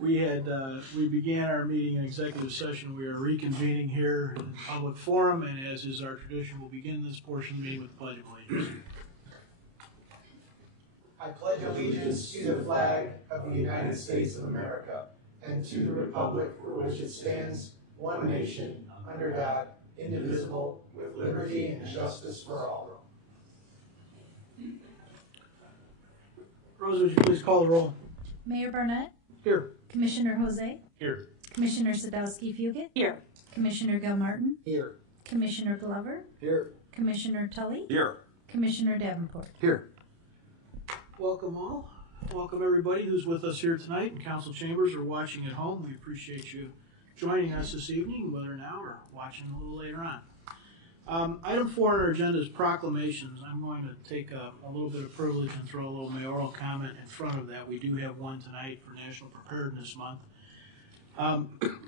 We began our meeting in executive session. We are reconvening here in public forum, and as is our tradition, we'll begin this portion of the meeting with the Pledge of Allegiance. I pledge allegiance to the flag of the United States of America and to the republic for which it stands, one nation, under God, indivisible, with liberty and justice for all. Rosa, would you please call the roll? Mayor Barnett? Here. Commissioner Jose? Here. Commissioner Sadowski-Fugit? Here. Commissioner Gilmartin? Here. Commissioner Glover? Here. Commissioner Tully? Here. Commissioner Davenport? Here. Welcome all. Welcome everybody who's with us here tonight in council chambers or watching at home. We appreciate you joining us this evening, whether now or watching a little later on. Item 4 on our agenda is proclamations. I'm going to take a little bit of privilege and throw a little mayoral comment in front of that. We do have one tonight for National Preparedness Month.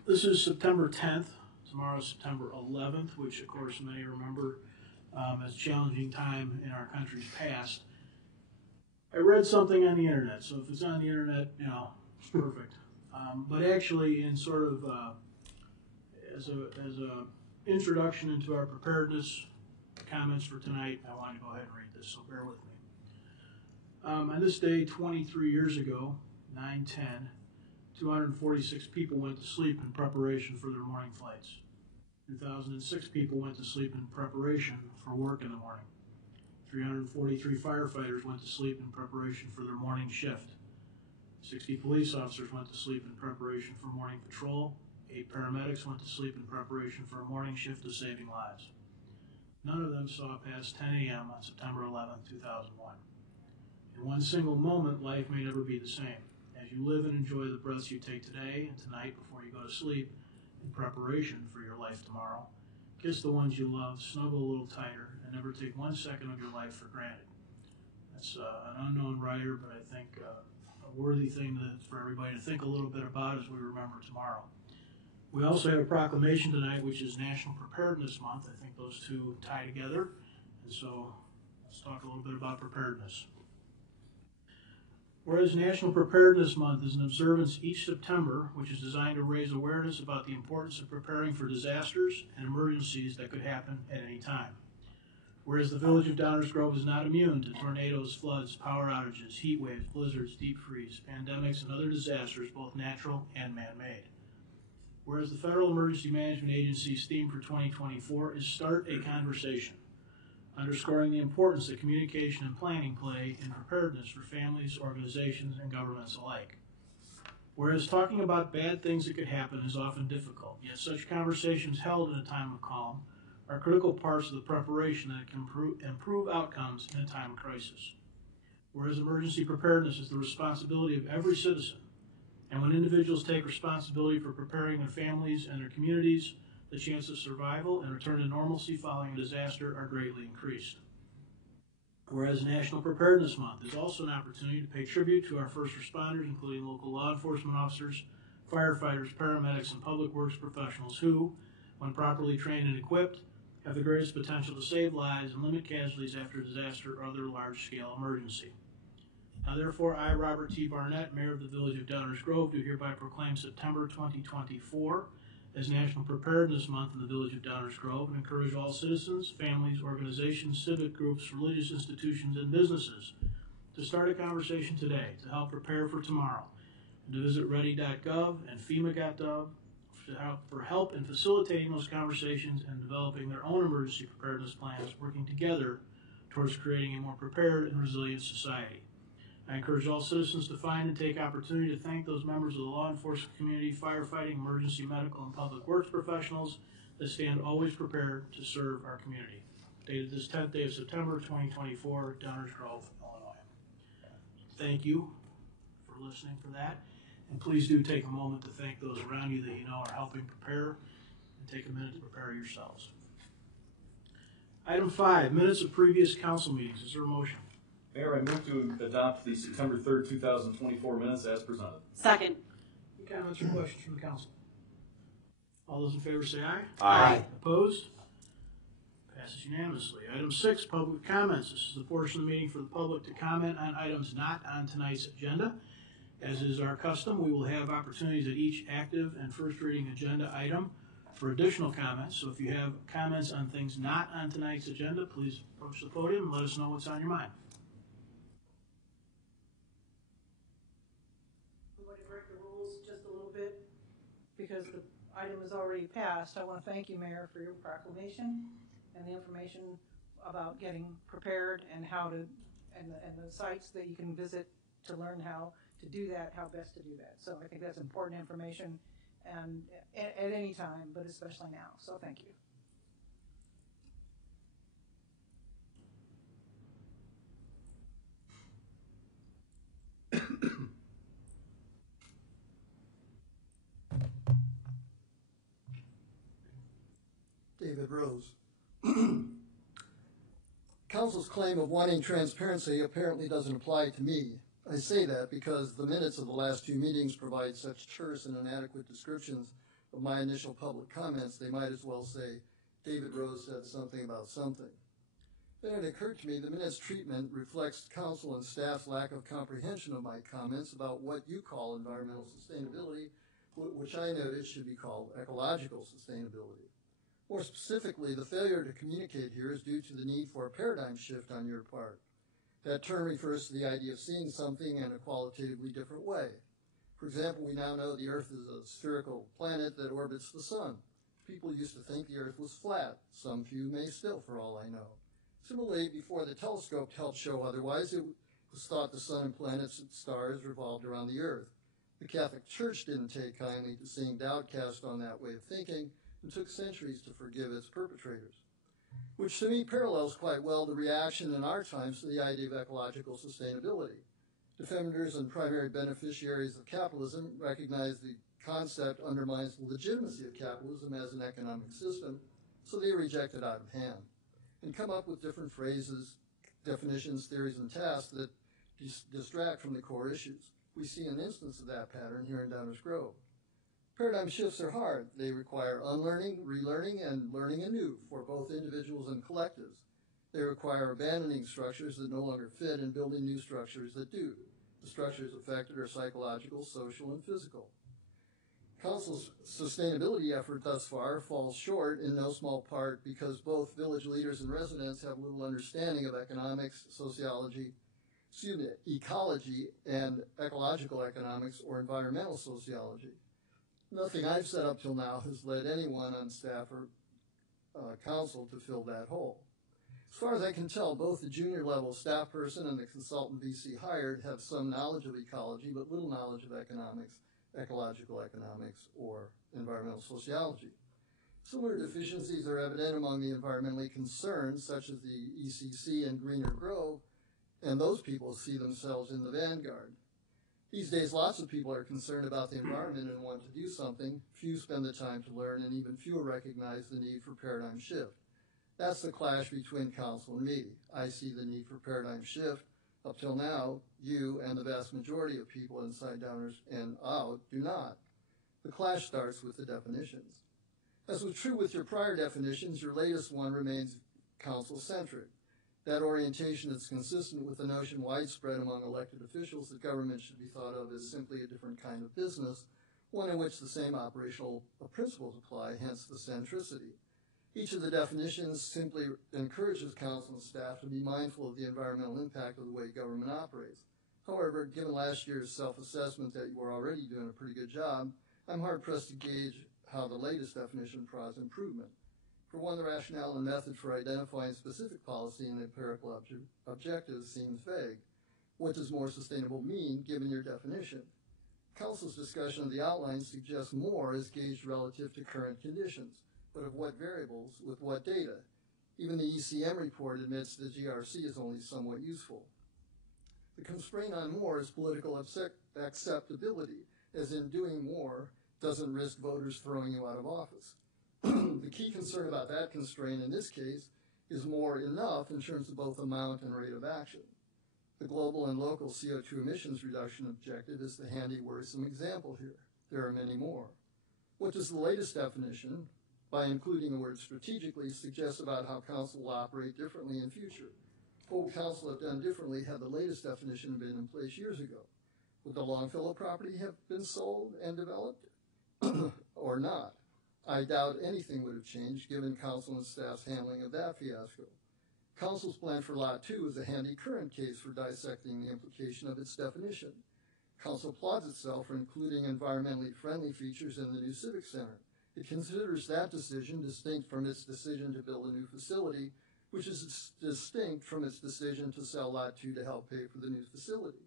This is September 10th. Tomorrow is September 11th, which of course many remember as a challenging time in our country's past. I read something on the internet, so if it's on the internet, you know, it's perfect. But actually, in sort of as a introduction into our preparedness comments for tonight, I want to go ahead and read this, so bear with me. On this day, 23 years ago, 9/10, 246 people went to sleep in preparation for their morning flights. 2006 people went to sleep in preparation for work in the morning. 343 firefighters went to sleep in preparation for their morning shift. 60 police officers went to sleep in preparation for morning patrol. 8 paramedics went to sleep in preparation for a morning shift of saving lives. None of them saw past 10 a.m. on September 11, 2001. In one single moment, life may never be the same. As you live and enjoy the breaths you take today and tonight before you go to sleep, in preparation for your life tomorrow, kiss the ones you love, snuggle a little tighter, and never take 1 second of your life for granted. That's an unknown writer, but I think a worthy thing for everybody to think a little bit about as we remember tomorrow. We also have a proclamation tonight, which is National Preparedness Month. I think those two tie together, and so let's talk a little bit about preparedness. Whereas National Preparedness Month is an observance each September, which is designed to raise awareness about the importance of preparing for disasters and emergencies that could happen at any time. Whereas the village of Downers Grove is not immune to tornadoes, floods, power outages, heat waves, blizzards, deep freeze, pandemics, and other disasters, both natural and man-made. Whereas the Federal Emergency Management Agency's theme for 2024 is Start a Conversation, underscoring the importance that communication and planning play in preparedness for families, organizations, and governments alike. Whereas talking about bad things that could happen is often difficult, yet such conversations held in a time of calm are critical parts of the preparation that can improve outcomes in a time of crisis. Whereas emergency preparedness is the responsibility of every citizen, and when individuals take responsibility for preparing their families and their communities, the chance of survival and return to normalcy following a disaster are greatly increased. Whereas National Preparedness Month is also an opportunity to pay tribute to our first responders, including local law enforcement officers, firefighters, paramedics, and public works professionals who, when properly trained and equipped, have the greatest potential to save lives and limit casualties after a disaster or other large-scale emergency. Now therefore, I, Robert T. Barnett, Mayor of the Village of Downers Grove, do hereby proclaim September 2024 as National Preparedness Month in the Village of Downers Grove and encourage all citizens, families, organizations, civic groups, religious institutions, and businesses to start a conversation today to help prepare for tomorrow, and to visit ready.gov and FEMA.gov for help in facilitating those conversations and developing their own emergency preparedness plans, working together towards creating a more prepared and resilient society. I encourage all citizens to find and take opportunity to thank those members of the law enforcement community, firefighting, emergency medical, and public works professionals that stand always prepared to serve our community. Dated this 10th day of September 2024, Downers Grove, Illinois. Thank you for listening for that. And please do take a moment to thank those around you that you know are helping prepare, and take a minute to prepare yourselves. Item 5, minutes of previous council meetings. Is there a motion? Mayor, I move to adopt the September 3rd, 2024 minutes as presented. Second. Any comments or questions from the council? All those in favor say aye. Aye. Opposed? Passes unanimously. Item 6, public comments. This is the portion of the meeting for the public to comment on items not on tonight's agenda. As is our custom, we will have opportunities at each active and first reading agenda item for additional comments. So if you have comments on things not on tonight's agenda, please approach the podium and let us know what's on your mind. I'm going to break the rules just a little bit because the item is already passed. I want to thank you, Mayor, for your proclamation and the information about getting prepared and how to, and the sites that you can visit to learn how to do that, how best to do that. So I think that's important information, and at any time, but especially now. So thank you. David Rose. Council's claim of wanting transparency apparently doesn't apply to me. I say that because the minutes of the last two meetings provide such terse and inadequate descriptions of my initial public comments, they might as well say, David Rose said something about something. Then it occurred to me the minutes treatment reflects council and staff's lack of comprehension of my comments about what you call environmental sustainability, which I noted should be called ecological sustainability. More specifically, the failure to communicate here is due to the need for a paradigm shift on your part. That term refers to the idea of seeing something in a qualitatively different way. For example, we now know the Earth is a spherical planet that orbits the sun. People used to think the Earth was flat. Some few may still, for all I know. Similarly, before the telescope helped show otherwise, it was thought the sun and planets and stars revolved around the Earth. The Catholic Church didn't take kindly to seeing doubt cast on that way of thinking, and took centuries to forgive its perpetrators, which to me parallels quite well the reaction in our times to the idea of ecological sustainability. Defenders and primary beneficiaries of capitalism recognize the concept undermines the legitimacy of capitalism as an economic system, so they reject it out of hand and come up with different phrases, definitions, theories, and tasks that distract from the core issues. We see an instance of that pattern here in Downers Grove. Paradigm shifts are hard. They require unlearning, relearning, and learning anew for both individuals and collectives. They require abandoning structures that no longer fit and building new structures that do. The structures affected are psychological, social, and physical. Council's sustainability effort thus far falls short in no small part because both village leaders and residents have little understanding of economics, ecology, and ecological economics or environmental sociology. Nothing I've said up till now has led anyone on staff or council to fill that hole. As far as I can tell, both the junior level staff person and the consultant VC hired have some knowledge of ecology, but little knowledge of economics, ecological economics, or environmental sociology. Similar deficiencies are evident among the environmentally concerned, such as the ECC and Greener Grove, and those people see themselves in the vanguard. These days, lots of people are concerned about the environment and want to do something. Few spend the time to learn, and even fewer recognize the need for paradigm shift. That's the clash between council and me. I see the need for paradigm shift. Up till now, you and the vast majority of people inside Downers and out do not. The clash starts with the definitions. As was true with your prior definitions, your latest one remains council-centric. That orientation is consistent with the notion widespread among elected officials that government should be thought of as simply a different kind of business, one in which the same operational principles apply, hence the centricity. Each of the definitions simply encourages council and staff to be mindful of the environmental impact of the way government operates. However, given last year's self-assessment that you were already doing a pretty good job, I'm hard-pressed to gauge how the latest definition provides improvement. For one, the rationale and method for identifying specific policy and empirical objectives seems vague. What does more sustainable mean, given your definition? Council's discussion of the outline suggests more is gauged relative to current conditions, but of what variables, with what data? Even the ECM report admits the GRC is only somewhat useful. The constraint on more is political acceptability, as in doing more doesn't risk voters throwing you out of office. The key concern about that constraint in this case is more enough in terms of both amount and rate of action. The global and local CO2 emissions reduction objective is the handy, worrisome example here. There are many more. What does the latest definition, by including the word strategically, suggest about how council will operate differently in future? What would council have done differently had the latest definition been in place years ago? Would the Longfellow property have been sold and developed or not? I doubt anything would have changed given council and staff's handling of that fiasco. Council's plan for Lot 2 is a handy current case for dissecting the implication of its definition. Council applauds itself for including environmentally friendly features in the new Civic Center. It considers that decision distinct from its decision to build a new facility, which is distinct from its decision to sell Lot 2 to help pay for the new facility.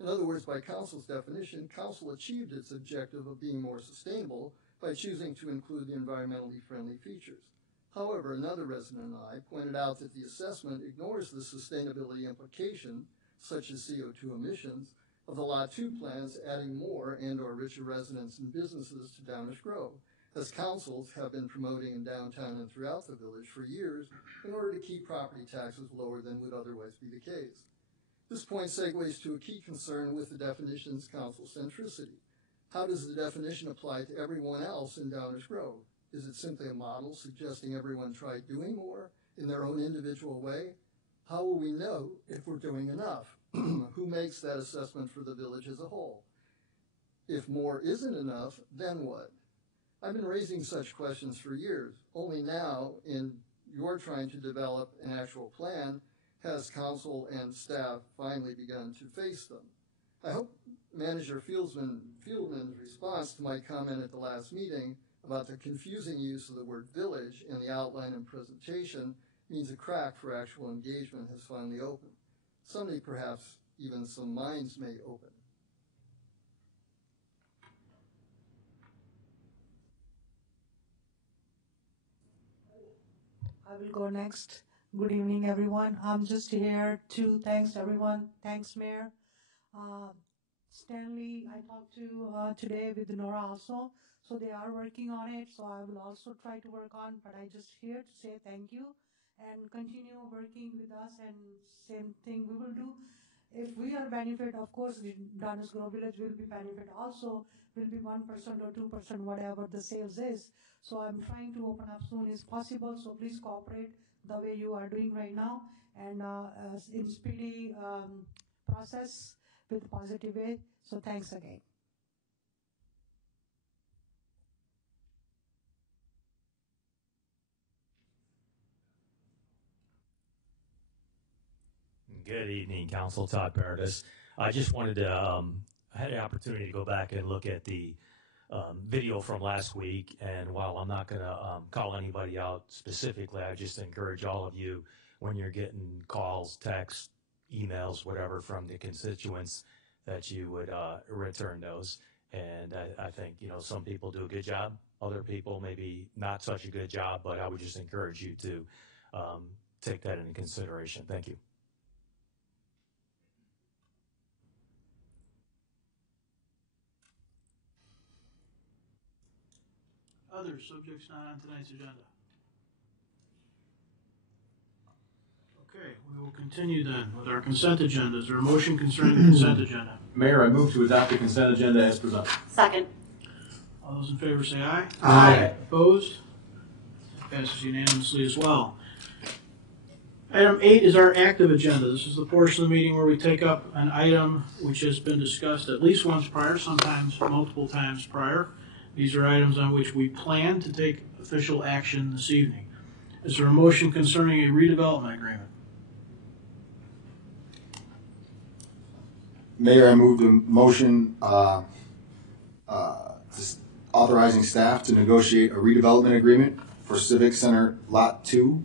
In other words, by council's definition, council achieved its objective of being more sustainable by choosing to include the environmentally friendly features. However, another resident and I pointed out that the assessment ignores the sustainability implication, such as CO2 emissions, of the Lot 2 plans adding more and/or richer residents and businesses to Downers Grove, as councils have been promoting in downtown and throughout the village for years in order to keep property taxes lower than would otherwise be the case. This point segues to a key concern with the definition's council centricity. How does the definition apply to everyone else in Downers Grove? Is it simply a model suggesting everyone try doing more in their own individual way? How will we know if we're doing enough? Who makes that assessment for the village as a whole? If more isn't enough, then what? I've been raising such questions for years. Only now, in your trying to develop an actual plan, has council and staff finally begun to face them. I hope Manager Fieldman's response to my comment at the last meeting about the confusing use of the word village in the outline and presentation means a crack for actual engagement has finally opened. Someday, perhaps, even some minds may open. I will go next. Good evening, everyone. I'm just here to thanks everyone. Thanks, Mayor. Stanley, I talked to today with Nora also. So they are working on it. So I will also try to work on, but I just here to say thank you and continue working with us, and same thing we will do. If we are benefit, of course, the Downers Grove Village will be benefit also, will be 1% or 2%, whatever the sales is. So I'm trying to open up soon as possible. So please cooperate the way you are doing right now, and in speedy process with positive way. So thanks again. Good evening, Council. Todd Paradis. I just wanted to, I had an opportunity to go back and look at the video from last week, and while I'm not going to call anybody out specifically, I just encourage all of you, when you're getting calls, texts, emails, whatever from the constituents, that you would return those. And I think, you know, some people do a good job, other people maybe not such a good job, but I would just encourage you to take that into consideration. Thank you. Other subjects not on tonight's agenda. Okay, we will continue then with our consent agenda. Is there a motion concerning the consent agenda? Mayor, I move to adopt the consent agenda as presented. Second. All those in favor say aye. Aye. Opposed? Passes unanimously as well. Item 8 is our active agenda. This is the portion of the meeting where we take up an item which has been discussed at least once prior, sometimes multiple times prior. These are items on which we plan to take official action this evening. Is there a motion concerning a redevelopment agreement? Mayor, I move the motion authorizing staff to negotiate a redevelopment agreement for Civic Center Lot 2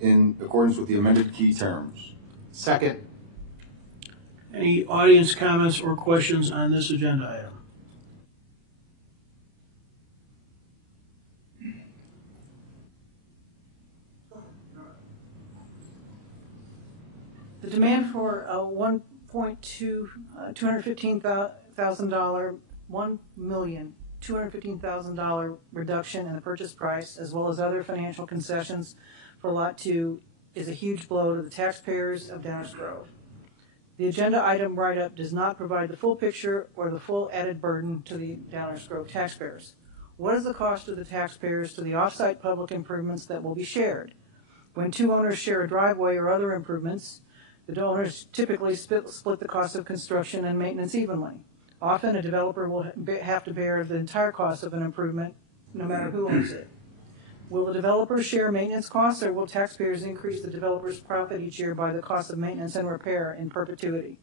in accordance with the amended key terms. Second. Any audience comments or questions on this agenda item? The demand for a $1,215,000 reduction in the purchase price, as well as other financial concessions for Lot 2, is a huge blow to the taxpayers of Downers Grove. The agenda item write-up does not provide the full picture or the full added burden to the Downers Grove taxpayers. What is the cost to the taxpayers to the off-site public improvements that will be shared? When two owners share a driveway or other improvements, the owners typically split the cost of construction and maintenance evenly. Often, a developer will have to bear the entire cost of an improvement, no matter who owns it. Will the developer share maintenance costs, or will taxpayers increase the developer's profit each year by the cost of maintenance and repair in perpetuity?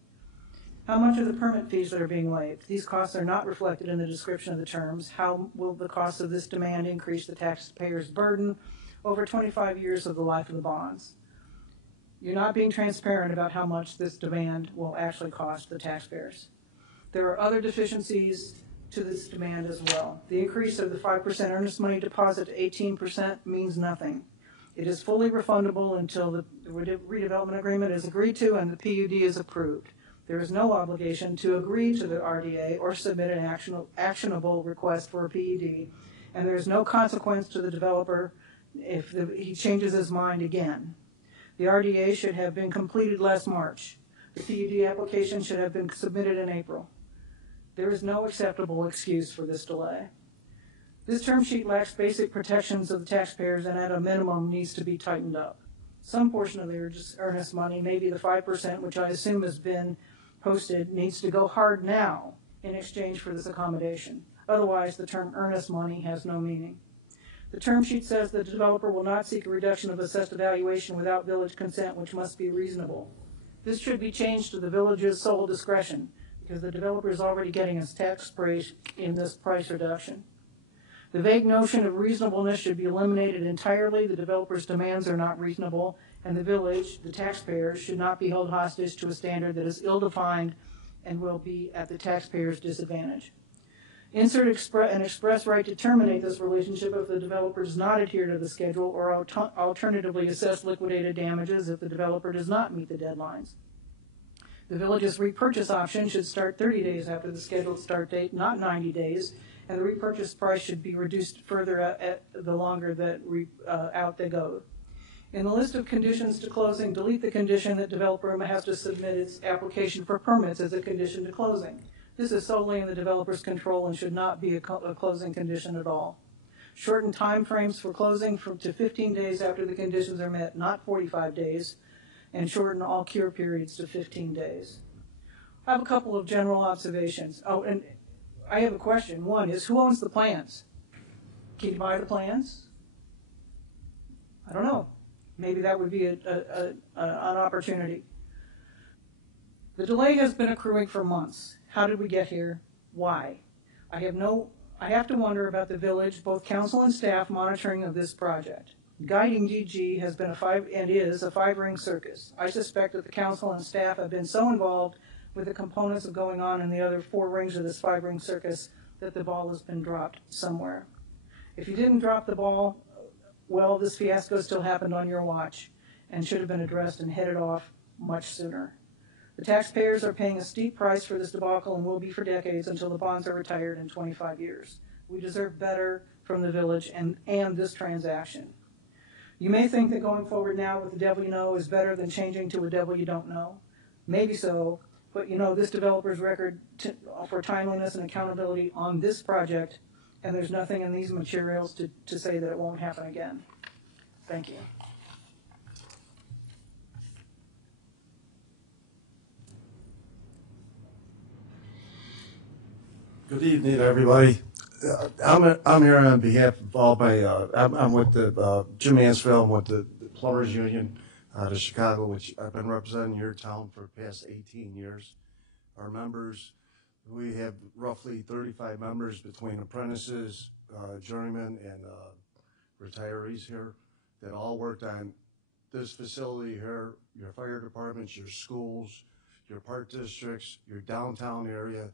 How much are the permit fees that are being waived? These costs are not reflected in the description of the terms. How will the cost of this demand increase the taxpayer's burden over 25 years of the life of the bonds? You're not being transparent about how much this demand will actually cost the taxpayers. There are other deficiencies to this demand as well. The increase of the 5% earnest money deposit to 18% means nothing. It is fully refundable until the redevelopment agreement is agreed to and the PUD is approved. There is no obligation to agree to the RDA or submit an actionable request for a PUD, and there is no consequence to the developer if he changes his mind again. The RDA should have been completed last March. The PUD application should have been submitted in April. There is no acceptable excuse for this delay. This term sheet lacks basic protections of the taxpayers and at a minimum needs to be tightened up. Some portion of the earnest money, maybe the 5%, which I assume has been posted, needs to go hard now in exchange for this accommodation. Otherwise, the term earnest money has no meaning. The term sheet says the developer will not seek a reduction of assessed evaluation without village consent, which must be reasonable. This should be changed to the village's sole discretion, because the developer is already getting his tax break in this price reduction. The vague notion of reasonableness should be eliminated entirely. The developer's demands are not reasonable, and the village, the taxpayers, should not be held hostage to a standard that is ill-defined and will be at the taxpayer's disadvantage. Insert an express right to terminate this relationship if the developer does not adhere to the schedule, or alternatively assess liquidated damages if the developer does not meet the deadlines. The village's repurchase option should start 30 days after the scheduled start date, not 90 days, and the repurchase price should be reduced further at the longer that out they go. In the list of conditions to closing, delete the condition that developer has to submit its application for permits as a condition to closing. This is solely in the developer's control and should not be a closing condition at all. Shorten timeframes for closing to 15 days after the conditions are met, not 45 days, and shorten all cure periods to 15 days. I have a couple of general observations. Oh, and I have a question. One is, who owns the plans? Can you buy the plans? I don't know. Maybe that would be an opportunity. The delay has been accruing for months. How did we get here? Why? I have to wonder about the village, both council and staff monitoring of this project. Guiding DG has been is a five-ring circus. I suspect that the council and staff have been so involved with the components of going on in the other four rings of this five-ring circus that the ball has been dropped somewhere. If you didn't drop the ball, well, this fiasco still happened on your watch and should have been addressed and headed off much sooner. The taxpayers are paying a steep price for this debacle and will be for decades until the bonds are retired in 25 years. We deserve better from the village and this transaction. You may think that going forward now with the devil you know is better than changing to a devil you don't know. Maybe so, but you know this developer's record for timeliness and accountability on this project, and there's nothing in these materials to say that it won't happen again. Thank you. Good evening, everybody. I'm here on behalf of all my, I'm with the Jim Mansfield, I'm with the Plumbers Union out of Chicago, which I've been representing your town for the past 18 years. Our members, we have roughly 35 members between apprentices, journeymen, and retirees here that all worked on this facility here, your fire departments, your schools, your park districts, your downtown area.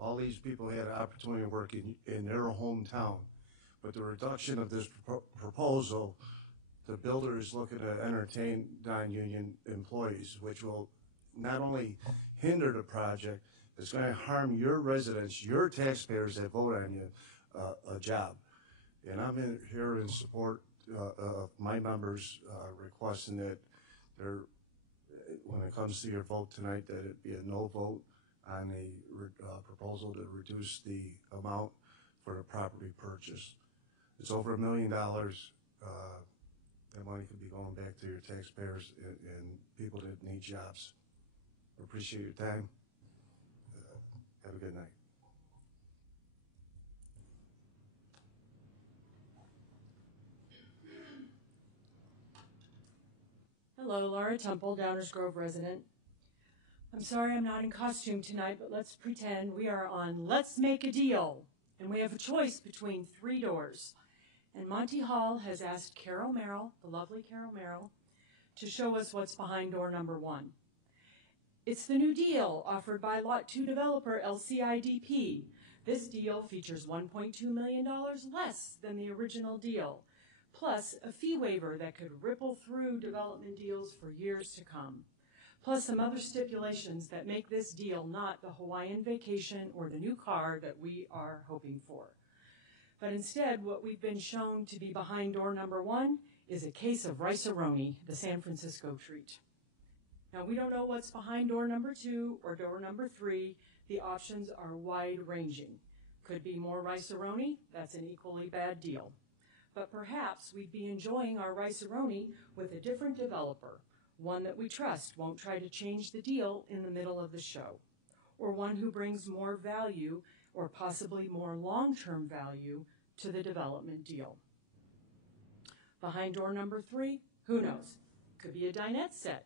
All these people had an opportunity to work in their hometown. But the reduction of this proposal, the builder is looking to entertain non-union employees, which will not only hinder the project, it's going to harm your residents, your taxpayers that vote on you, a job. And I'm here in support of my members requesting that when it comes to your vote tonight, that it be a no vote on a proposal to reduce the amount for the property purchase. It's over $1 million. That money could be going back to your taxpayers and people that need jobs. I appreciate your time. Have a good night. Hello, Laura Temple, Downers Grove resident. I'm sorry I'm not in costume tonight, but let's pretend we are on Let's Make a Deal. And we have a choice between 3 doors. And Monty Hall has asked Carol Merrill, the lovely Carol Merrill, to show us what's behind door number 1. It's the new deal offered by Lot 2 developer LCIDP. This deal features $1.2 million less than the original deal, plus a fee waiver that could ripple through development deals for years to come, plus some other stipulations that make this deal not the Hawaiian vacation or the new car that we are hoping for. But instead, what we've been shown to be behind door number 1 is a case of Rice-A-Roni, the San Francisco treat. Now, we don't know what's behind door number 2 or door number 3. The options are wide-ranging. Could be more Rice-A-Roni. That's an equally bad deal. But perhaps we'd be enjoying our Rice-A-Roni with a different developer, one that we trust won't try to change the deal in the middle of the show, or one who brings more value or possibly more long-term value to the development deal. Behind door number 3, who knows? Could be a dinette set,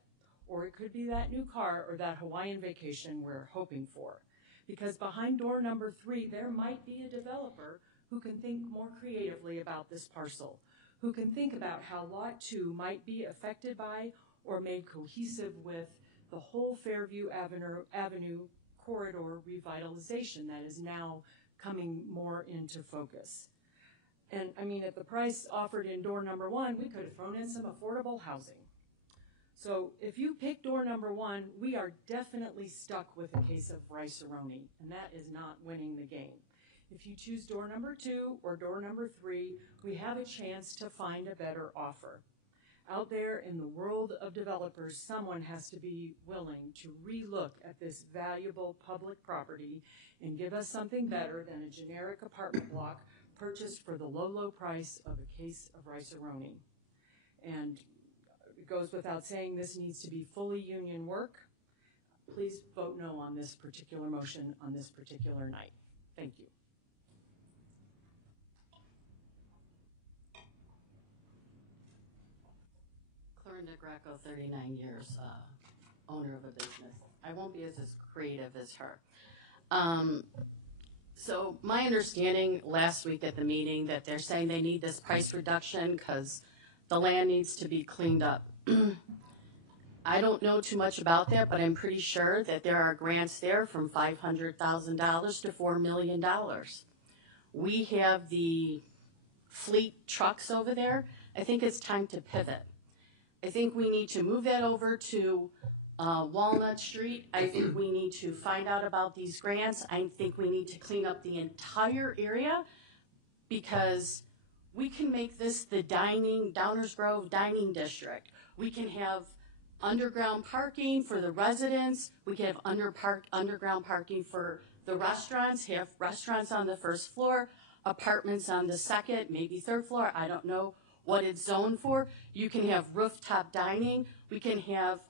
or it could be that new car or that Hawaiian vacation we're hoping for. Because behind door number 3, there might be a developer who can think more creatively about this parcel, who can think about how Lot 2 might be affected by or made cohesive with the whole Fairview Avenue corridor revitalization that is now coming more into focus. And I mean, at the price offered in door number 1, we could have thrown in some affordable housing. So if you pick door number 1, we are definitely stuck with a case of Rice-A-Roni, and that is not winning the game. If you choose door number 2 or door number 3, we have a chance to find a better offer. Out there in the world of developers, someone has to be willing to relook at this valuable public property and give us something better than a generic apartment block purchased for the low, low price of a case of Rice-A-Roni. And it goes without saying this needs to be fully union work. Please vote no on this particular motion on this particular night. Thank you. Clorinda Greco, 39 years, owner of a business. I won't be as creative as her. So my understanding last week at the meeting that they're saying they need this price reduction because the land needs to be cleaned up. I don't know too much about that, but I'm pretty sure that there are grants there from $500,000 to $4 million. We have the fleet trucks over there. I think it's time to pivot. I think we need to move that over to Walnut Street. I think we need to find out about these grants. I think we need to clean up the entire area because we can make this the Downers Grove dining district. We can have underground parking for the residents. We can have underground parking for the restaurants, have restaurants on the first floor, apartments on the second, maybe third floor. I don't know what it's zoned for. You can have rooftop dining. We can have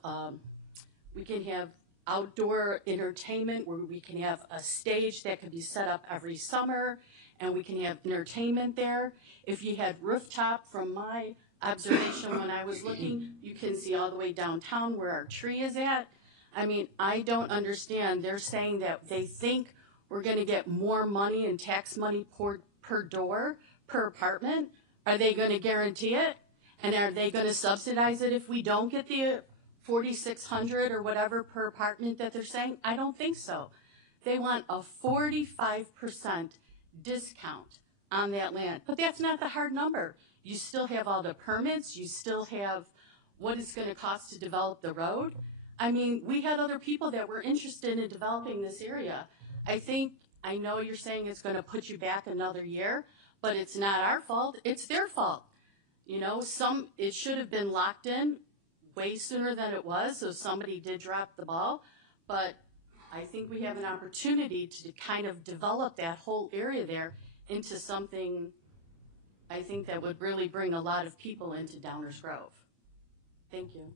outdoor entertainment where we can have a stage that can be set up every summer, and we can have entertainment there. If you had rooftop, from my observation when I was looking, you can see all the way downtown where our tree is at. I mean, I don't understand. They're saying that they think we're going to get more money in tax money per door, per apartment. Are they going to guarantee it? And are they going to subsidize it if we don't get the $4,600 or whatever per apartment that they're saying? I don't think so. They want a 45% discount on that land. But that's not the hard number. You still have all the permits. You still have what it's going to cost to develop the road. I mean, we had other people that were interested in developing this area. I know you're saying it's going to put you back another year, but it's not our fault. It's their fault. You know, it should have been locked in way sooner than it was, so somebody did drop the ball. But I think we have an opportunity to kind of develop that whole area there into something, I think, that would really bring a lot of people into Downers Grove. Thank you.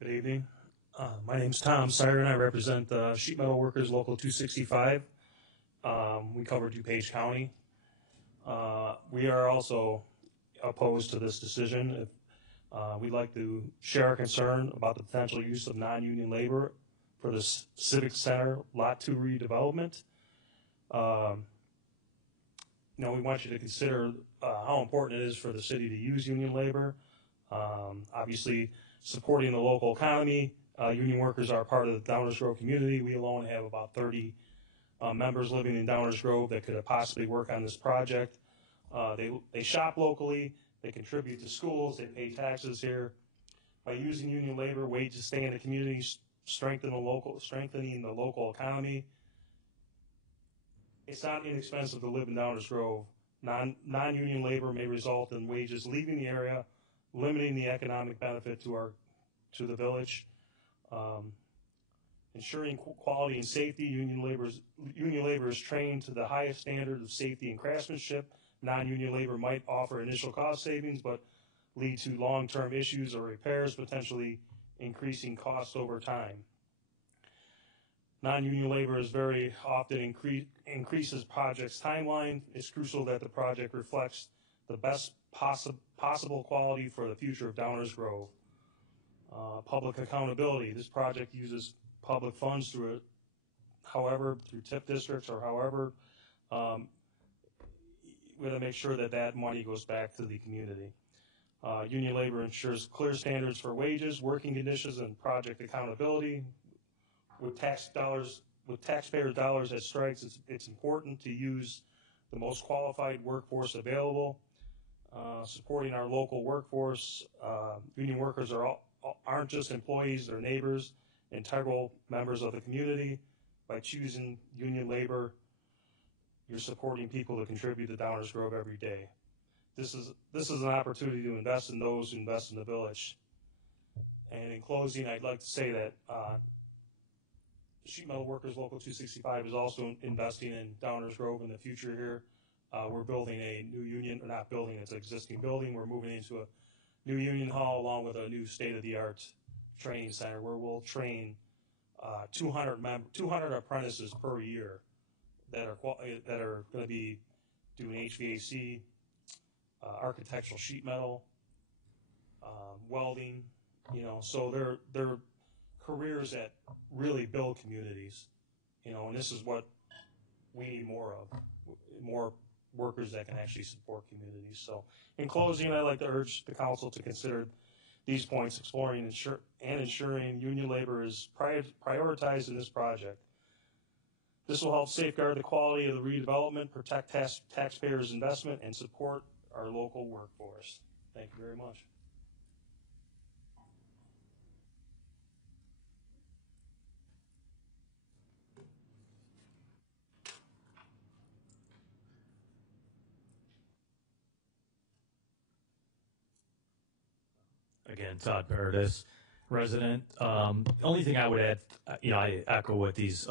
Good evening. My name's Tom Siren. I represent the Sheet Metal Workers Local 265. We cover DuPage County. We are also opposed to this decision. We'd like to share our concern about the potential use of non-union labor for the Civic Center Lot 2 redevelopment. We want you to consider how important it is for the city to use union labor. Obviously, supporting the local economy. Union workers are part of the Downers Grove community. We alone have about 30 members living in Downers Grove that could possibly work on this project. They shop locally, they contribute to schools, they pay taxes here. By using union labor, wages stay in the community, strengthening the local economy. It's not inexpensive to live in Downers Grove. Non-union labor may result in wages leaving the area, limiting the economic benefit to the village. Ensuring quality and safety, union labor is trained to the highest standard of safety and craftsmanship. Non-union labor might offer initial cost savings, but lead to long-term issues or repairs, potentially increasing costs over time. Non-union labor is very often increases project's timeline. It's crucial that the project reflects the best possible quality for the future of Downers Grove. Public accountability. This project uses public funds through TIP districts or however. We got to make sure that money goes back to the community. Union labor ensures clear standards for wages, working conditions, and project accountability. With taxpayer dollars at strikes, it's important to use the most qualified workforce available. Supporting our local workforce. Union workers aren't just employees, they're neighbors, integral members of the community. By choosing union labor, you're supporting people to contribute to Downers Grove every day. This is an opportunity to invest in those who invest in the village. And in closing, I'd like to say that Sheet Metal Workers Local 265 is also investing in Downers Grove in the future here. We're building a new union, or not building, it's an existing building. We're moving into a new union hall along with a new state-of-the-art training center where we'll train 200 apprentices per year that are going to be doing HVAC, architectural sheet metal, welding, so they're careers that really build communities, and this is what we need more of, more workers that can actually support communities. So in closing, I'd like to urge the council to consider these points, exploring and ensuring union labor is prioritized in this project. This will help safeguard the quality of the redevelopment, protect taxpayers' investment, and support our local workforce. Thank you very much. Again, Todd Paradis, resident. Only thing I would add, I echo what these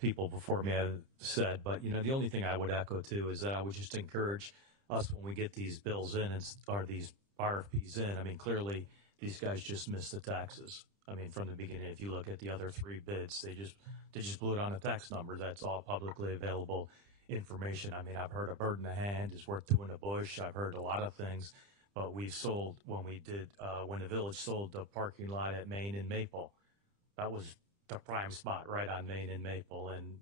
people before me have said, but the only thing I would echo too is that I would just encourage us when we get these bills in or these RFPs in. I mean, clearly these guys just missed the taxes. I mean, from the beginning, if you look at the other three bids, they just blew it on the tax numbers. That's all publicly available information. I mean, I've heard a bird in the hand is worth two in the bush. I've heard a lot of things. But we sold when the village sold the parking lot at Main and Maple. That was the prime spot right on Main and Maple. And,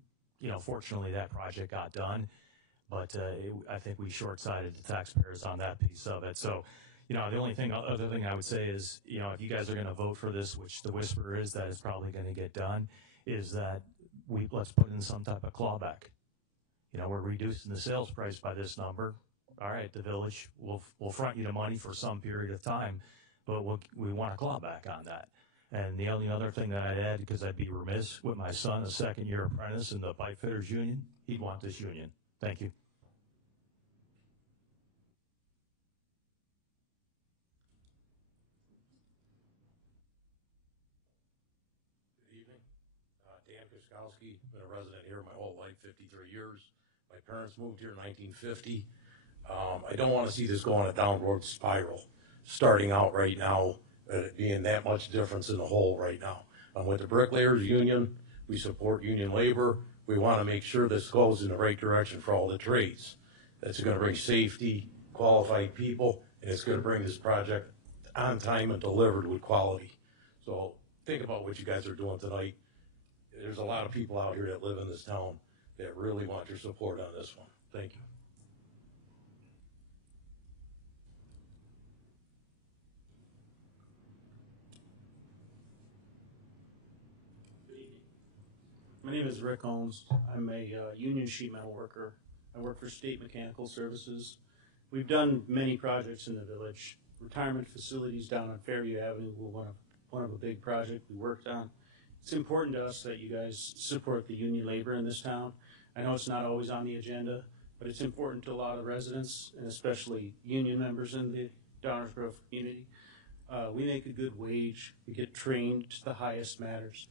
fortunately that project got done. But I think we short-sighted the taxpayers on that piece of it. So, the other thing I would say is, if you guys are going to vote for this, which the whisper is that it's probably going to get done, is that let's put in some type of clawback. We're reducing the sales price by this number. All right, the village will front you the money for some period of time, but we want a clawback on that. And the only other thing that I'd add, because I'd be remiss with my son, a second-year apprentice in the pipe fitters union, he'd want this union. Thank you. Good evening. Dan Kuskowski, been a resident here my whole life, 53 years. My parents moved here in 1950. I don't want to see this go on a downward spiral, starting out right now, being that much difference in the hole right now. I'm with the Bricklayers Union. We support union labor. We want to make sure this goes in the right direction for all the trades. That's going to bring safety, qualified people, and it's going to bring this project on time and delivered with quality. So think about what you guys are doing tonight. There's a lot of people out here that live in this town that really want your support on this one. Thank you. My name is Rick Holmes. I'm a union sheet metal worker. I work for State Mechanical Services. We've done many projects in the village. Retirement facilities down on Fairview Avenue were one of a big project we worked on. It's important to us that you guys support the union labor in this town. I know it's not always on the agenda, but it's important to a lot of residents, and especially union members in the Downers Grove community. We make a good wage. We get trained to the highest matters.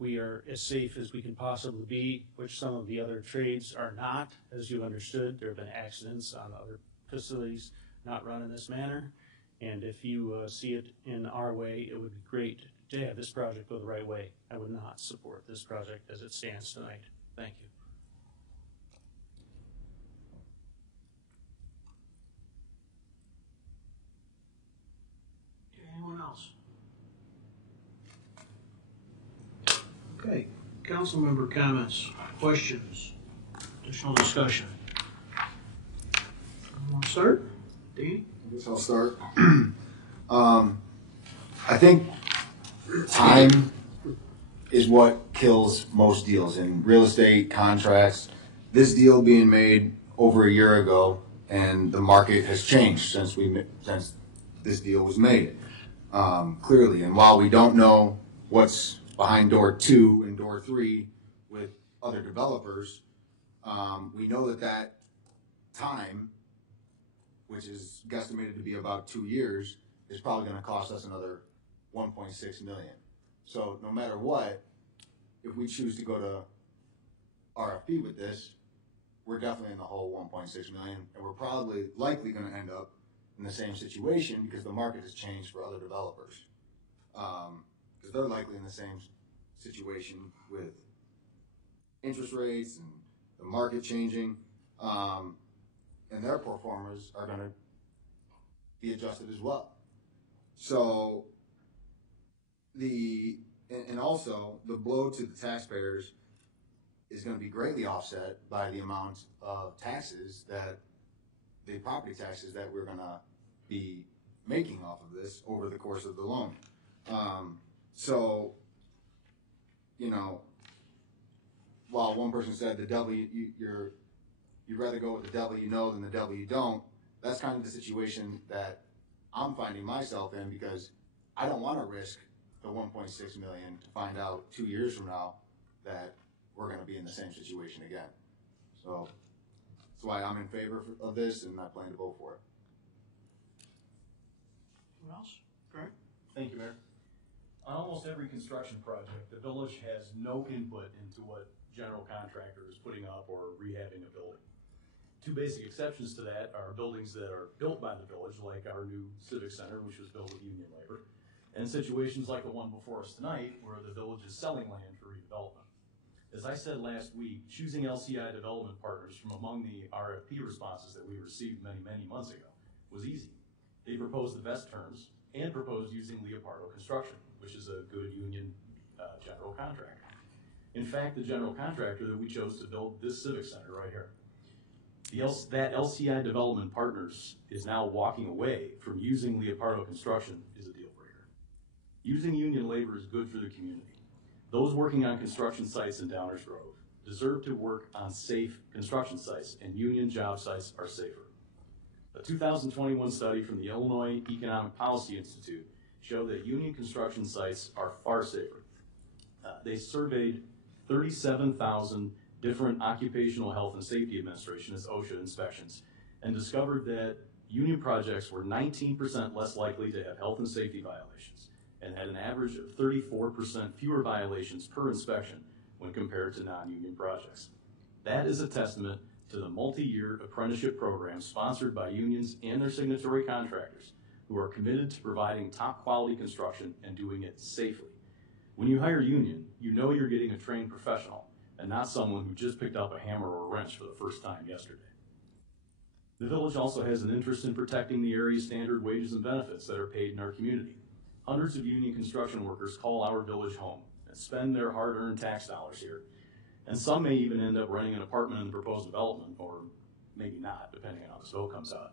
We are as safe as we can possibly be, which some of the other trades are not. As you understood, there have been accidents on other facilities not run in this manner. And if you see it in our way, it would be great to have this project go the right way. I would not support this project as it stands tonight. Thank you. Anyone else? Okay, council member comments, questions, additional discussion. Want to start? Dean? I guess I'll start. I think time is what kills most deals in real estate, contracts. This deal being made over a year ago, and the market has changed since this deal was made, clearly. And while we don't know what's behind door 2 and door 3 with other developers, we know that time, which is guesstimated to be about 2 years, is probably going to cost us another $1.6 million. So no matter what, if we choose to go to RFP with this, we're definitely in the whole $1.6 million, and we're probably likely going to end up in the same situation because the market has changed for other developers. Because they're likely in the same situation with interest rates and the market changing, and their performers are going to be adjusted as well. So and also the blow to the taxpayers is going to be greatly offset by the amount of taxes the property taxes that we're going to be making off of this over the course of the loan. So, while one person said the devil you'd rather go with the devil you know than the devil you don't, that's kind of the situation that I'm finding myself in, because I don't want to risk the $1.6 million to find out 2 years from now that we're going to be in the same situation again. So that's why I'm in favor of this, and I plan to vote for it. Anyone else? Greg? Thank you, Mayor. On almost every construction project, the village has no input into what general contractor is putting up or rehabbing a building. Two basic exceptions to that are buildings that are built by the village, like our new Civic Center, which was built with union labor, and situations like the one before us tonight, where the village is selling land for redevelopment. As I said last week, choosing LCI development partners from among the RFP responses that we received many, many months ago was easy. They proposed the best terms and proposed using Leopardo Construction, which is a good union general contractor. In fact, the general contractor that we chose to build this Civic Center right here, that LCI Development Partners is now walking away from using Leopardo Construction is a deal breaker. Using union labor is good for the community. Those working on construction sites in Downers Grove deserve to work on safe construction sites, and union job sites are safer. A 2021 study from the Illinois Economic Policy Institute showed that union construction sites are far safer. They surveyed 37,000 different Occupational Health and Safety Administration, as OSHA, inspections, and discovered that union projects were 19% less likely to have health and safety violations and had an average of 34% fewer violations per inspection when compared to non-union projects. That is a testament to the multi-year apprenticeship program sponsored by unions and their signatory contractors, who are committed to providing top quality construction and doing it safely. When you hire union, you know you're getting a trained professional and not someone who just picked up a hammer or a wrench for the first time yesterday. The village also has an interest in protecting the area's standard wages and benefits that are paid in our community. Hundreds of union construction workers call our village home and spend their hard-earned tax dollars here. And some may even end up renting an apartment in the proposed development, or maybe not, depending on how this vote comes out.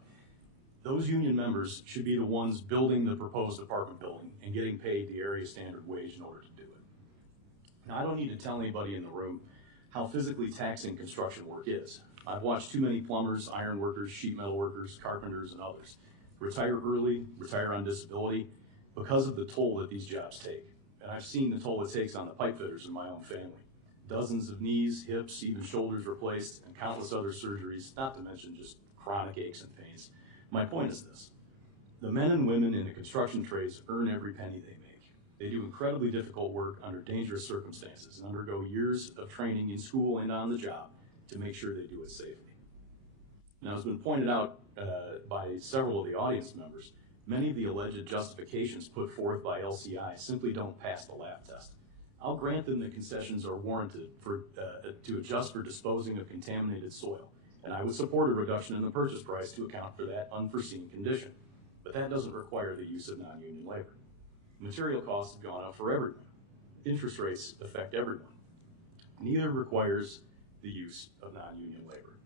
Those union members should be the ones building the proposed apartment building and getting paid the area standard wage in order to do it. Now, I don't need to tell anybody in the room how physically taxing construction work is. I've watched too many plumbers, iron workers, sheet metal workers, carpenters, and others retire early, retire on disability because of the toll that these jobs take. And I've seen the toll it takes on the pipe fitters in my own family. Dozens of knees, hips, even shoulders replaced, and countless other surgeries, not to mention just chronic aches and pains. My point is this: the men and women in the construction trades earn every penny they make. They do incredibly difficult work under dangerous circumstances and undergo years of training in school and on the job to make sure they do it safely. Now, as has been pointed out by several of the audience members, many of the alleged justifications put forth by LCI simply don't pass the lab test. I'll grant them that concessions are warranted to adjust for disposing of contaminated soil, and I would support a reduction in the purchase price to account for that unforeseen condition. But that doesn't require the use of non-union labor. Material costs have gone up for everyone. Interest rates affect everyone. Neither requires the use of non-union labor.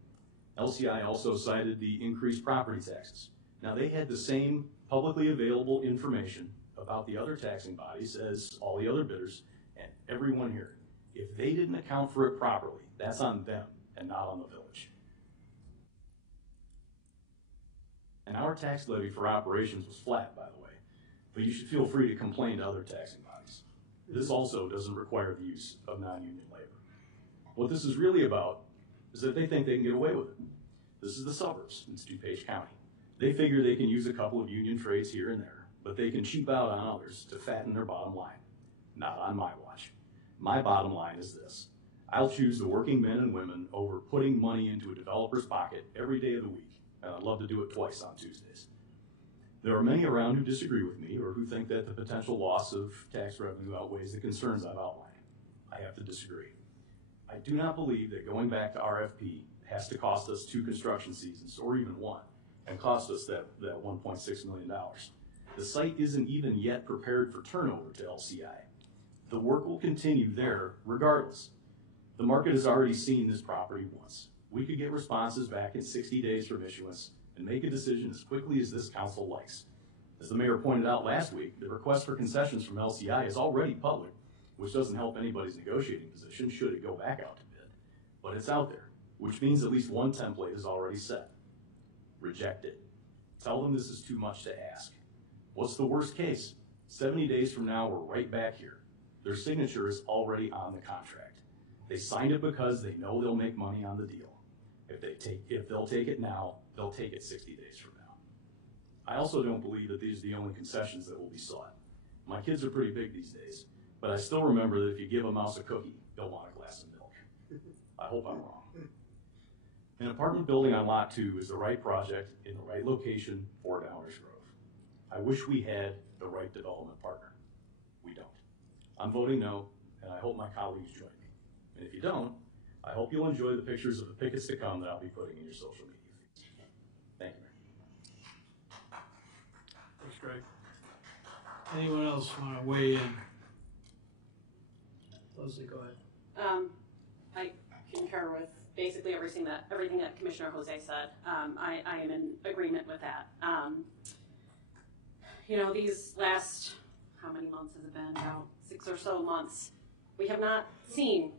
LCI also cited the increased property taxes. Now, they had the same publicly available information about the other taxing bodies as all the other bidders and everyone here. If they didn't account for it properly, that's on them and not on the village. And our tax levy for operations was flat, by the way, but you should feel free to complain to other taxing bodies. This also doesn't require the use of non-union labor. What this is really about is that they think they can get away with it. This is the suburbs. It's DuPage County. They figure they can use a couple of union trades here and there, but they can cheap out on others to fatten their bottom line. Not on my watch. My bottom line is this: I'll choose the working men and women over putting money into a developer's pocket every day of the week, and I'd love to do it twice on Tuesdays. There are many around who disagree with me or who think that the potential loss of tax revenue outweighs the concerns I've outlined. I have to disagree. I do not believe that going back to RFP has to cost us 2 construction seasons, or even 1, and cost us that $1.6 million. The site isn't even yet prepared for turnover to LCI. The work will continue there regardless. The market has already seen this property once. We could get responses back in 60 days from issuance and make a decision as quickly as this council likes. As the mayor pointed out last week, the request for concessions from LCI is already public, which doesn't help anybody's negotiating position should it go back out to bid. But it's out there, which means at least one template is already set. Reject it. Tell them this is too much to ask. What's the worst case? 70 days from now, we're right back here. Their signature is already on the contract. They signed it because they know they'll make money on the deal. If they'll take it now, they'll take it 60 days from now. I also don't believe that these are the only concessions that will be sought. My kids are pretty big these days, but I still remember that if you give a mouse a cookie, they'll want a glass of milk. I hope I'm wrong. An apartment building on Lot 2 is the right project in the right location for Downers Grove. I wish we had the right development partner. We don't. I'm voting no, and I hope my colleagues join me. And if you don't, I hope you'll enjoy the pictures of the pickets to come that I'll be putting in your social media feeds. Thank you, Mayor. Thanks, Greg. Anyone else want to weigh in? Leslie, go ahead. I concur with basically everything that Commissioner Jose said. I am in agreement with that. These last, how many months has it been? About 6 or so months. We have not seen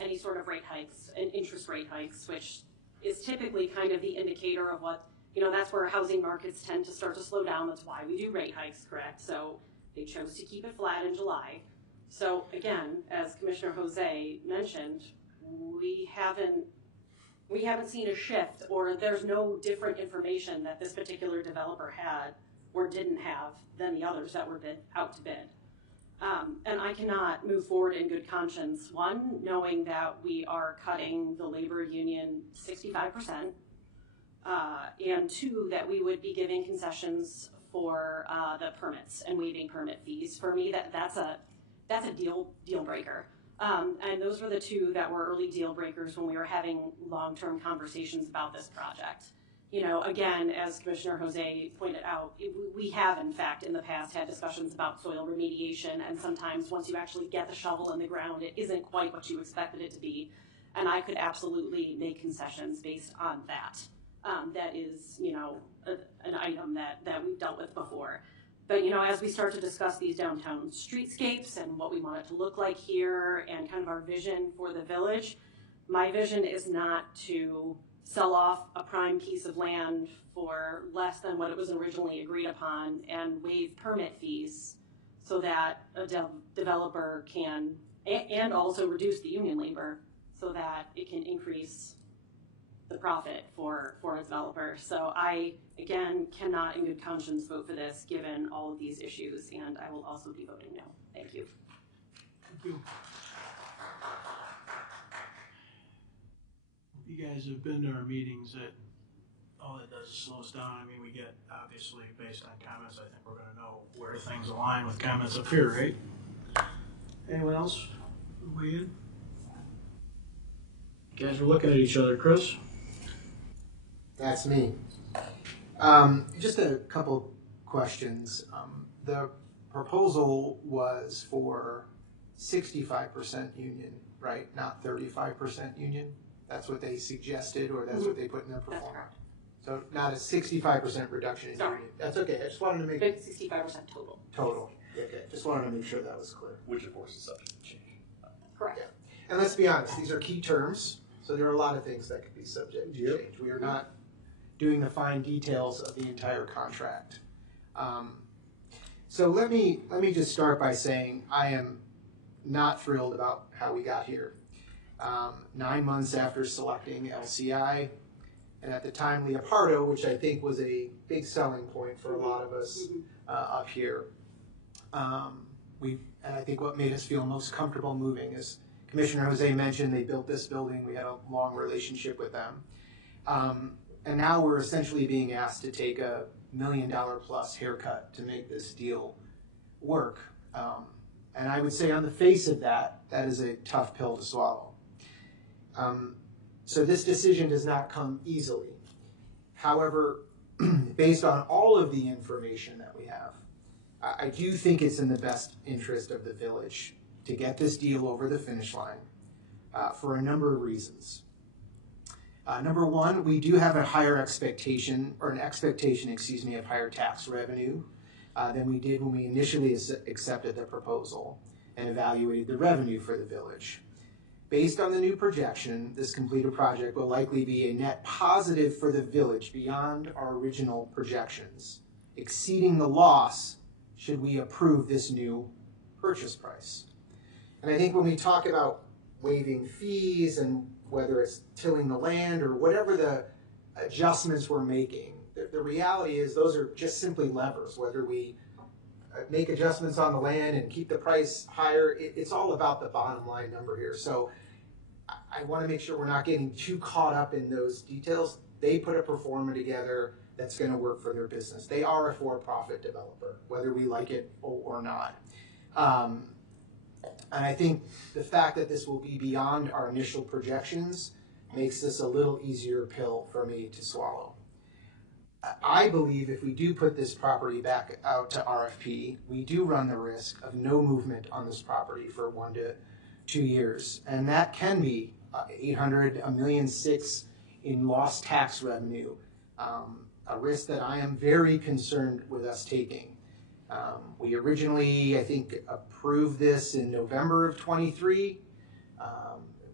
any sort of rate hikes and interest rate hikes, which is typically kind of the indicator of what, that's where housing markets tend to start to slow down. That's why we do rate hikes, correct? So they chose to keep it flat in July. So again, as Commissioner Jose mentioned, we haven't seen a shift, or there's no different information that this particular developer had or didn't have than the others that were out to bid. And I cannot move forward in good conscience, one, knowing that we are cutting the labor union 65%, and two, that we would be giving concessions for the permits and waiving permit fees. For me, that's that's a deal breaker. And those were the two that were early deal breakers when we were having long-term conversations about this project. You know, again, as Commissioner Jose pointed out, we have, in fact, in the past had discussions about soil remediation, and sometimes once you actually get the shovel in the ground, it isn't quite what you expected it to be. And I could absolutely make concessions based on that. That is, you know, an item that we've dealt with before. But, you know, as we start to discuss these downtown streetscapes and what we want it to look like here and kind of our vision for the village, my vision is not to sell off a prime piece of land for less than what it was originally agreed upon and waive permit fees so that a developer can, and also reduce the union labor so that it can increase the profit for a developer. So I, again, cannot in good conscience vote for this given all of these issues, and I will also be voting no. Thank you. Thank you. You guys have been to our meetings, that all that does is slow us down. I mean, we get, obviously, based on comments, I think we're going to know where things align with comments up here, right? Anyone else? Weigh in? You guys are looking at each other. Chris? That's me. Just a couple questions. The proposal was for 65% union, right? Not 35% union? That's what they suggested, or that's what they put in their performance? So not a 65% reduction in union? That's okay. I just wanted to make... 65% total. Total. Okay. Just wanted to make sure that was clear. Which, of course, is subject to change. Correct. Yeah. And let's be honest, these are key terms, so there are a lot of things that could be subject to change. We are not doing the fine details of the entire contract. So let me just start by saying I am not thrilled about how we got here. 9 months after selecting LCI, and at the time Leopardo, which I think was a big selling point for a lot of us up here. And I think what made us feel most comfortable moving is Commissioner Jose mentioned they built this building. We had a long relationship with them. And now we're essentially being asked to take a $1 million plus haircut to make this deal work. And I would say on the face of that, that is a tough pill to swallow. So this decision does not come easily. However, based on all of the information that we have, I do think it's in the best interest of the village to get this deal over the finish line for a number of reasons. Number one, we do have a higher expectation, or an expectation, excuse me, of higher tax revenue than we did when we initially accepted the proposal and evaluated the revenue for the village. Based on the new projection, this completed project will likely be a net positive for the village beyond our original projections, exceeding the loss should we approve this new purchase price. And I think when we talk about waiving fees and whether it's tilling the land or whatever the adjustments we're making, the reality is those are just simply levers. Whether we make adjustments on the land and keep the price higher, it's all about the bottom line number here. So I want to make sure we're not getting too caught up in those details. They put a performer together that's going to work for their business. They are a for-profit developer, whether we like it or not. And I think the fact that this will be beyond our initial projections makes this a little easier pill for me to swallow. I believe if we do put this property back out to RFP, we do run the risk of no movement on this property for 1 to 2 years. And that can be $800, $1.6 million in lost tax revenue, a risk that I am very concerned with us taking. We originally, I think, approved this in November of 23.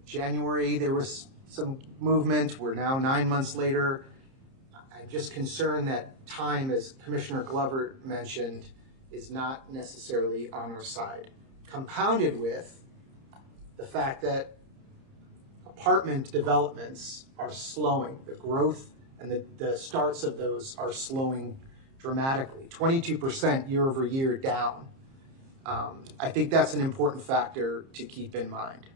January, there was some movement. We're now 9 months later. I'm just concerned that time, as Commissioner Glover mentioned, is not necessarily on our side. Compounded with the fact that apartment developments are slowing. The growth and the starts of those are slowing dramatically, 22% year over year down. I think that's an important factor to keep in mind.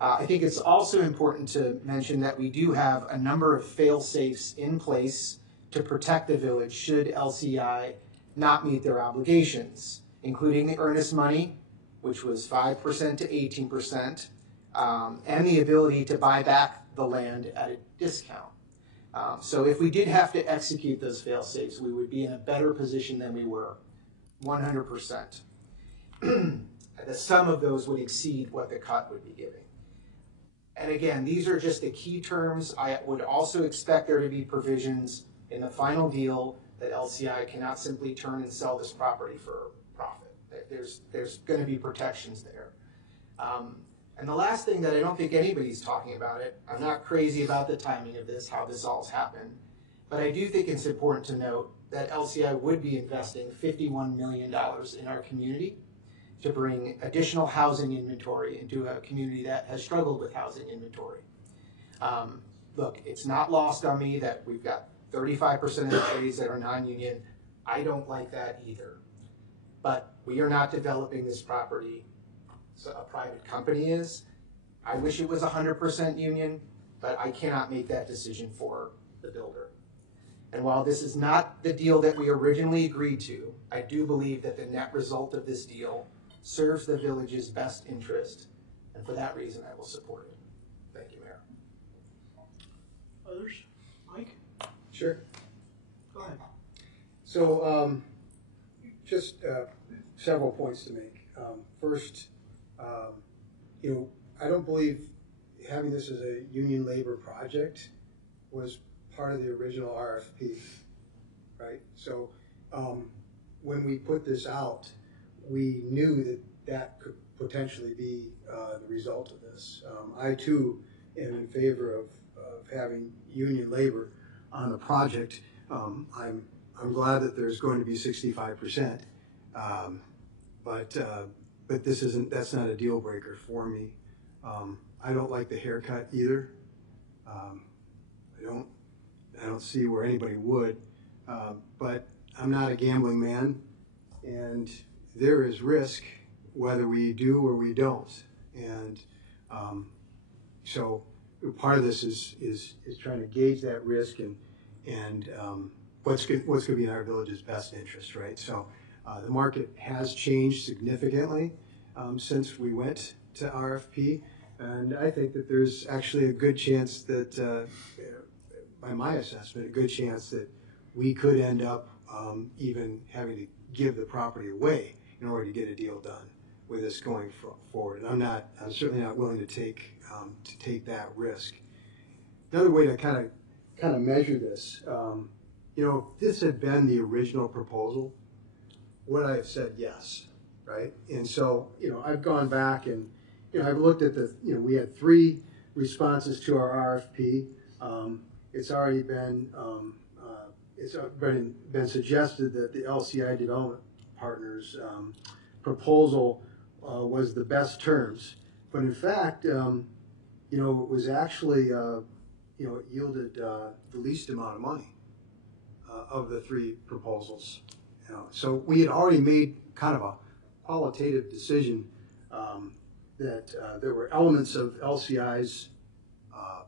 I think it's also important to mention that we do have a number of fail-safes in place to protect the village should LCI not meet their obligations, including the earnest money, which was 5% to 18%, and the ability to buy back the land at a discount. So if we did have to execute those fail-safes, we would be in a better position than we were, 100%. The sum of those would exceed what the cut would be giving. And again, these are just the key terms. I would also expect there to be provisions in the final deal that LCI cannot simply turn and sell this property for profit. There's going to be protections there. And the last thing that I don't think anybody's talking about it, I'm not crazy about the timing of this, how this all's happened, but I do think it's important to note that LCI would be investing $51 million in our community to bring additional housing inventory into a community that has struggled with housing inventory. Look, it's not lost on me that we've got 35% of the trades that are non-union. I don't like that either. But we are not developing this property, so a private company is. I wish it was 100% union, but I cannot make that decision for the builder. And while this is not the deal that we originally agreed to, I do believe that the net result of this deal serves the village's best interest, and for that reason I will support it. Thank you, Mayor. Others? Mike? Sure. Go ahead. So just several points to make. First, I don't believe having this as a union labor project was part of the original RFP, right? So when we put this out, we knew that that could potentially be the result of this. I too am in favor of having union labor on the project. I'm glad that there's going to be 65%, but that's not a deal breaker for me. I don't like the haircut either. I don't see where anybody would, but I'm not a gambling man, and there is risk whether we do or we don't. And so part of this is trying to gauge that risk and what's going to be in our village's best interest, right? So the market has changed significantly since we went to RFP, and I think that there's actually a good chance that, by my assessment, a good chance that we could end up even having to give the property away in order to get a deal done with this going forward. And I'm certainly not willing to take that risk. Another way to kind of measure this, if this had been the original proposal, would I have said yes, right? And so, I've gone back and, I've looked at we had 3 responses to our RFP. It's already been suggested that the LCI Development Partners proposal was the best terms, but in fact, it was actually it yielded the least amount of money of the 3 proposals. So we had already made kind of a qualitative decision that there were elements of LCI's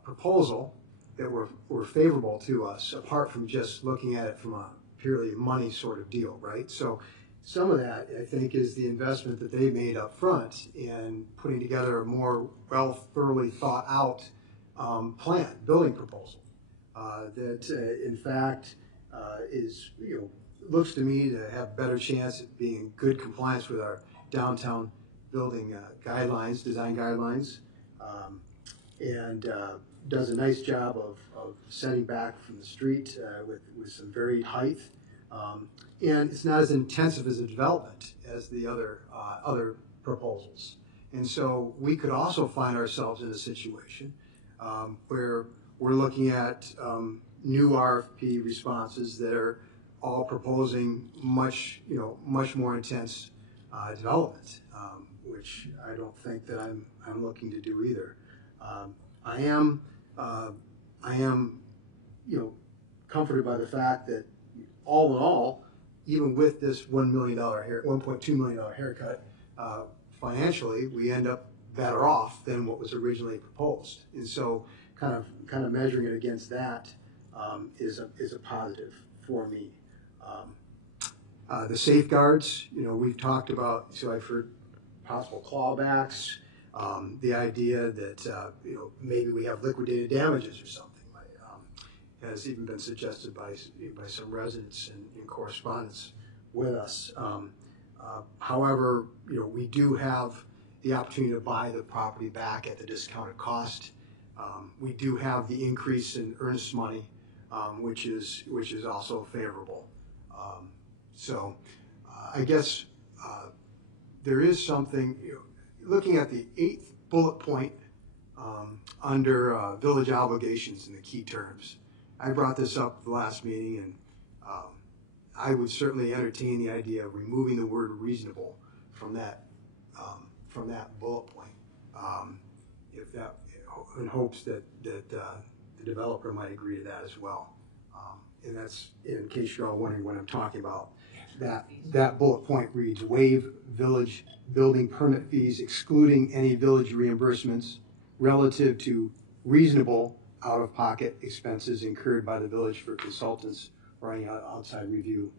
proposal that were favorable to us, apart from just looking at it from a purely money sort of deal, right? So some of that, I think, is the investment that they made up front in putting together a more thoroughly thought out building proposal that, in fact, looks to me to have better chance at being in good compliance with our downtown building guidelines, design guidelines, and does a nice job of setting back from the street with some varied height. And it's not as intensive as a development as the other proposals. And so we could also find ourselves in a situation where we're looking at new RFP responses that are all proposing much more intense development, which I don't think that I'm looking to do either. I am comforted by the fact that all in all, even with this $1.2 million haircut, financially, we end up better off than what was originally proposed. And so kind of measuring it against that is a positive for me. The safeguards, we've talked about, so I've heard possible clawbacks, the idea that maybe we have liquidated damages or something, has even been suggested by some residents in correspondence with us. However, we do have the opportunity to buy the property back at the discounted cost. We do have the increase in earnest money, which is also favorable. I guess there is something, looking at the 8th bullet point under village obligations and the key terms. I brought this up at the last meeting, and I would certainly entertain the idea of removing the word reasonable from that bullet point, if that, in hopes that the developer might agree to that as well. And that's, in case you're all wondering what I'm talking about, that bullet point reads, waive village building permit fees excluding any village reimbursements relative to reasonable out-of-pocket expenses incurred by the village for consultants or any outside review.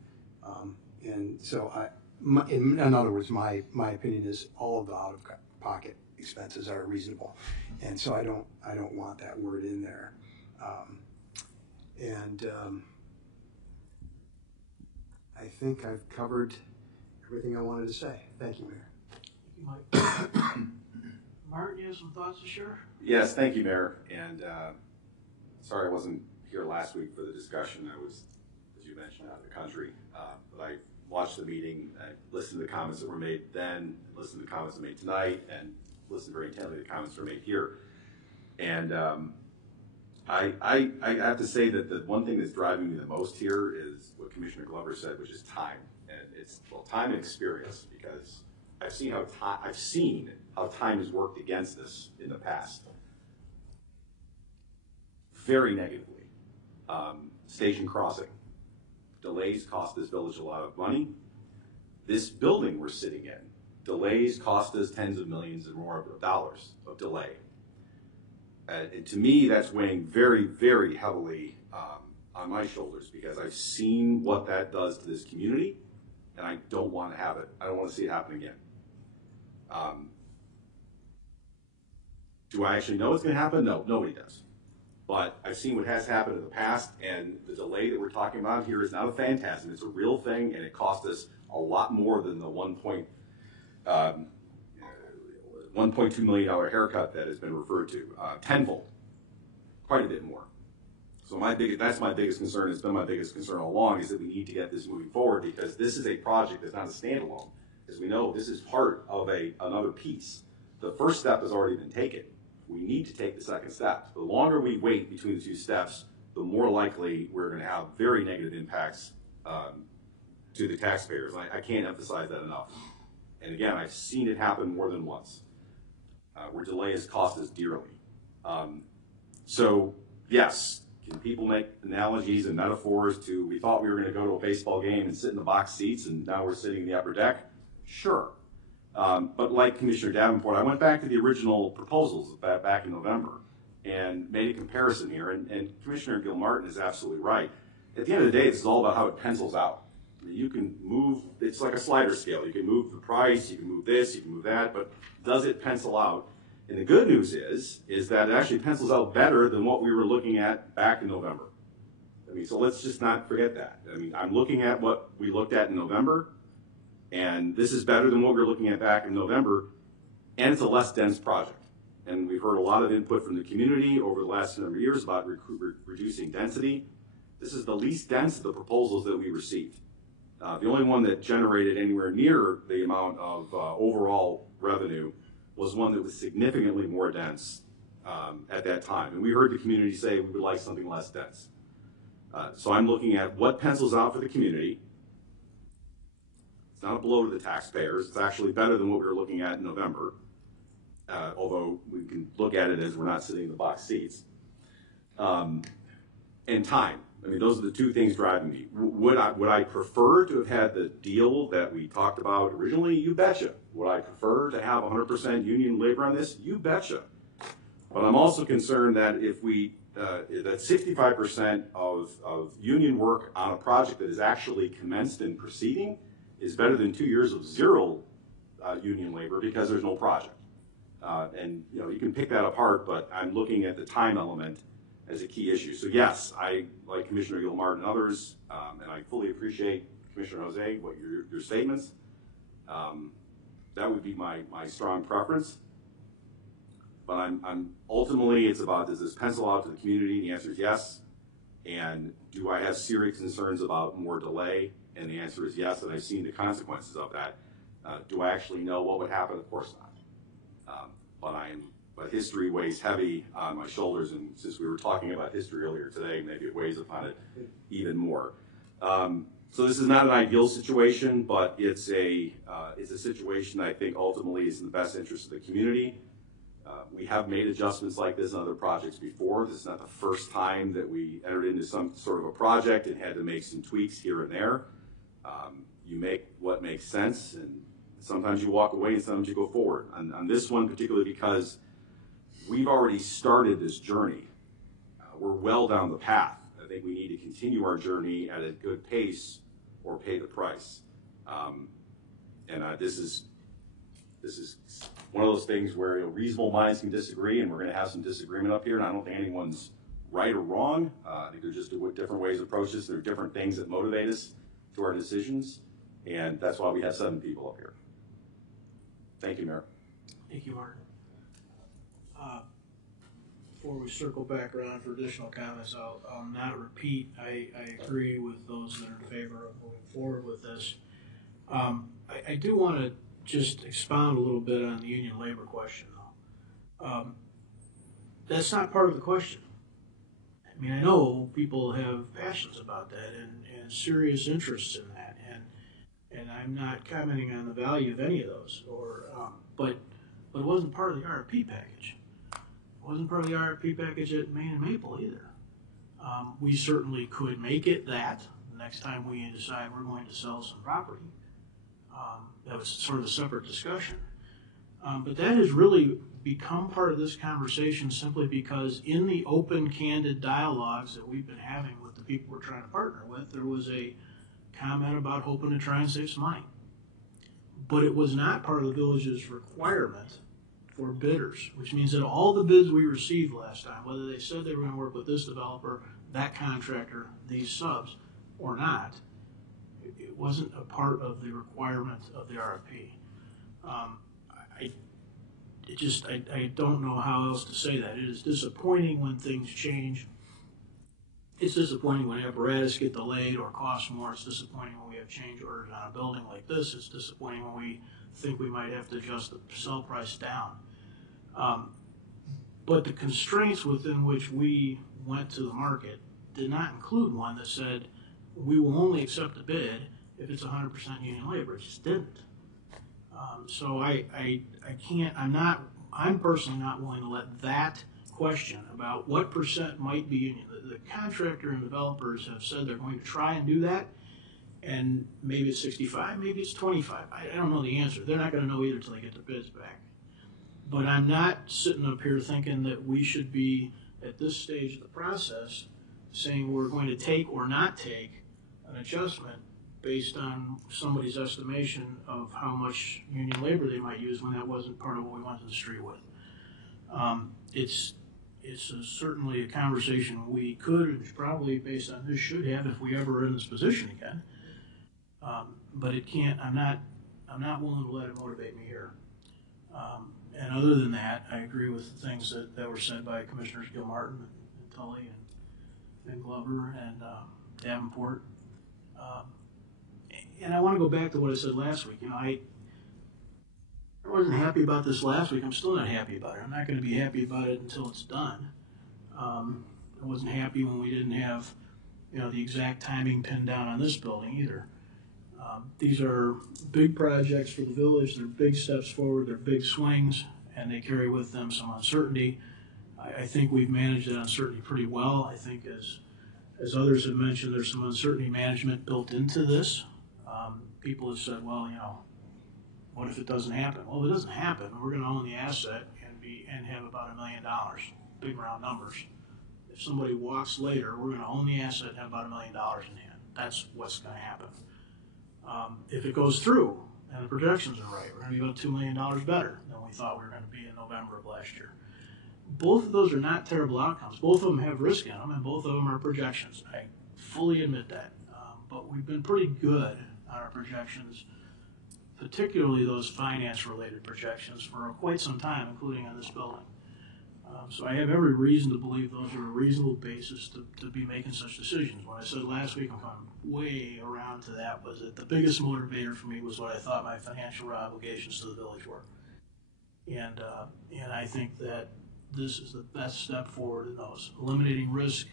And so in other words, my opinion is all of the out-of-pocket expenses are reasonable. And so I don't want that word in there. I think I've covered everything I wanted to say. Thank you, Mayor. Thank you, Mike. Martin, you have some thoughts to share? Yes, thank you, Mayor. And sorry I wasn't here last week for the discussion. I was, as you mentioned, out of the country. But I watched the meeting, I listened to the comments that were made then, listened to the comments that were made tonight, and listened very intently to the comments that were made here. And I have to say that the one thing that's driving me the most here is what Commissioner Glover said, which is time. And it's, well, time and experience, because I've seen how time has worked against us in the past. Very negatively. Station crossing. Delays cost this village a lot of money. This building we're sitting in, delays cost us tens of millions and more of dollars of delay. And to me, that's weighing very, very heavily on my shoulders, because I've seen what that does to this community, and I don't want to have it. I don't want to see it happen again. Do I actually know it's going to happen? No, nobody does. But I've seen what has happened in the past, and the delay that we're talking about here is not a phantasm. It's a real thing, and it cost us a lot more than the $1.2 million haircut that has been referred to, tenfold, quite a bit more. So that's my biggest concern. It's been my biggest concern all along, is that we need to get this moving forward, because this is a project that's not a standalone. As we know, this is part of another piece. The first step has already been taken. We need to take the second step. The longer we wait between the two steps, the more likely we're going to have very negative impacts to the taxpayers. I can't emphasize that enough. And again, I've seen it happen more than once, where delay has cost us dearly. So yes, can people make analogies and metaphors to, we thought we were going to go to a baseball game and sit in the box seats, and now we're sitting in the upper deck? Sure. But like Commissioner Davenport, I went back to the original proposals back in November and made a comparison here, and Commissioner Gilmartin is absolutely right. At the end of the day, this is all about how it pencils out. I mean, you can move, it's like a slider scale. You can move the price, you can move this, you can move that, but does it pencil out? And the good news is that it actually pencils out better than what we were looking at back in November. I mean, so let's just not forget that. I mean, I'm looking at what we looked at in November, and this is better than what we were looking at back in November, and it's a less dense project. And we've heard a lot of input from the community over the last number of years about reducing density. This is the least dense of the proposals that we received. The only one that generated anywhere near the amount of overall revenue was one that was significantly more dense at that time. And we heard the community say we would like something less dense. So I'm looking at what pencils out for the community. It's not a blow to the taxpayers. It's actually better than what we were looking at in November, although we can look at it as we're not sitting in the box seats. And time. I mean, those are the two things driving me. Would I prefer to have had the deal that we talked about originally? You betcha. Would I prefer to have 100% union labor on this? You betcha. But I'm also concerned that if that 65% of union work on a project that is actually commenced and proceeding is better than 2 years of zero union labor because there's no project. And you know, you can pick that apart, but I'm looking at the time element as a key issue. So yes, I, like Commissioner Gilmart and others, and I fully appreciate Commissioner Jose, what your statements. That would be my strong preference. But I'm ultimately, it's about, does this pencil out to the community? And the answer is yes. And do I have serious concerns about more delay? And the answer is yes, and I've seen the consequences of that. Do I actually know what would happen? Of course not. But history weighs heavy on my shoulders, and since we were talking about history earlier today, maybe it weighs upon it even more. So this is not an ideal situation, but it's a situation I think ultimately is in the best interest of the community. We have made adjustments like this on other projects before. This is not the first time that we entered into some sort of a project and had to make some tweaks here and there. You make what makes sense, and sometimes you walk away and sometimes you go forward. On this one, particularly because we've already started this journey. We're well down the path. I think we need to continue our journey at a good pace or pay the price. This is one of those things where reasonable minds can disagree, and we're going to have some disagreement up here, and I don't think anyone's right or wrong. I think they're just different ways to approach this. There are different things that motivate us to our decisions, and that's why we have 7 people up here. Thank you, Mayor. Thank you, Martin. Before we circle back around for additional comments, I'll not repeat. I agree with those that are in favor of moving forward with this. I do want to just expound a little bit on the union labor question, though. That's not part of the question. I mean, I know people have passions about that and serious interests in that, and I'm not commenting on the value of any of those, but it wasn't part of the RFP package. It wasn't part of the RFP package at Maine and Maple either. We certainly could make it that the next time we decide we're going to sell some property. That was sort of a separate discussion. But that has really become part of this conversation simply because in the open, candid dialogues that we've been having with the people we're trying to partner with, there was a comment about hoping to try and save some money. But it was not part of the village's requirement for bidders, which means that all the bids we received last time, whether they said they were going to work with this developer, that contractor, these subs, or not, it wasn't a part of the requirement of the RFP. I don't know how else to say that. It is disappointing when things change. It's disappointing when apparatus get delayed or cost more. It's disappointing when we have change orders on a building like this. It's disappointing when we think we might have to adjust the sell price down. But the constraints within which we went to the market did not include one that said we will only accept a bid if it's 100% union labor. It just didn't. So I can't, I'm personally not willing to let that question about what percent might be union. The contractor and developers have said they're going to try and do that, and maybe it's 65, maybe it's 25. I don't know the answer. They're not going to know either until they get their bids back. But I'm not sitting up here thinking that we should be, at this stage of the process, saying we're going to take or not take an adjustment based on somebody's estimation of how much union labor they might use when that wasn't part of what we went to the street with. It's certainly a conversation we could, and probably based on this, should have if we ever are in this position again. But it can't. I'm not willing to let it motivate me here. And other than that, I agree with the things that were said by Commissioners Gilmartin and Tully and Glover and Davenport. And I want to go back to what I said last week. You know, I wasn't happy about this last week. I'm still not happy about it. I'm not going to be happy about it until it's done. I wasn't happy when we didn't have, the exact timing pinned down on this building either. These are big projects for the village. They're big steps forward. They're big swings, and they carry with them some uncertainty. I think we've managed that uncertainty pretty well. I think, as others have mentioned, there's some uncertainty management built into this. People have said, well, what if it doesn't happen? Well, if it doesn't happen, we're going to own the asset and have about $1 million, big round numbers. If somebody walks later, we're going to own the asset and have about $1 million in hand. That's what's going to happen. If it goes through, and the projections are right. We're going to be about $2 million better than we thought we were going to be in November of last year. Both of those are not terrible outcomes. Both of them have risk in them, and both of them are projections. I fully admit that. But we've been pretty good on our projections, particularly those finance-related projections, for quite some time, including on this building. So I have every reason to believe those are a reasonable basis to be making such decisions. When I said last week, I'm coming way around to that, was that the biggest motivator for me was what I thought my financial obligations to the village were. And I think that this is the best step forward in those. Eliminating risk,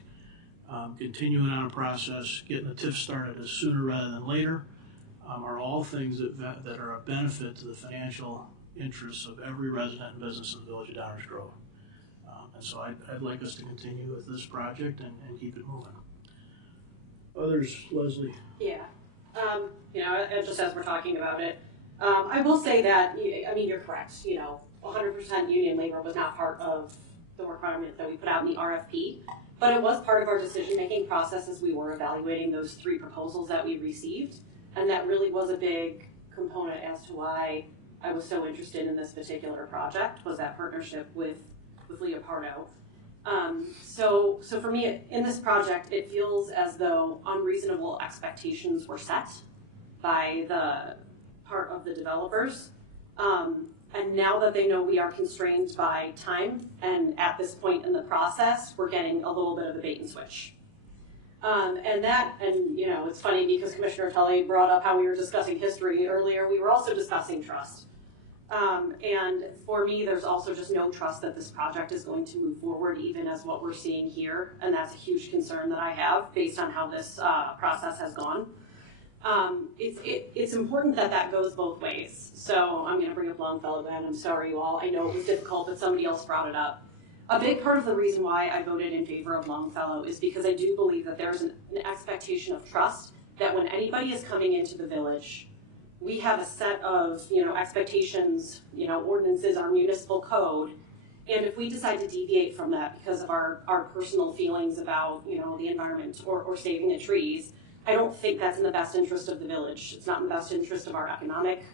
continuing on a process, getting the TIF started as sooner rather than later, are all things that are a benefit to the financial interests of every resident and business in the village of Downers Grove. And so I'd like us to continue with this project and keep it moving. Others, Leslie? Yeah. Just as we're talking about it, I will say that, you're correct. 100% union labor was not part of the requirement that we put out in the RFP, but it was part of our decision-making process as we were evaluating those 3 proposals that we received. And that really was a big component as to why I was so interested in this particular project, was that partnership with Leopardo. So for me, in this project, it feels as though unreasonable expectations were set by the part of the developers. And now that they know we are constrained by time, and at this point in the process, we're getting a little bit of a bait and switch. It's funny because Commissioner Tully brought up how we were discussing history earlier. We were also discussing trust. And for me, there's also just no trust that this project is going to move forward, even as what we're seeing here. And that's a huge concern that I have based on how this process has gone. It's important that goes both ways. So I'm going to bring up Longfellow again. I'm sorry, you all. I know it was difficult, but somebody else brought it up. A big part of the reason why I voted in favor of Longfellow is because I do believe that there's an expectation of trust that when anybody is coming into the village, we have a set of expectations, ordinances, our municipal code, and if we decide to deviate from that because of our personal feelings about the environment or saving the trees, I don't think that's in the best interest of the village. It's not in the best interest of our economic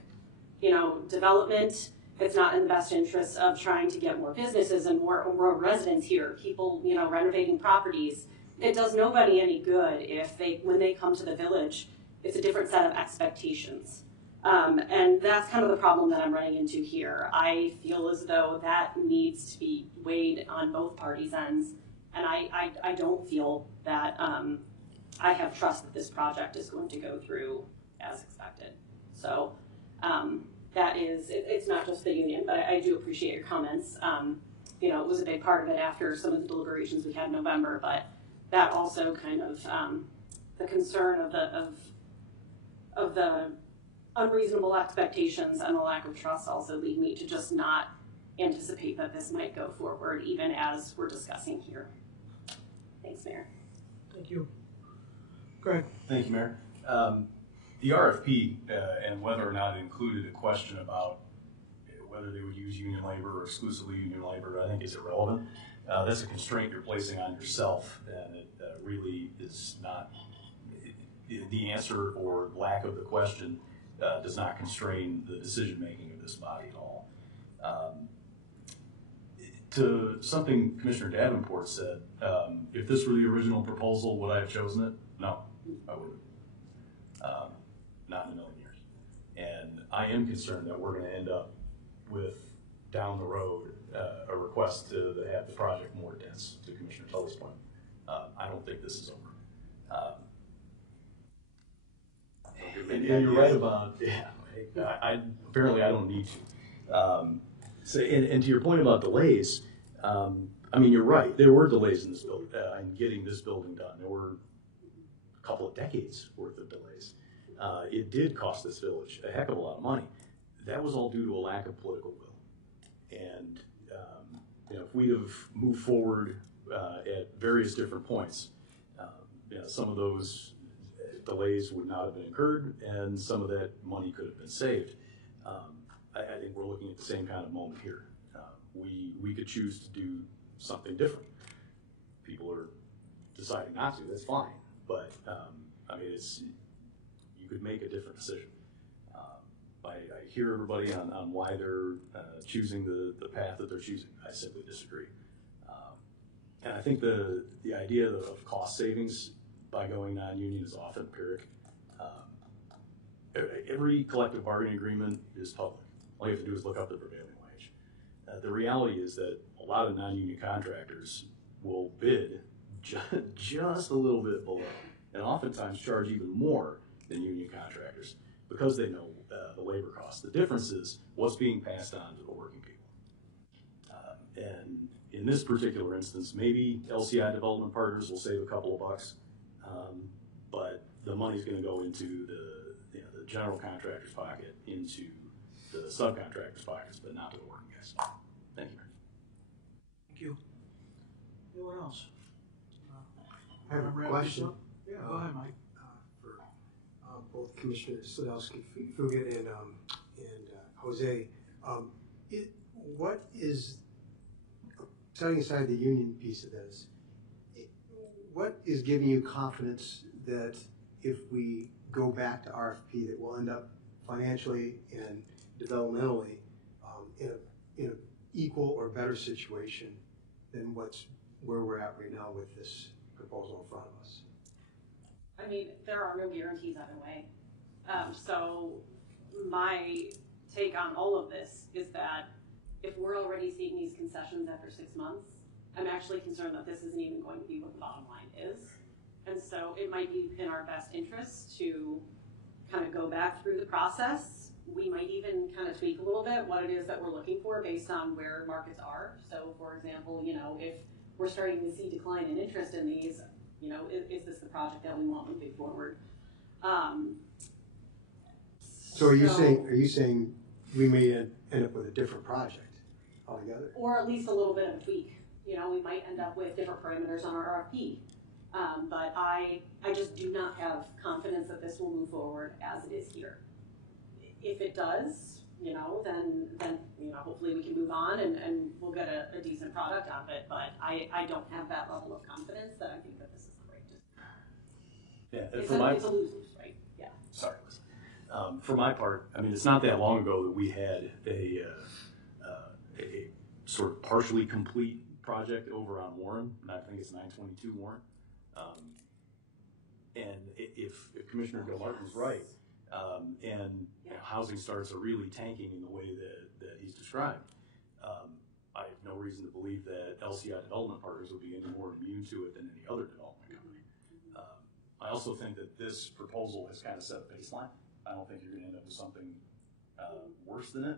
development. It's not in the best interest of trying to get more businesses and more residents here, people renovating properties. It does nobody any good if when they come to the village, it's a different set of expectations. And that's kind of the problem that I'm running into here. I feel as though that needs to be weighed on both parties' ends, and I don't feel that I have trust that this project is going to go through as expected. So it's not just the union, but I do appreciate your comments. It was a big part of it after some of the deliberations we had in November, but that also kind of the concern of the unreasonable expectations and the lack of trust also lead me to just not anticipate that this might go forward, even as we're discussing here. Thanks, Mayor. Thank you. Greg. Thank you, Mayor. The RFP and whether or not it included a question about whether they would use union labor or exclusively union labor, I think is irrelevant. That's a constraint you're placing on yourself, and it really is not the answer or lack of the question does not constrain the decision-making of this body at all. To something Commissioner Davenport said, if this were the original proposal, would I have chosen it? No, I wouldn't. Not in a million years. And I am concerned that we're going to end up with, down the road, a request to have the project more dense, to Commissioner Tully's point. I don't think this is over. And you're right about, apparently I don't need to. And to your point about delays, you're right. There were delays in this building, in getting this building done. There were a couple of decades worth of delays. It did cost this village a heck of a lot of money. That was all due to a lack of political will. And if we'd have moved forward at various different points, some of those delays would not have been incurred, and some of that money could have been saved. I think we're looking at the same kind of moment here. We could choose to do something different. People are deciding not to. That's fine, but you could make a different decision by hear everybody on why they're choosing the path that they're choosing. I simply disagree. And I think the idea of cost savings by going non-union is often empiric. Every collective bargaining agreement is public. All you have to do is look up the prevailing wage. The reality is that a lot of non-union contractors will bid just a little bit below, and oftentimes charge even more than union contractors because they know the labor costs. The difference is what's being passed on to the working people. And in this particular instance, maybe LCI Development Partners will save a couple of bucks, but the money's going to go into the general contractor's pocket, into the subcontractor's pockets, but not to the working guys. Thank you, Mayor. Thank you. Anyone else? I have a Wanna wrap question. this up? Yeah, go ahead, Mike. For both Commissioners Sadowski, Fugit, and Jose. What is, setting aside the union piece of this, what is giving you confidence that if we go back to RFP that we'll end up financially and developmentally in an equal or better situation than where we're at right now with this proposal in front of us? I mean, there are no guarantees either way. So my take on all of this is that if we're already seeing these concessions after 6 months, I'm actually concerned that this isn't even going to be what the bottom line is. And so it might be in our best interest to kind of go back through the process. We might even kind of tweak a little bit what it is that we're looking for based on where markets are. So for example, if we're starting to see decline in interest in these, is this the project that we want moving forward? So are you saying we may end up with a different project altogether? Or at least a little bit of a tweak. We might end up with different parameters on our RFP. But I just do not have confidence that this will move forward as it is here. If it does, then hopefully we can move on and we'll get a decent product out of it. But I don't have that level of confidence that I think that this is the right decision. Yeah, it's a lose-lose, right? Yeah. Sorry, listen. For my part, I mean, it's not that long ago that we had a sort of partially complete project over on Warren, and I think it's 922 Warren. And if Commissioner Gilmartin's right, and housing starts are really tanking in the way that he's described, I have no reason to believe that LCI Development Partners would be any more immune to it than any other development company. I also think that this proposal has kind of set a baseline. I don't think you're going to end up with something worse than it,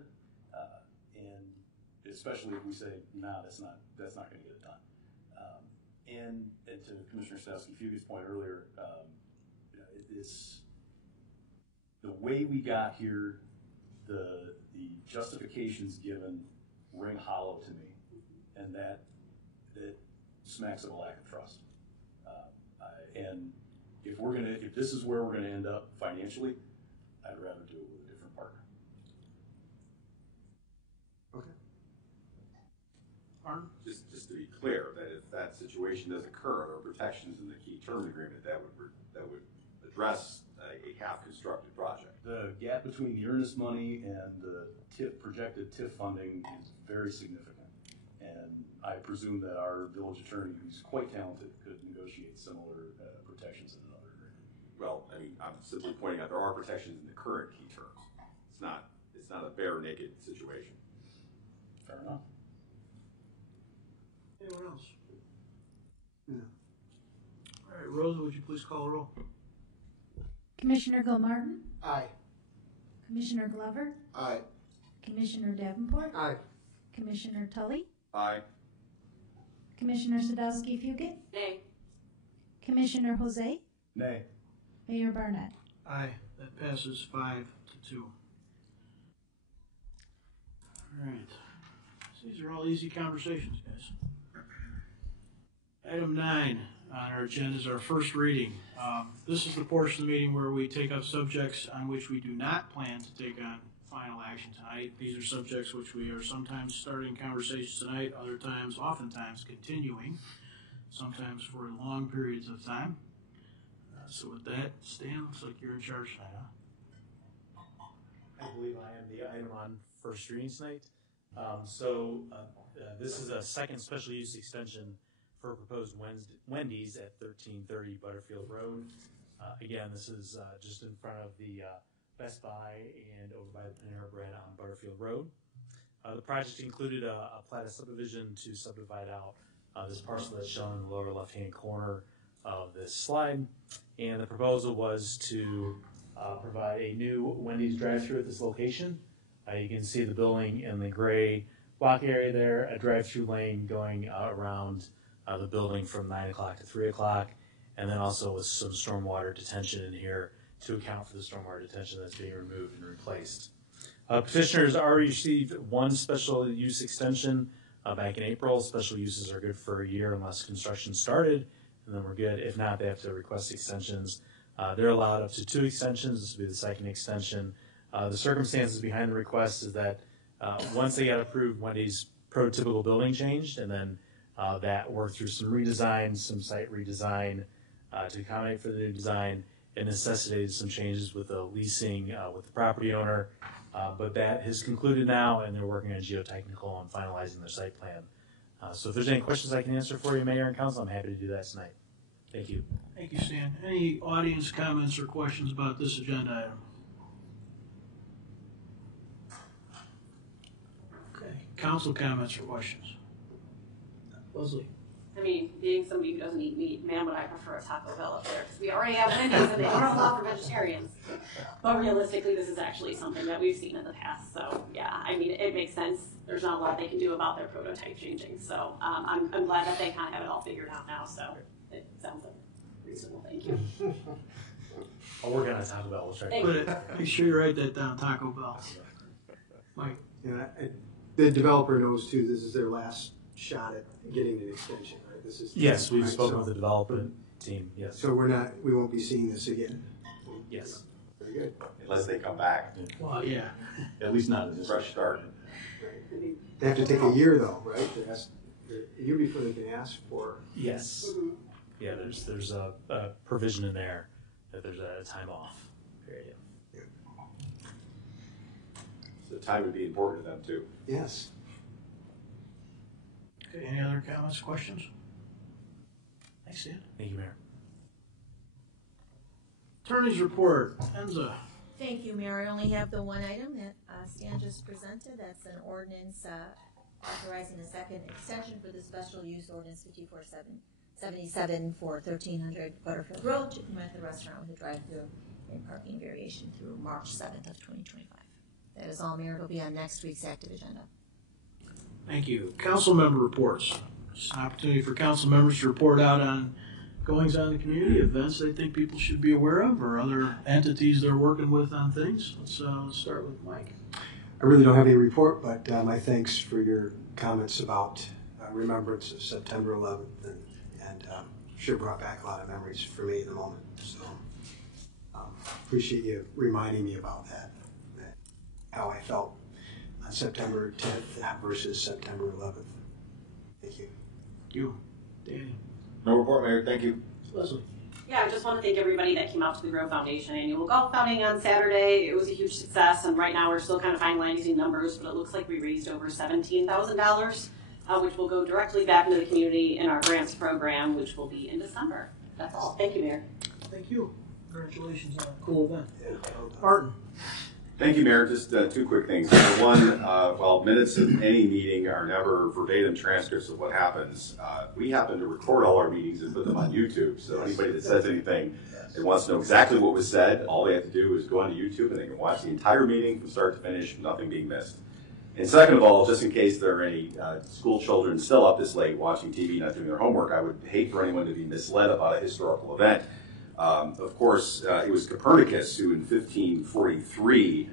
and especially if we say, nah, that's not going to get it done. And to Commissioner Sadowski-Fugit's point earlier, it's the way we got here, the justifications given ring hollow to me, and that smacks of a lack of trust. And if this is where we're gonna end up financially, I'd rather do it with a different partner. Okay. Arn? Just to be clear, that if that situation does occur, there are protections in the key term agreement that would address a half-constructed project. The gap between the earnest money and the projected TIF funding is very significant. And I presume that our village attorney, who's quite talented, could negotiate similar protections in another agreement. Well, I mean, I'm simply pointing out there are protections in the current key terms. It's not a bare naked situation. Fair enough. Anyone else? No. All right, Rosa, would you please call the roll? Commissioner Gilmartin, Aye. Commissioner Glover, Aye. Commissioner Davenport, Aye. Commissioner Tully, Aye. Commissioner Sadowski-Fugit, Nay. Commissioner Jose, Nay. Mayor Barnett. Aye, that passes 5-2. All right, so these are all easy conversations, guys. Item 9 on our agenda is our first reading. This is the portion of the meeting where we take up subjects on which we do not plan to take on final action tonight. These are subjects which we are sometimes starting conversations tonight, oftentimes continuing, sometimes for long periods of time. So with that, Stan, looks like you're in charge tonight, huh? I believe I am the item on first reading tonight. This is a second special use extension for proposed Wendy's at 1330 Butterfield Road. Again, this is just in front of the Best Buy and over by the Panera Bread on Butterfield Road. The project included a plat of subdivision to subdivide out this parcel that's shown in the lower left-hand corner of this slide. And the proposal was to provide a new Wendy's drive-thru at this location. You can see the building in the gray block area there, a drive-thru lane going around the building from 9 o'clock to 3 o'clock, and then also with some stormwater detention in here to account for the stormwater detention that's being removed and replaced. Petitioners already received one special use extension back in April. Special uses are good for a year unless construction started, and then we're good. If not, they have to request extensions. They're allowed up to 2 extensions. This will be the second extension. The circumstances behind the request is that once they got approved, Wendy's prototypical building changed, and then that worked through some redesign, some site redesign to accommodate for the new design. It necessitated some changes with the leasing with the property owner, but that has concluded now, and they're working on geotechnical and finalizing their site plan. So if there's any questions I can answer for you, Mayor and Council, I'm happy to do that tonight. Thank you. Thank you, Stan. Any audience comments or questions about this agenda item? Okay, council comments or questions? Leslie. I mean, being somebody who doesn't eat meat, man, would I prefer a Taco Bell up there, because we already have Wendy's and they don't allow for vegetarians. But realistically, this is actually something that we've seen in the past. So yeah, I mean, it makes sense. There's not a lot they can do about their prototype changing. So I'm glad that they kind of have it all figured out now. So it sounds like reasonable. Thank you. I'll work on a Taco Bell. We'll try. Make sure you write that down, Taco Bell. Mike. Yeah, the developer knows too, this is their last shot at getting an extension, right? This is Yes, we've spoken with the development team, yes. So we won't be seeing this again? Yes. Very good. Unless they come back. Well, yeah. At least not a fresh start. They have to take a year though, right? A year before they can ask for. Yes. Yeah, there's a provision in there that there's a time off period. So time would be important to them too. Yes. Okay, any other comments, questions? Thanks, Dan. Thank you, Mayor. Attorney's report, Enza. Thank you, Mayor. I only have the one item that Stan just presented. That's an ordinance authorizing a second extension for the special use ordinance 5477 for 1300 Butterfield Road to permit the restaurant with a drive-through and parking variation through March 7th of 2025. That is all, Mayor. It'll be on next week's active agenda. Thank you. Council member reports. It's an opportunity for council members to report out on goings on in the community, events they think people should be aware of, or other entities they're working with on things. Let's start with Mike. I really don't have any report, but my thanks for your comments about remembrance of September 11th, and sure brought back a lot of memories for me in the moment. So appreciate you reminding me about that, how I felt on September 10th versus September 11th. Thank you. You, Danny. No report, Mayor. Thank you. Leslie. Yeah, I just want to thank everybody that came out to the Grove Foundation annual golf outing on Saturday. It was a huge success, and right now we're still kind of finalizing numbers, but it looks like we raised over $17,000, which will go directly back into the community in our grants program, which will be in December. That's all. Thank you, Mayor. Thank you. Congratulations on a cool event. Yeah. Martin. Thank you, Mayor. Just 2 quick things. Number one, while minutes of any meeting are never verbatim transcripts of what happens, we happen to record all our meetings and put them on YouTube. So anybody that says anything and wants to know exactly what was said, all they have to do is go onto YouTube and they can watch the entire meeting from start to finish, nothing being missed. And second of all, just in case there are any school children still up this late watching TV, not doing their homework, I would hate for anyone to be misled about a historical event. Of course, it was Copernicus who in 1543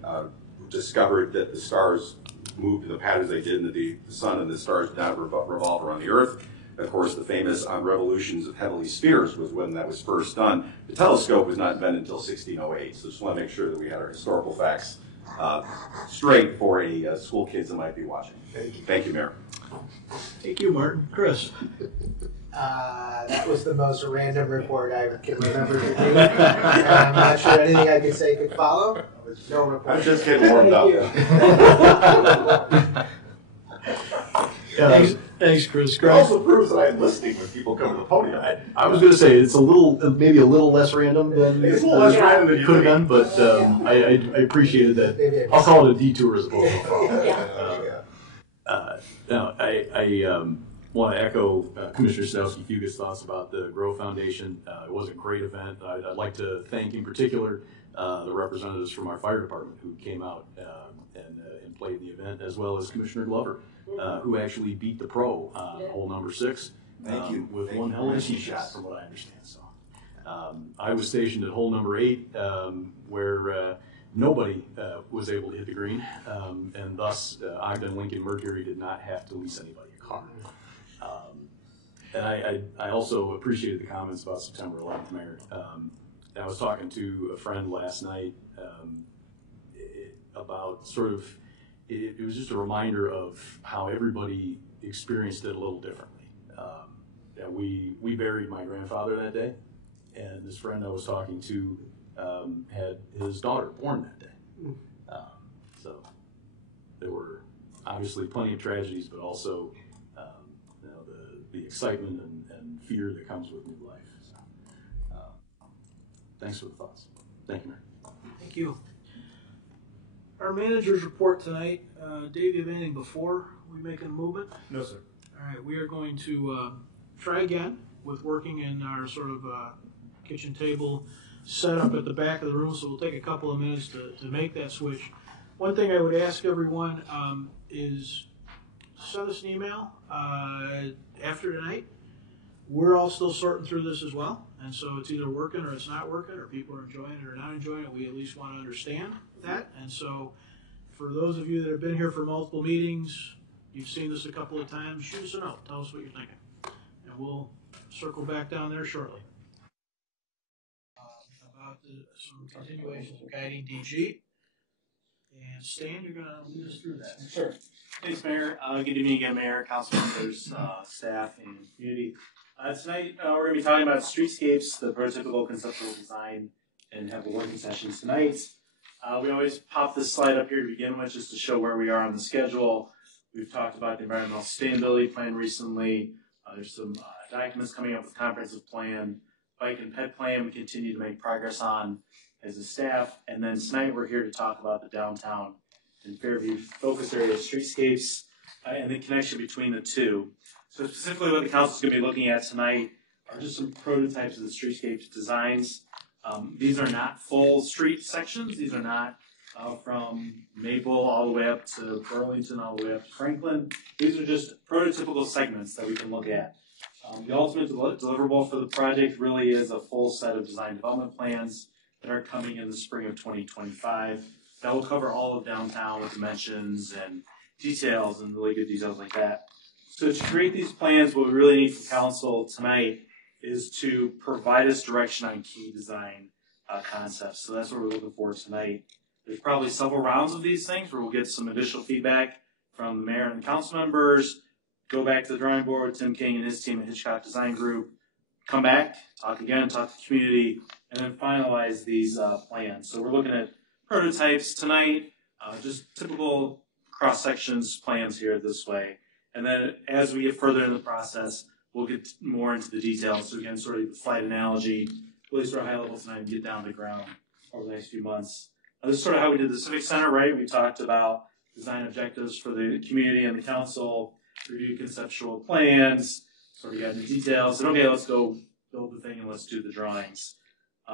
discovered that the stars moved in the patterns they did, and that the sun and the stars did not revolve around the earth. Of course, the famous revolutions of heavenly spheres was when that was first done. The telescope was not invented until 1608, so just want to make sure that we had our historical facts straight for any school kids that might be watching. Thank you, Mayor. Thank you, Martin. Chris. That was the most random report I can remember to do. I'm not sure anything I could say could follow. No report. I'm just getting warmed up. Thanks, Chris. It also proves that I'm listening when people come to the podium. I was going to say it's a little, maybe a little less random than It's a little less random than it you could have think. been, but I appreciated that. I'll call it a detour as opposed to a follow. Now, I want to echo Commissioner Sadowski-Fugit's thoughts about the Grow Foundation. It was a great event. I'd like to thank in particular the representatives from our fire department who came out and played the event, as well as Commissioner Glover, who actually beat the pro on hole number 6. Thank you. With Thank one you. hole and shot, from what I understand. So, I was stationed at hole number 8, where nobody was able to hit the green, and thus Ogden, Lincoln, Mercury did not have to lease anybody a car. And I also appreciated the comments about September 11th, Mayor. I was talking to a friend last night about sort of, it was just a reminder of how everybody experienced it a little differently. We buried my grandfather that day, and this friend I was talking to had his daughter born that day. So there were obviously plenty of tragedies, but also the excitement and fear that comes with new life. So, thanks for the thoughts. Thank you, Mayor. Thank you. Our manager's report tonight. Dave, you have anything before we make a movement? No, sir. All right, we are going to try again with working in our sort of kitchen table setup at the back of the room, so we'll take a couple of minutes to make that switch. One thing I would ask everyone is send us an email after tonight. We're all still sorting through this as well, and so it's either working or it's not working, or people are enjoying it or not enjoying it. We at least want to understand that, and so for those of you that have been here for multiple meetings, you've seen this a couple of times, shoot us a note. Tell us what you're thinking, and we'll circle back down there shortly. About some continuations of guiding DG. And Stan, you're going to lead us through that. Sure. Thanks, Mayor. Good evening again, Mayor, council members, staff, and community. Tonight, we're going to be talking about streetscapes, the prototypical conceptual design, and have a working session tonight. We always pop this slide up here to begin with just to show where we are on the schedule. We've talked about the environmental sustainability plan recently. There's some documents coming up with comprehensive plan, bike and ped plan we continue to make progress on as a staff. And then tonight we're here to talk about the downtown and Fairview focus area streetscapes and the connection between the two. So specifically what the council is going to be looking at tonight are just some prototypes of the streetscapes designs. These are not full street sections. These are not from Maple all the way up to Burlington, all the way up to Franklin. These are just prototypical segments that we can look at. The ultimate deliverable for the project really is a full set of design development plans that are coming in the spring of 2025. That will cover all of downtown with dimensions and details and really good details like that. So to create these plans, what we really need from council tonight is to provide us direction on key design concepts. So that's what we're looking for tonight. There's probably several rounds of these things where we'll get some additional feedback from the mayor and the council members, go back to the drawing board with Tim King and his team at Hitchcock Design Group, come back, talk again, talk to the community, and then finalize these plans. So we're looking at prototypes tonight, just typical cross-sections plans here this way. And then as we get further in the process, we'll get more into the details. So again, sort of the flight analogy, really sort of high level tonight and get down to ground over the next few months. This is sort of how we did the Civic Center, right? We talked about design objectives for the community and the council, reviewed conceptual plans, sort of got into details, and okay, let's go build the thing and let's do the drawings.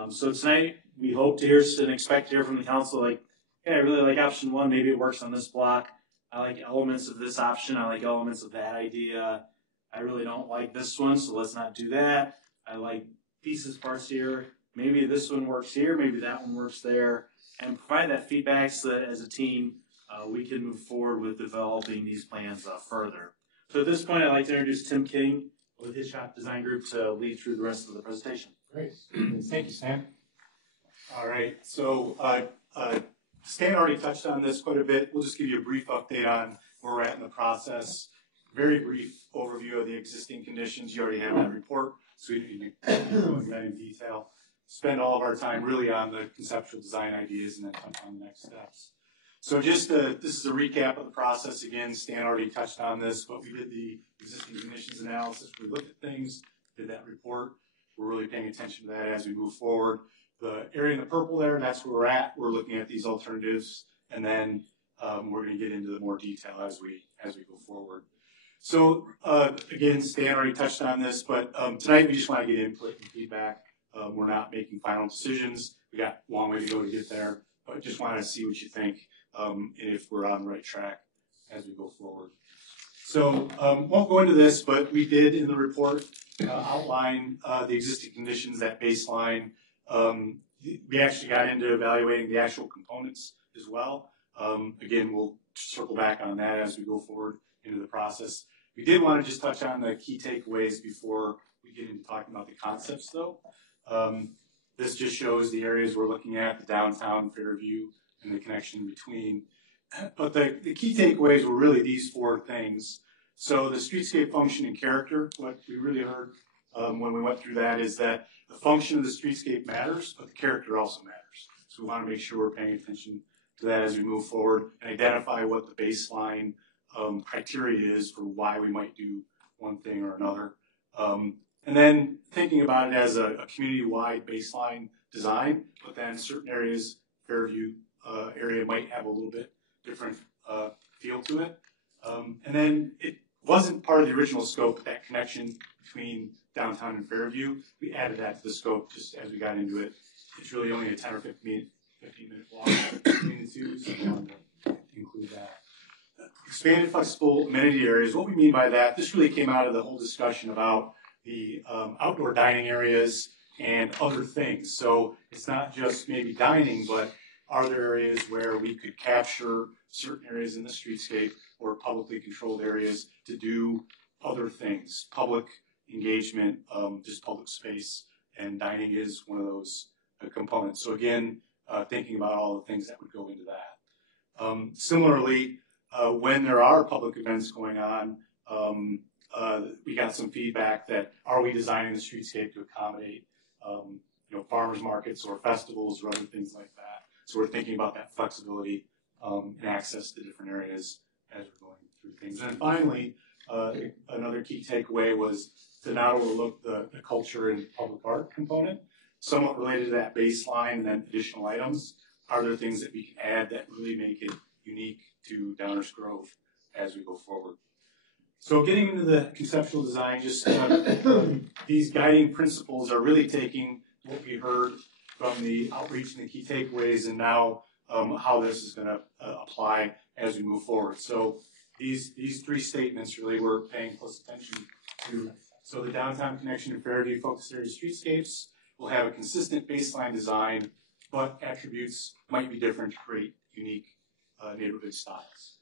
So tonight, we hope to hear and expect to hear from the council, like, hey, I really like option 1, maybe it works on this block. I like elements of this option, I like elements of that idea. I really don't like this one, so let's not do that. I like pieces, parts here. Maybe this one works here, maybe that one works there. And provide that feedback so that as a team, we can move forward with developing these plans further. So at this point, I'd like to introduce Tim King with Hitchcock Design Group to lead through the rest of the presentation. Great. Thank you, Stan. All right. So Stan already touched on this quite a bit. We'll just give you a brief update on where we're at in the process. Very brief overview of the existing conditions. You already have that report, so we don't need to go into that in detail. spend all of our time really on the conceptual design ideas and then touch on the next steps. So just this is a recap of the process. Again, Stan already touched on this, but we did the existing conditions analysis. We looked at things, did that report. We're really paying attention to that as we move forward. The area in the purple there, that's where we're at. We're looking at these alternatives, and then we're going to get into the more detail as we go forward. So again, Stan already touched on this, but tonight we just want to get input and feedback. We're not making final decisions. We got a long way to go to get there, but just want to see what you think and if we're on the right track as we go forward. So won't go into this, but we did in the report outline the existing conditions, that baseline. We actually got into evaluating the actual components as well. Again, we'll circle back on that as we go forward into the process. We did want to just touch on the key takeaways before we get into talking about the concepts, though. This just shows the areas we're looking at, the downtown, Fairview, and the connection between. But the key takeaways were really these four things. So the streetscape function and character, what we really heard when we went through that is that the function of the streetscape matters, but the character also matters. So we want to make sure we're paying attention to that as we move forward and identify what the baseline criteria is for why we might do one thing or another. And then thinking about it as a community-wide baseline design, but then certain areas, Fairview area might have a little bit different feel to it. And then it wasn't part of the original scope, that connection between downtown and Fairview. We added that to the scope just as we got into it. It's really only a 10 or 15 minute walk between the two, so we wanted to include that. Expanded flexible amenity areas, what we mean by that, this really came out of the whole discussion about the outdoor dining areas and other things. So it's not just maybe dining, but are there areas where we could capture certain areas in the streetscape or publicly controlled areas to do other things, public engagement, just public space, and dining is one of those components. So again, thinking about all the things that would go into that. Similarly, when there are public events going on, we got some feedback that are we designing the streetscape to accommodate farmers markets or festivals or other things like that. So we're thinking about that flexibility and access to different areas as we're going through things. And finally, another key takeaway was to not overlook the culture and public art component, somewhat related to that baseline and then additional items. Are there things that we can add that really make it unique to Downers Grove as we go forward? So getting into the conceptual design, just these guiding principles are really taking what we heard from the outreach and the key takeaways and now how this is going to apply as we move forward. So these three statements really we're paying close attention to. So the downtown connection and Fairview focus area streetscapes will have a consistent baseline design, but attributes might be different to create unique neighborhood styles.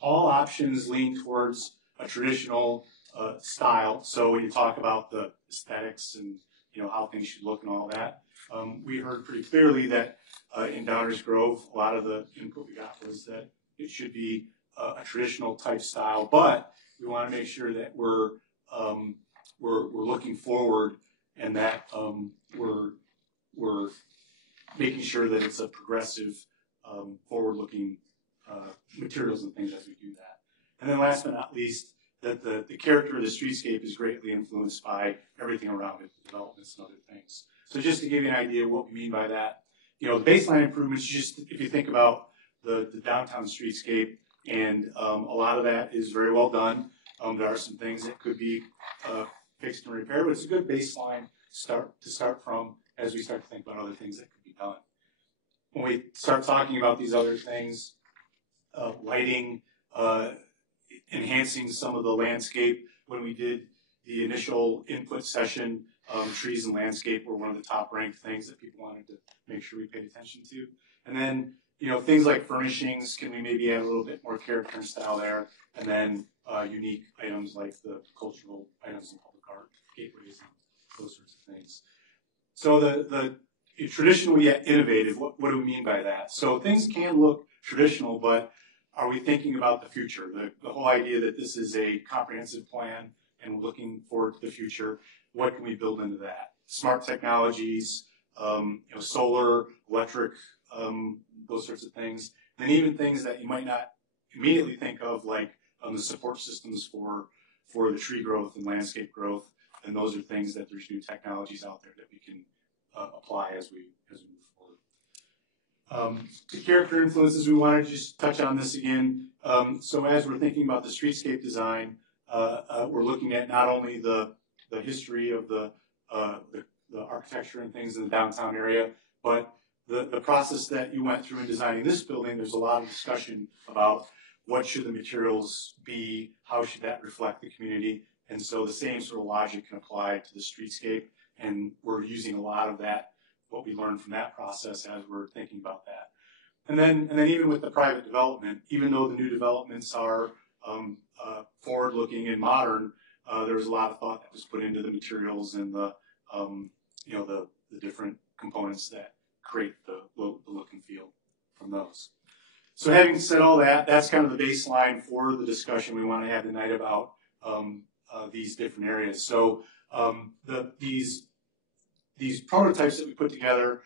All options lean towards a traditional style. So when you talk about the aesthetics and how things should look and all that, we heard pretty clearly that in Downers Grove, a lot of the input we got was that it should be a traditional type style, but we want to make sure that we're looking forward and that we're making sure that it's a progressive, forward-looking materials and things as we do that. And then last but not least, that the character of the streetscape is greatly influenced by everything around it, developments and other things. So just to give you an idea of what we mean by that, the baseline improvements, just if you think about the downtown streetscape, and a lot of that is very well done. There are some things that could be fixed and repaired, but it's a good baseline to start from as we start to think about other things that could be done. When we start talking about these other things, lighting, enhancing some of the landscape, when we did the initial input session, trees and landscape were one of the top ranked things that people wanted to make sure we paid attention to. And then, things like furnishings, can we maybe add a little bit more character and style there? And then unique items like the cultural items in public art, gateways, and those sorts of things. So the traditional yet innovative, what do we mean by that? So things can look traditional, but are we thinking about the future? The whole idea that this is a comprehensive plan and we're looking forward to the future, what can we build into that? Smart technologies, solar, electric, those sorts of things. And even things that you might not immediately think of, like the support systems for the tree growth and landscape growth. And those are things that there's new technologies out there that we can apply as we move forward. The character influences, we want to just touch on this again. So as we're thinking about the streetscape design, we're looking at not only the history of the architecture and things in the downtown area, but the process that you went through in designing this building. There's a lot of discussion about what should the materials be, how should that reflect the community, and so the same sort of logic can apply to the streetscape, and we're using a lot of that, what we learned from that process as we're thinking about that. And then even with the private development, even though the new developments are forward-looking and modern, there was a lot of thought that was put into the materials and the different components that create the look and feel from those. So having said all that, that's kind of the baseline for the discussion we want to have tonight about these different areas. So these prototypes that we put together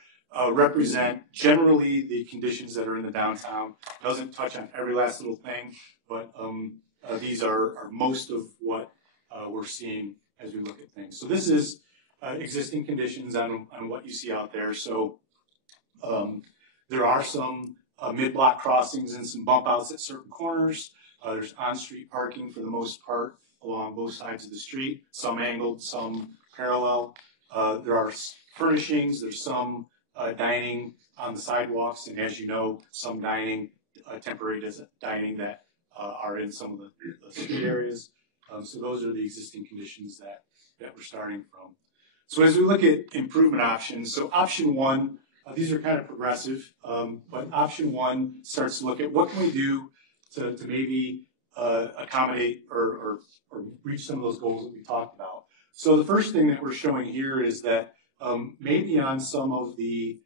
represent generally the conditions that are in the downtown. Doesn't touch on every last little thing, but these are most of what we're seeing as we look at things. So this is existing conditions on what you see out there. So there are some mid-block crossings and some bump outs at certain corners. There's on-street parking for the most part along both sides of the street, some angled, some parallel. There are furnishings, there's some dining on the sidewalks, and as you know, some dining, temporary dining that are in some of the street areas. So those are the existing conditions that we're starting from. So as we look at improvement options, so option one, these are kind of progressive, but option one starts to look at what can we do to maybe accommodate or reach some of those goals that we talked about. So the first thing that we're showing here is that maybe on some of the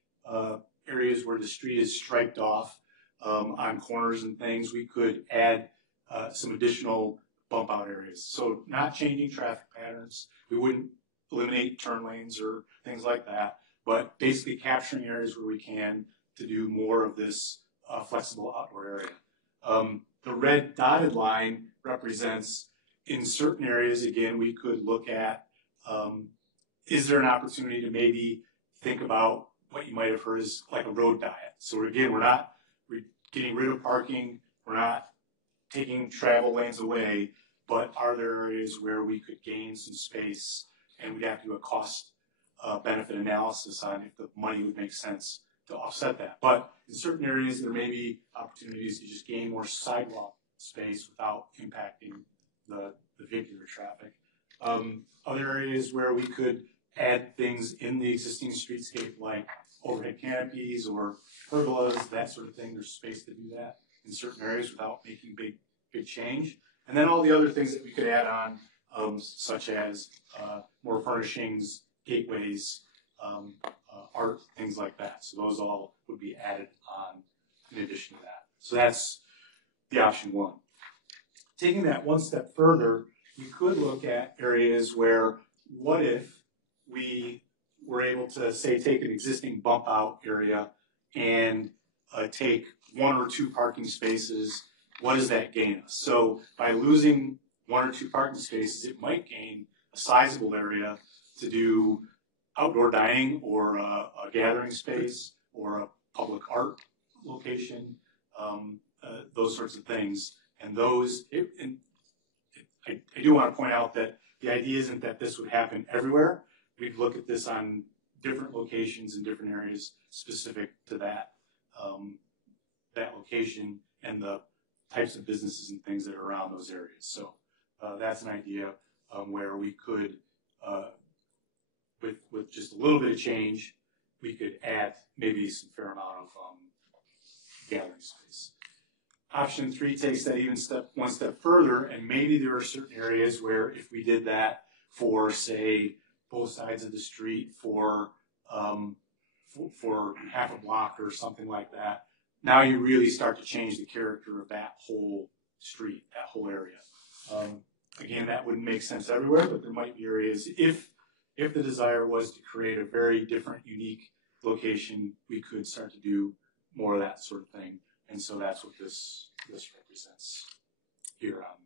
areas where the street is striped off on corners and things, we could add some additional bump out areas. So not changing traffic patterns. We wouldn't eliminate turn lanes or things like that, but basically capturing areas where we can to do more of this flexible outdoor area. The red dotted line represents in certain areas, again, we could look at, is there an opportunity to maybe think about what you might have heard as like a road diet. So again, we're getting rid of parking, we're not taking travel lanes away, but are there areas where we could gain some space and we'd have to do a cost benefit analysis on if the money would make sense to offset that. But in certain areas, there may be opportunities to just gain more sidewalk space without impacting the vehicular traffic. Other areas where we could add things in the existing streetscape like overhead canopies or pergolas, that sort of thing. There's space to do that in certain areas without making big change. And then all the other things that we could add on, such as more furnishings, gateways, art, things like that. So those all would be added on in addition to that. So that's the option one. Taking that one step further, we could look at areas where, what if we were able to, say, take an existing bump out area and take 1 or 2 parking spaces, what does that gain us? So by losing 1 or 2 parking spaces, it might gain a sizable area to do outdoor dining or a gathering space or a public art location, those sorts of things. And those, I do want to point out that the idea isn't that this would happen everywhere. We'd look at this on different locations in different areas specific to that, that location and the types of businesses and things that are around those areas. So that's an idea where we could, with just a little bit of change, we could add maybe some fair amount of gathering space. Option 3 takes that even one step further, and maybe there are certain areas where if we did that for, say, both sides of the street for half a block or something like that, now you really start to change the character of that whole street, that whole area. Again, that wouldn't make sense everywhere, but there might be areas, if the desire was to create a very different, unique location, we could start to do more of that sort of thing. And so that's what this represents here on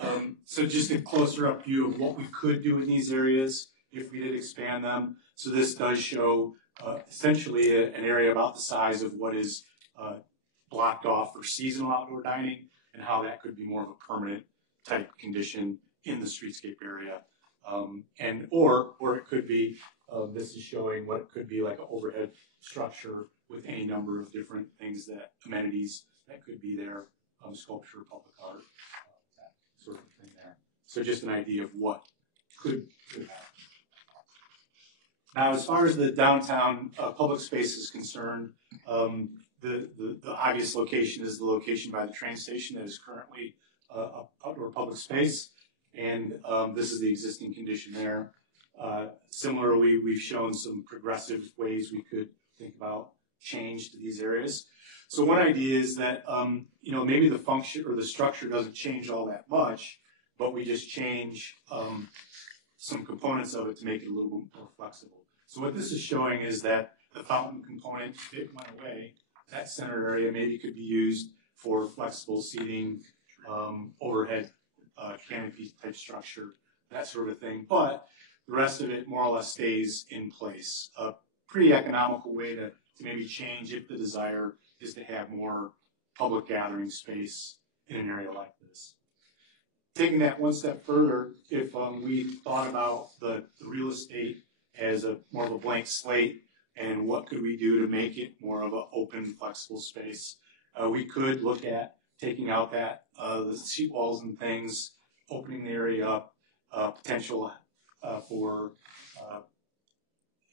that area. So just a closer up view of what we could do in these areas if we did expand them. So this does show essentially an area about the size of what is blocked off for seasonal outdoor dining, and how that could be more of a permanent type condition in the streetscape area. Or it could be, this is showing what could be like an overhead structure with any number of different things, that amenities that could be there, sculpture, public art, that sort of thing there. So just an idea of what could happen. Now, as far as the downtown public space is concerned, the obvious location is the location by the train station that is currently outdoor public space, and this is the existing condition there. Similarly, we've shown some progressive ways we could think about change to these areas. So one idea is that maybe the function or the structure doesn't change all that much, but we just change some components of it to make it a little bit more flexible. So what this is showing is that the fountain component, if it went away, that center area maybe could be used for flexible seating, overhead canopy type structure, that sort of thing. But the rest of it more or less stays in place. A pretty economical way to maybe change if the desire is to have more public gathering space in an area like this. Taking that one step further, if we thought about the real estate as more of a blank slate, and what could we do to make it more of an open, flexible space, we could look at taking out that the sheet walls and things, opening the area up, potential for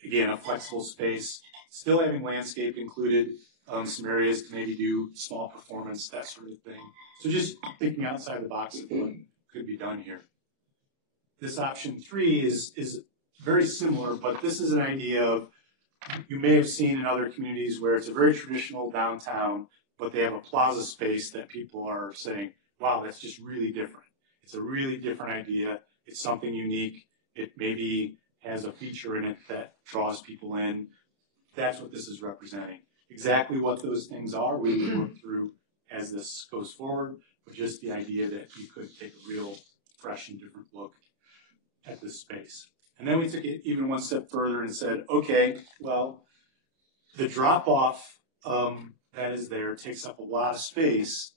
again a flexible space, still having landscape included, some areas to maybe do small performance, that sort of thing. So just thinking outside the box of what could be done here. This option 3 is very similar, but this is an idea of, you may have seen in other communities where it's a very traditional downtown, but they have a plaza space that people are saying, wow, that's just really different. It's a really different idea. It's something unique. It maybe has a feature in it that draws people in. That's what this is representing. Exactly what those things are, we will work through as this goes forward, but just the idea that you could take a real fresh and different look at this space. And then we took it even one step further and said, okay, well, the drop-off that is there takes up a lot of space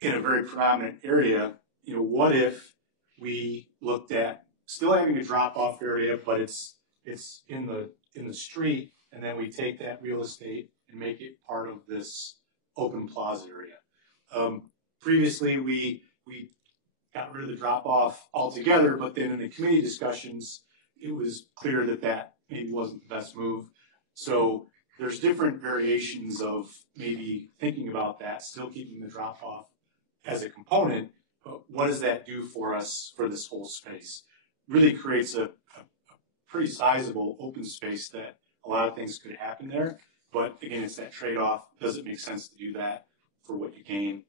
in a very prominent area. What if we looked at still having a drop-off area, but it's in the street, and then we take that real estate and make it part of this open plaza area. Previously, we got rid of the drop-off altogether, but then in the committee discussions, it was clear that that maybe wasn't the best move. So there's different variations of maybe thinking about that, still keeping the drop-off as a component, but what does that do for us for this whole space? Really creates a pretty sizable open space that a lot of things could happen there. But again, it's that trade-off. Does it make sense to do that for what you gain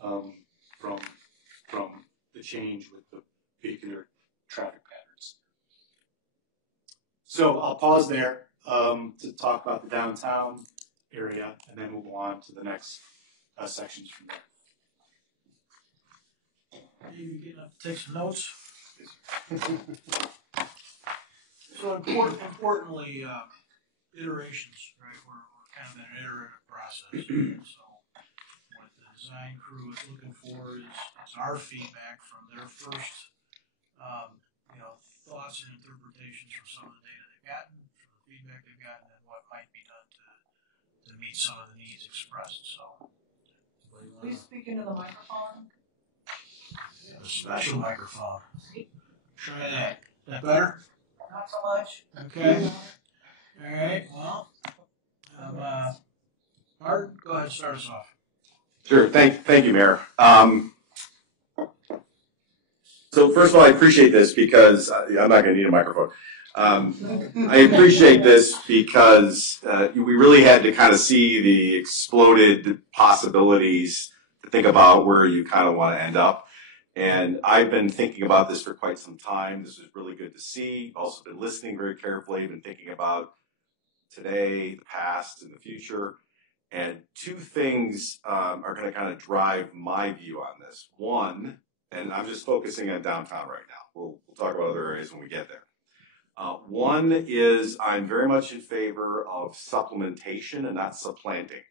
from the change with the vehicular traffic patterns? So I'll pause there to talk about the downtown area, and then we'll go on to the next sections from there. You getting up to take some notes? So importantly, iterations, right? We're kind of in an iterative process. So what the design crew is looking for is our feedback from their first, thoughts and interpretations from some of the data they've gotten, from the feedback they've gotten, and what might be done to meet some of the needs expressed. So, Please speak into the microphone. a special microphone. Try that. Is that better? Not so much. Okay. All right. Well, Art, go ahead and start us off. Sure. Thank you, Mayor. So first of all, I appreciate this because I'm not going to need a microphone. I appreciate this because we really had to kind of see the exploded possibilities to think about where you kind of want to end up. And I've been thinking about this for quite some time. This is really good to see. I've also been listening very carefully, been thinking about today, the past, and the future. And two things are going to kind of drive my view on this. One, and I'm just focusing on downtown right now. We'll talk about other areas when we get there. One is I'm very much in favor of supplementation and not supplanting.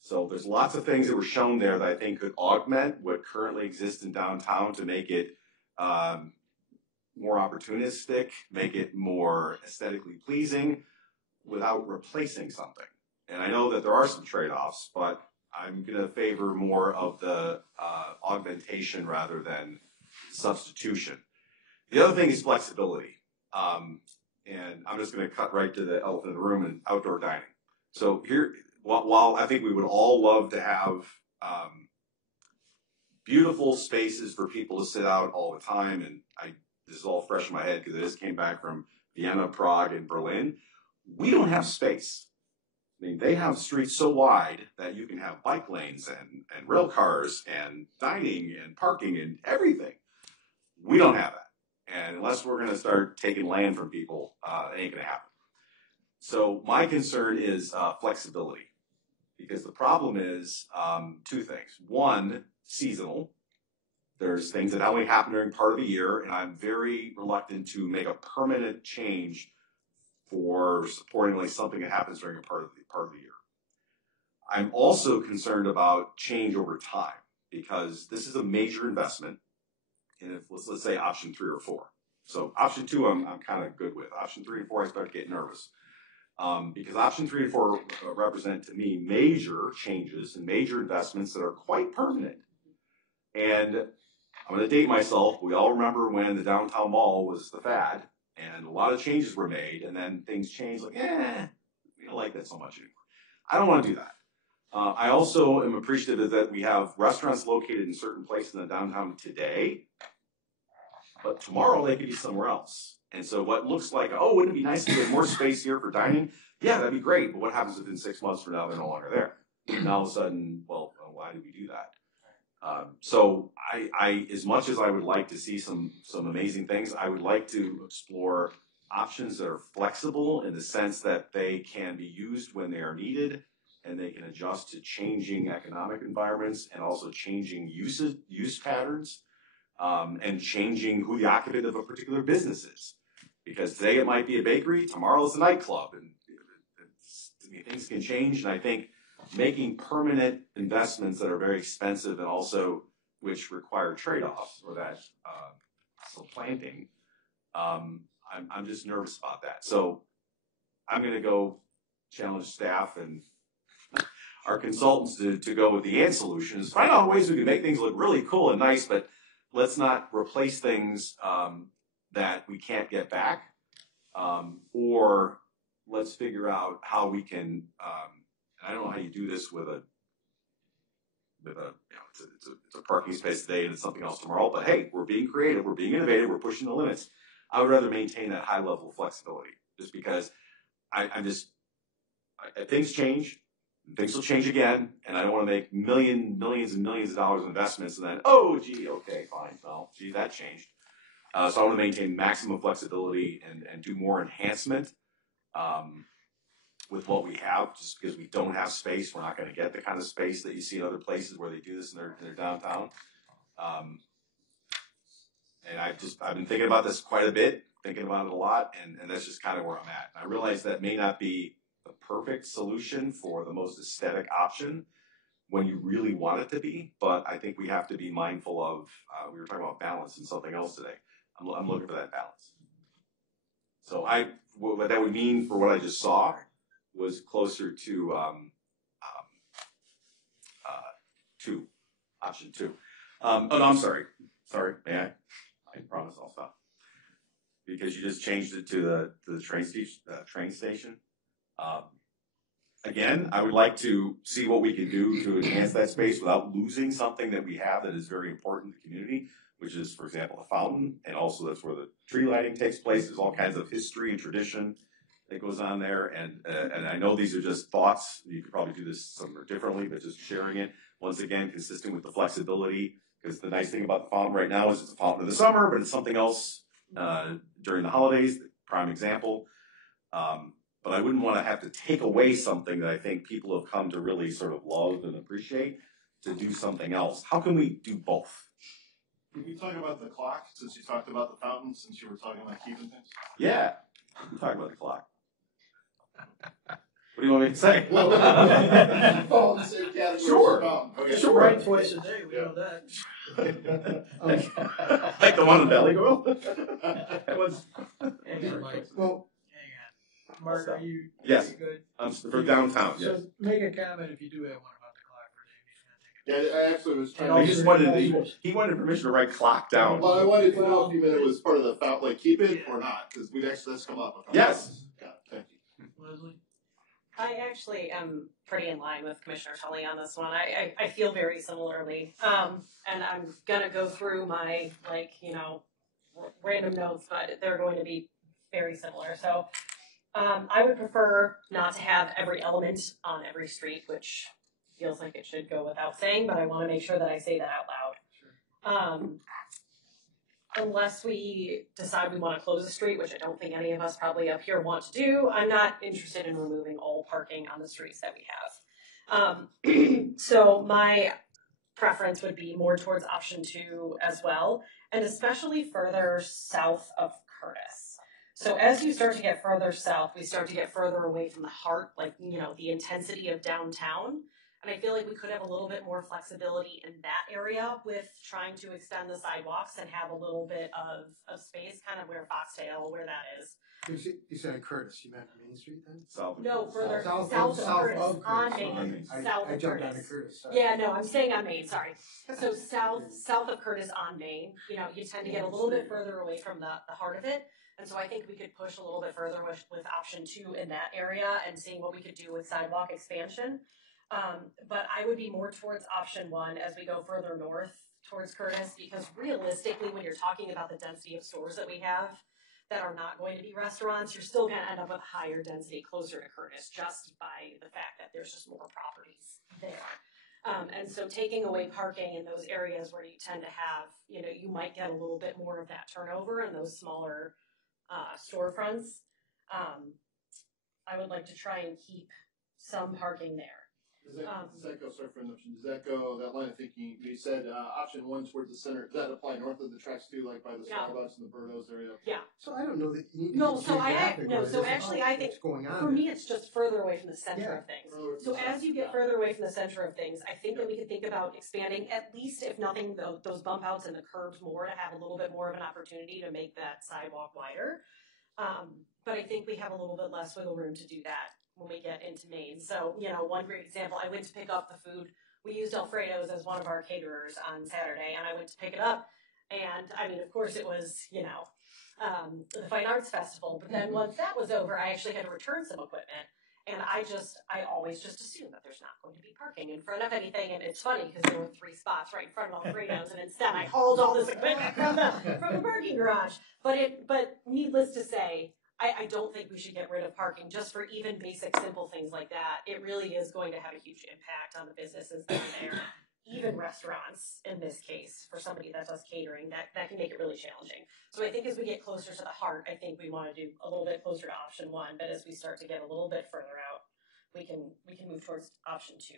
So there's lots of things that were shown there that I think could augment what currently exists in downtown to make it more opportunistic, make it more aesthetically pleasing without replacing something. And I know that there are some trade-offs, but I'm going to favor more of the augmentation rather than substitution. The other thing is flexibility. And I'm just going to cut right to the elephant in the room and outdoor dining. So here, while I think we would all love to have beautiful spaces for people to sit out all the time, and this is all fresh in my head because I just came back from Vienna, Prague, and Berlin, we don't have space. I mean, they have streets so wide that you can have bike lanes and rail cars and dining and parking and everything. We don't have that. And unless we're going to start taking land from people, it ain't going to happen. So my concern is flexibility, because the problem is two things. One, seasonal. There's things that only happen during part of the year, and I'm very reluctant to make a permanent change for supporting like something that happens during a part of the year. I'm also concerned about change over time, because this is a major investment. And if let's say option 3 or 4. So option 2, I'm kind of good with. Option 3 and 4, I start to get nervous. Because option 3 and 4 represent to me major changes and major investments that are quite permanent. And I'm going to date myself. We all remember when the downtown mall was the fad, and a lot of changes were made, and then things changed. Like, we don't like that so much anymore. I don't want to do that. I also am appreciative that we have restaurants located in certain places in the downtown today, but tomorrow they could be somewhere else. And so what looks like, oh, wouldn't it be nice to get more space here for dining? Yeah, that'd be great. But what happens if in 6 months from now they're no longer there? And all of a sudden, well, why did we do that? So I, as much as I would like to see some amazing things, I would like to explore options that are flexible in the sense that they can be used when they are needed, and they can adjust to changing economic environments and also changing use patterns, and changing who the occupant of a particular business is. Because today it might be a bakery, tomorrow it's a nightclub, and things can change. And I think making permanent investments that are very expensive and also which require trade-offs or that supplanting, I'm just nervous about that. So I'm going to go challenge staff and our consultants to go with the and solutions, find out ways we can make things look really cool and nice, but let's not replace things that we can't get back, or let's figure out how we can. I don't know how you do this with a it's a parking space today and it's something else tomorrow. But hey, we're being creative, we're being innovative, we're pushing the limits. I would rather maintain that high level of flexibility, just because things change. Things will change again, and I don't want to make millions and millions of dollars in investments and then, oh, gee, okay, fine. Well, gee, that changed. So I want to maintain maximum flexibility and do more enhancement with what we have, just because we don't have space. We're not going to get the kind of space that you see in other places where they do this in their downtown. And I've been thinking about this quite a bit, thinking about it a lot, and that's just kind of where I'm at. I realize that may not be the perfect solution for the most aesthetic option when you really want it to be, but I think we have to be mindful of, we were talking about balance and something else today. I'm looking for that balance. So what that would mean for what I just saw was closer to option 2. Oh, no, I'm sorry. Sorry, may I? I promise I'll stop. Because you just changed it to the train station. Again, I would like to see what we can do to enhance that space without losing something that we have that is very important to the community, which is, for example, a fountain, and also that's where the tree lighting takes place. There's all kinds of history and tradition that goes on there, and I know these are just thoughts. You could probably do this somewhere differently, but just sharing it, once again, consistent with the flexibility, because the nice thing about the fountain right now is it's a fountain in the summer, but it's something else during the holidays, prime example. but I wouldn't want to have to take away something that I think people have come to really sort of love and appreciate to do something else. How can we do both? Can we talk about the clock, since you talked about the fountain, since you were talking about keeping things? Yeah, talk about the clock. What do you want me to say? Well, fall in the same category as the Sure. fountain. Okay. Sure. Right twice a day, we know that. Like the one in Valley Girl? That was. Hang on, Mike. Well, Mark, are you Yes. you good? For downtown, So yes. make a comment if you do have one about the clock. Yeah, I actually was trying He to. just wanted he wanted permission to write clock down. Well, I wanted to know if you meant it was part of the fountain, like keep it or not, because we've actually, that's come up. a couple Yes. times. Got it, thank you. Leslie? I actually am pretty in line with Commissioner Tully on this one. I feel very similarly. And I'm gonna go through my, random notes, but they're going to be very similar. So, I would prefer not to have every element on every street, which feels like it should go without saying, but I wanna make sure that I say that out loud. Unless we decide we want to close a street, which I don't think any of us probably up here want to do, I'm not interested in removing all parking on the streets that we have. So my preference would be more towards option 2 as well, and especially further south of Curtis. So as you start to get further south, we start to get further away from the heart, the intensity of downtown. And I feel like we could have a little bit more flexibility in that area with trying to extend the sidewalks and have a little bit of space, kind of where Foxtail, where that is. You said Curtis, you meant Main Street then? South. No, further South of of Curtis, on Curtis. Main, I south of jumped Curtis. onto Curtis, sorry. Yeah, no, I'm staying on Main, sorry. So south of Curtis on Main, you tend to get a little bit further away from the heart of it. And so I think we could push a little bit further with option 2 in that area and seeing what we could do with sidewalk expansion. But I would be more towards option 1 as we go further north towards Curtis, because realistically, when you're talking about the density of stores that we have that are not going to be restaurants, you're still going to end up with a higher density closer to Curtis just by the fact that there's just more properties there. And so taking away parking in those areas where you tend to have, you might get a little bit more of that turnover in those smaller storefronts. I would like to try and keep some parking there. Does that go, sorry for interruption, does that go, that line of thinking, you said option 1 towards the center, does that apply north of the tracks too, like by the Starbucks and the Burdos area? Yeah. So I don't know that you need to No, get so geographic with this. actually I think What's going on for there. me it's just further away from the center Yeah. of things. Further to So the as south. you get further away from the center of things, I think that we could think about expanding, at least if nothing, those bump outs and the curbs more, to have a little bit more of an opportunity to make that sidewalk wider. But I think we have a little bit less wiggle room to do that when we get into Maine. So, one great example, I went to pick up the food. We used Alfredo's as one of our caterers on Saturday, and I went to pick it up. And I mean, of course it was, the Fine Arts Festival. But then once that was over, I actually had to return some equipment. And I always just assume that there's not going to be parking in front of anything. And it's funny because there were 3 spots right in front of Alfredo's, and instead I hauled all this equipment from the parking garage. But needless to say, I don't think we should get rid of parking just for even basic, simple things like that. It really is going to have a huge impact on the businesses that are there, even restaurants in this case, for somebody that does catering, that can make it really challenging. So I think as we get closer to the heart, I think we want to do a little bit closer to option 1, but as we start to get a little bit further out, we can move towards option 2.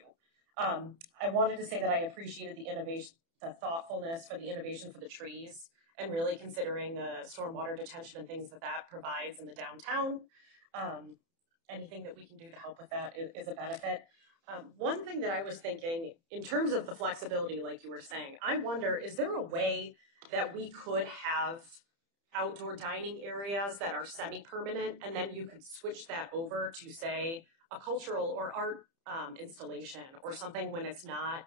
I wanted to say that I appreciated the innovation, the thoughtfulness for the innovation for the trees, and really considering the stormwater detention and things that provides in the downtown. Anything that we can do to help with that is a benefit. One thing that I was thinking, in terms of the flexibility, like you were saying, I wonder, is there a way that we could have outdoor dining areas that are semi-permanent, and then you could switch that over to, say, a cultural or art installation or something when it's not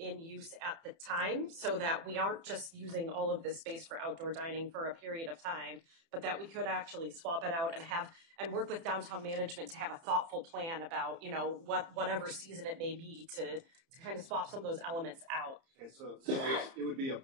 in use at the time, so that we aren't just using all of this space for outdoor dining for a period of time, but that we could actually swap it out and work with downtown management to have a thoughtful plan about, whatever season it may be to kind of swap some of those elements out. Okay, so it would be a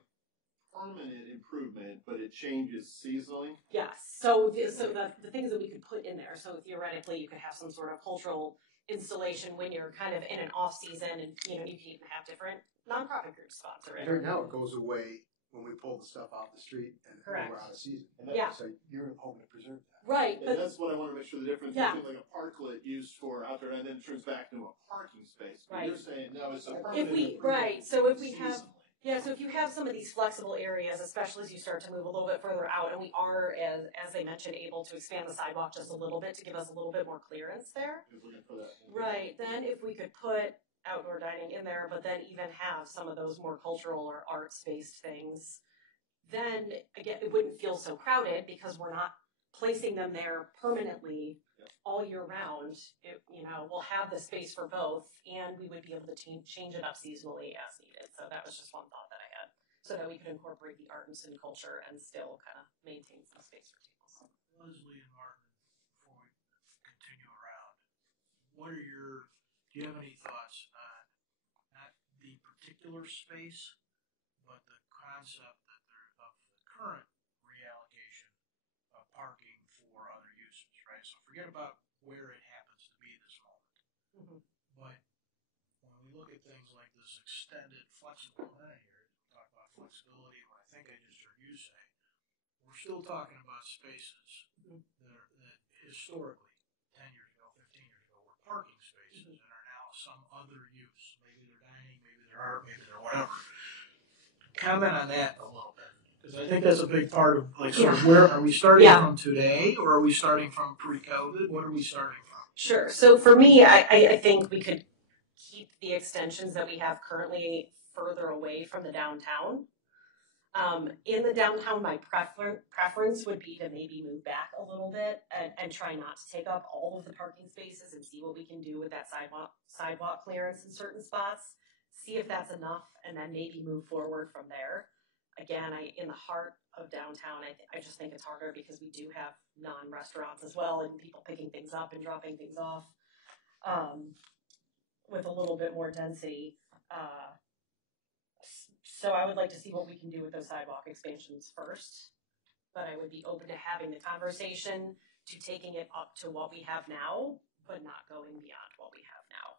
permanent improvement, but it changes seasonally? Yes, so the things that we could put in there, so theoretically you could have some sort of cultural installation when you're kind of in an off season, and you can even have different nonprofit groups sponsor it. Right now it goes away when we pull the stuff off the street and Correct. we're out of season. Yeah. So you're hoping to preserve that. Right, And but that's what I want to make sure the difference Yeah. between like a parklet used for outdoor and then it turns back into a parking space. But Right. you're saying no, it's a if permanent we improvement right, so if we have seasonally. so if you have some of these flexible areas, especially as you start to move a little bit further out, and we are, as they mentioned, able to expand the sidewalk just a little bit to give us a little bit more clearance there. If we're gonna put that in. Right, then if we could put outdoor dining in there, but then even have some of those more cultural or arts-based things, then again, it wouldn't feel so crowded because we're not placing them there permanently all year round. We'll have the space for both, and we would be able to change it up seasonally as needed. So that was just one thought that I had, so that we could incorporate the arts and culture and still kind of maintain some space for tables. Leslie and Martin, before we continue around, do you have any thoughts on not the particular space, but the concept of the current reallocation of parking for other uses, right? So forget about where it happens to be this moment. Mm-hmm. But when we look at things like this extended flexible event here, we talk about flexibility, and what I think I just heard you say, we're still talking about spaces that historically, 10 years ago, 15 years ago, were parking spaces and are now some other use. Maybe they're dining, maybe they're art, maybe they're whatever. Comment on that a little bit, because I think that's a big part of, where are we starting from today, or are we starting from pre-COVID? What are we starting from? Sure. So for me, I think we could keep the extensions that we have currently further away from the downtown. In the downtown, my preference would be to maybe move back a little bit and try not to take up all of the parking spaces and see what we can do with that sidewalk clearance in certain spots. See if that's enough, and then maybe move forward from there. Again, in the heart of downtown, I just think it's harder because we do have non-restaurants as well, and people picking things up and dropping things off with a little bit more density. So I would like to see what we can do with those sidewalk expansions first, but I would be open to having the conversation, to taking it up to what we have now, but not going beyond what we have now,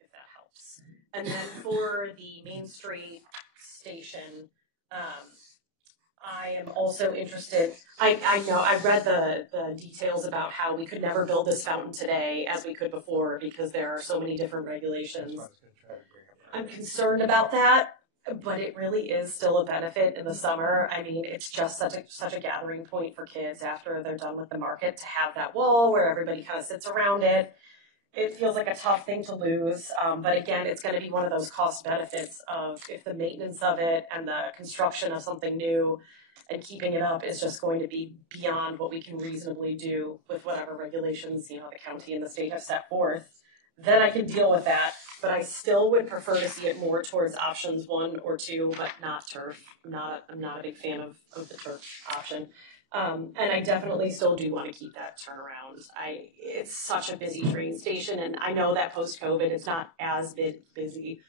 if that helps. And then for the Main Street station, I am also interested. I know I read the details about how we could never build this fountain today as we could before because there are so many different regulations. I'm concerned about that, but it really is still a benefit in the summer. I mean, it's just such a gathering point for kids after they're done with the market to have that wall where everybody kind of sits around it. It feels like a tough thing to lose, but again, it's going to be one of those cost benefits of if the maintenance of it and the construction of something new and keeping it up is just going to be beyond what we can reasonably do with whatever regulations, the county and the state have set forth, then I can deal with that. But I still would prefer to see it more towards options 1 or 2, but not turf. I'm not a big fan of the turf option. And I definitely still do want to keep that turnaround. It's such a busy train station, and I know that post-COVID it's not as busy,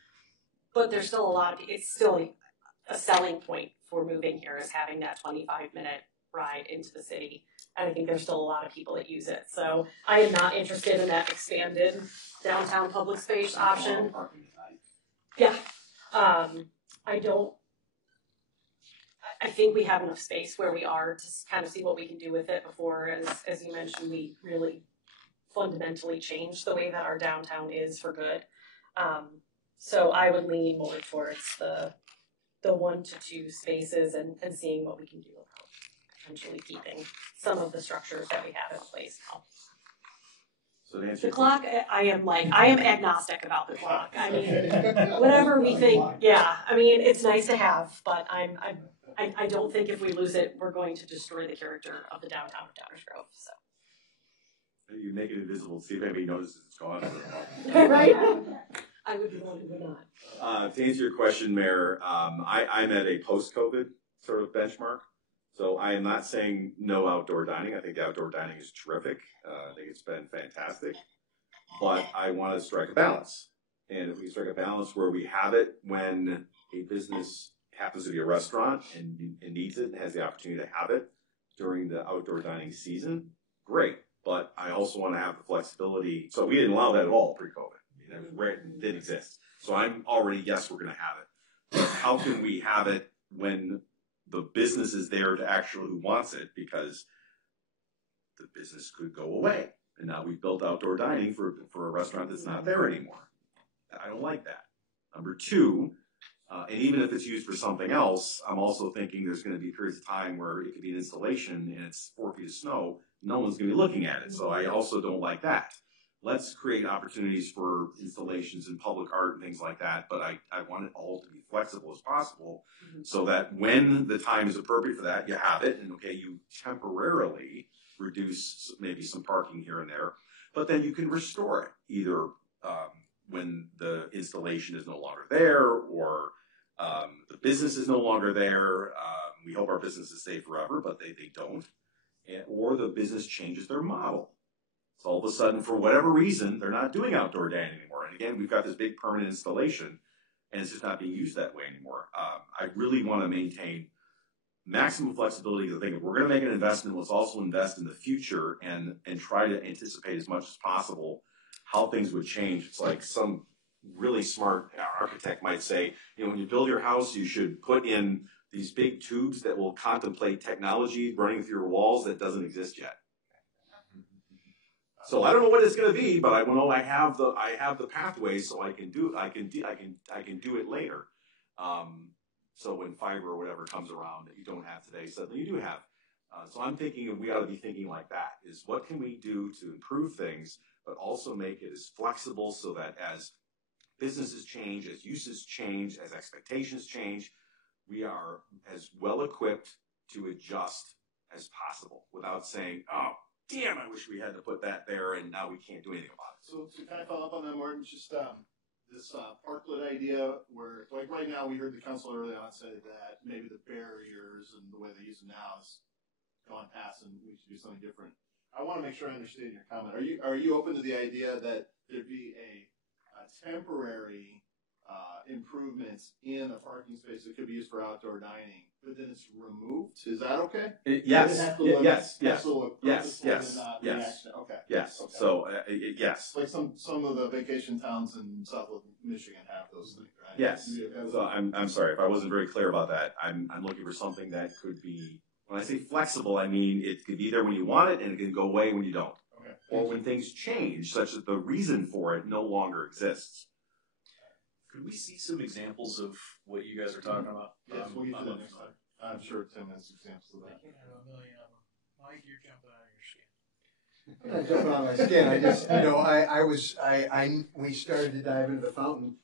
but there's still it's still a selling point for moving here is having that 25-minute ride into the city. And I think there's still a lot of people that use it. So I am not interested in that expanded downtown public space option. Yeah. I think we have enough space where we are to kind of see what we can do with it before, as you mentioned, we really fundamentally change the way that our downtown is for good. So I would lean more towards the 1 to 2 spaces and seeing what we can do about potentially keeping some of the structures that we have in place now. So to answer the clock, I am agnostic about the clock. I mean, whatever we think, yeah. I mean, it's nice to have, but I don't think if we lose it, we're going to destroy the character of the downtown of Downers Grove. So you make it invisible. See if anybody notices it's gone. Right? I would be the one who would not. To answer your question, Mayor, I'm at a post-COVID sort of benchmark. So I am not saying no outdoor dining. I think outdoor dining is terrific. I think it's been fantastic. But I want to strike a balance. And if we strike a balance where we have it when a business happens to be a restaurant and needs it and has the opportunity to have it during the outdoor dining season, great. But I also want to have the flexibility. So we didn't allow that at all pre-COVID. It was rare, it didn't exist. So I'm already, yes, we're going to have it. how can we have it when the business is there to actually who wants it, because the business could go away. And now we've built outdoor dining for a restaurant that's not there anymore. I don't like that. Number two, and even if it's used for something else, I'm also thinking there's going to be periods of time where it could be an installation and it's 4 feet of snow. No one's going to be looking at it. So I also don't like that. Let's create opportunities for installations in public art and things like that. But I want it all to be flexible as possible so that when the time is appropriate for that, you have it. And okay, you temporarily reduce maybe some parking here and there, but then you can restore it either when the installation is no longer there or the business is no longer there. We hope our businesses stay forever, but they don't. Or the business changes their model. So all of a sudden, for whatever reason, they're not doing outdoor dining anymore. And again, we've got this big permanent installation, and it's just not being used that way anymore. I really want to maintain maximum flexibility to think if we're going to make an investment, let's also invest in the future and try to anticipate as much as possible how things would change. It's like some really smart architect might say, when you build your house, you should put in these big tubes that will contemplate technology running through your walls that doesn't exist yet. So I don't know what it's going to be, but I know I have the pathway, so I can do it. I can do it later. So when fiber or whatever comes around that you don't have today, suddenly you do have. So I'm thinking we ought to be thinking like that: is what can we do to improve things, but also make it as flexible so that as businesses change, as uses change, as expectations change, we are as well equipped to adjust as possible without saying, "Oh, damn, I wish we had to put that there, and now we can't do anything about it." So to kind of follow up on that, Martin, just this parklet idea where, like right now, we heard the council early on say that maybe the barriers and the way they use them now is gone past and we should do something different. I want to make sure I understand your comment. Are you open to the idea that there'd be a temporary improvements in a parking space that could be used for outdoor dining, but then it's removed? Is that okay? Yes. Yes. Okay. Yes. Okay. So yes. Like some of the vacation towns in South Michigan have those things, right? Yes. So I'm sorry if I wasn't very clear about that. I'm looking for something that could be, when I say flexible, I mean it could be there when you want it and it can go away when you don't. Okay. Or when things change such that the reason for it no longer exists. Could we see some examples of what you guys are talking about? Yes, we'll get to that next time. I'm sure Tim has examples of that. I can't have a million of them. Mike, you're jumping out of your skin. I'm not jumping on my skin. I just, we started to dive into the fountain.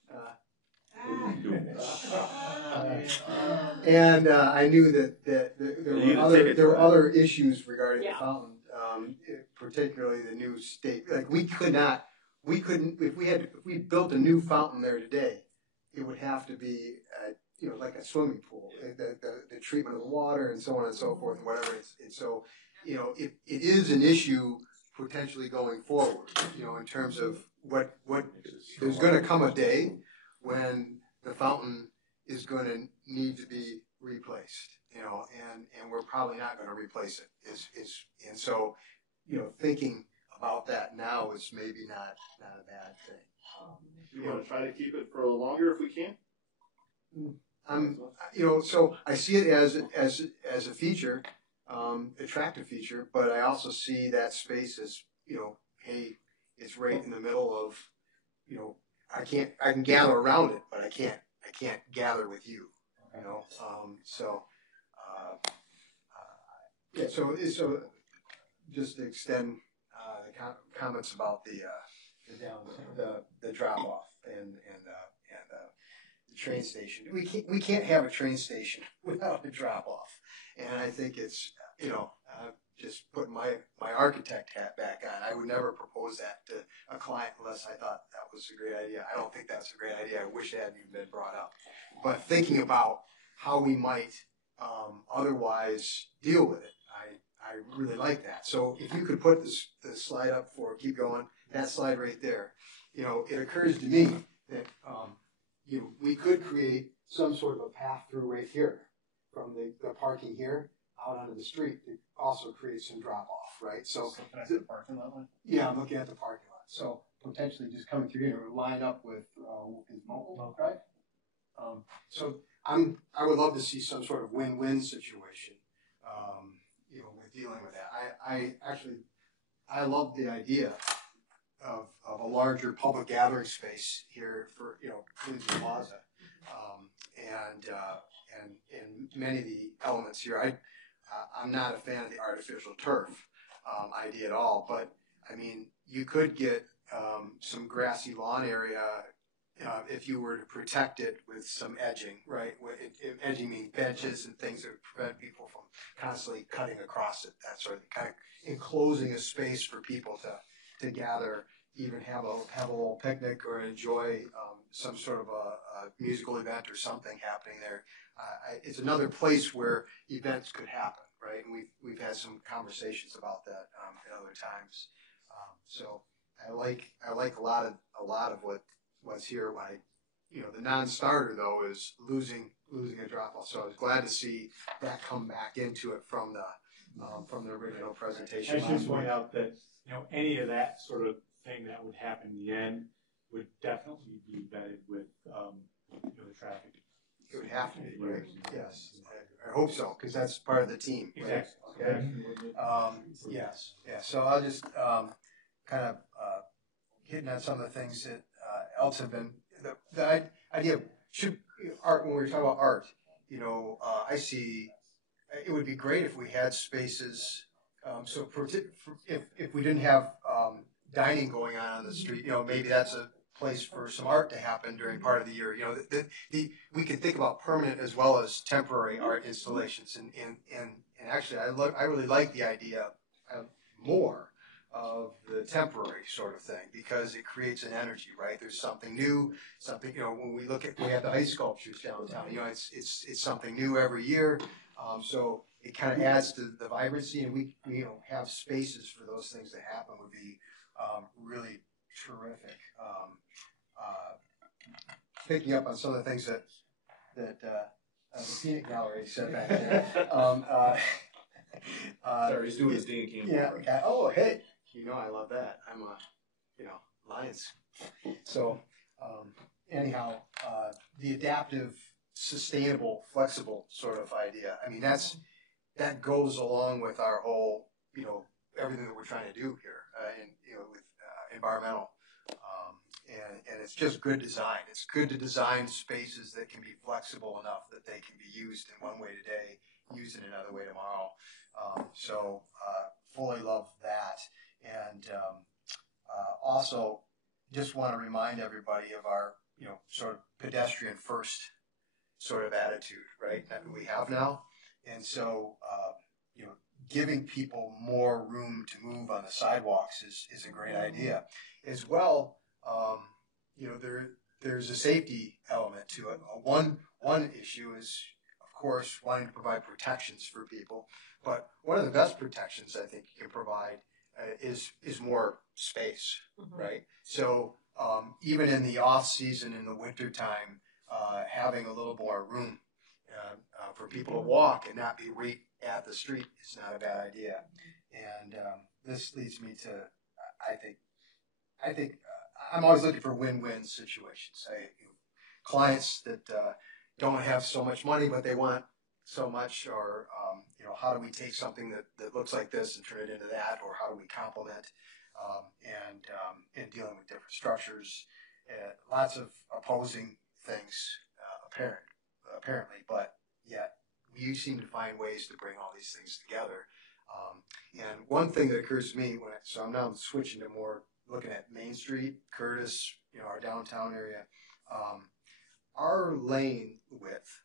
And I knew that there were other issues regarding the fountain, particularly the new state. Like we couldn't, if we built a new fountain there today, it would have to be, like a swimming pool, the treatment of the water and so on and so forth, and whatever. And so, it is an issue potentially going forward, in terms of what there's going to come a day when the fountain is going to need to be replaced, and we're probably not going to replace it. And so, thinking about that now is maybe not a bad thing. You want to try to keep it for longer if we can? So I see it as a feature, attractive feature, but I also see that space as, hey, it's right in the middle of, I can gather around it, but I can't gather with you, So just to extend the comments about the drop off and the train station. We can't have a train station without a drop off, and I think it's just putting my architect hat back on. I would never propose that to a client unless I thought that was a great idea. I don't think that's a great idea. I wish it hadn't even been brought up. But thinking about how we might otherwise deal with it, I really like that. So if you could put the slide up keep going, that slide right there, it occurs to me that we could create some sort of a path through right here from the parking here out onto the street to also create some drop off, right? So can I see the parking lot one? Yeah, I'm looking at the parking lot. So potentially just coming through here, line up with his mobile, right? So I would love to see some sort of win-win situation, with dealing with that. I love the idea of a larger public gathering space here for, Queens Plaza. And many of the elements here, I'm not a fan of the artificial turf idea at all, but I mean, you could get some grassy lawn area if you were to protect it with some edging, right? Edging means benches and things that would prevent people from constantly cutting across it, that sort of thing. Kind of enclosing a space for people to gather, even have a little picnic or enjoy some sort of a musical event or something happening there. It's another place where events could happen, right? And we've had some conversations about that at other times. So I like a lot of what's here. The non-starter though is losing a drop off. So I was glad to see that come back into it from the original presentation. I should just point out that any of that sort of thing that would happen in the end would definitely be vetted with the traffic. It would have to be, right? Yes, I hope so, because that's part of the team. Right? Exactly. Okay. Yes. Yeah. So I'll just kind of hitting on some of the things that else have been the idea of art. When we were talking about art, I see it would be great if we had spaces. So if we didn't have dining going on the street, maybe that's a place for some art to happen during part of the year. We can think about permanent as well as temporary art installations, and actually, I really like the idea of more of the temporary sort of thing because it creates an energy, right? There's something new, when we have the ice sculptures downtown. It's something new every year, so it kind of adds to the vibrancy, and we have spaces for those things to happen would be really terrific. Picking up on some of the things that the peanut gallery said back there. Sorry, he's doing his Dan Campbell. Yeah. Okay. Oh, hey. I love that. I'm a Lions. So, anyhow, the adaptive, sustainable, flexible sort of idea. I mean, that goes along with our whole, everything that we're trying to do here, with environmental. And it's just good design. It's good to design spaces that can be flexible enough that they can be used in one way today, used in another way tomorrow. So fully love that. And also just want to remind everybody of our, sort of pedestrian first sort of attitude, right, that we have now. And so, giving people more room to move on the sidewalks is a great idea. As well, there's a safety element to it. One issue is, of course, wanting to provide protections for people. But one of the best protections I think you can provide is more space, right? So even in the off season, in the winter time, having a little more room for people to walk and not be right at the street is not a bad idea. And this leads me to, I think I'm always looking for win-win situations. Clients that don't have so much money, but they want so much, or how do we take something that looks like this and turn it into that, or how do we complement and dealing with different structures, lots of opposing things apparently, but yet we seem to find ways to bring all these things together. And one thing that occurs to me so I'm now switching to more looking at Main Street, Curtis, our downtown area, our lane width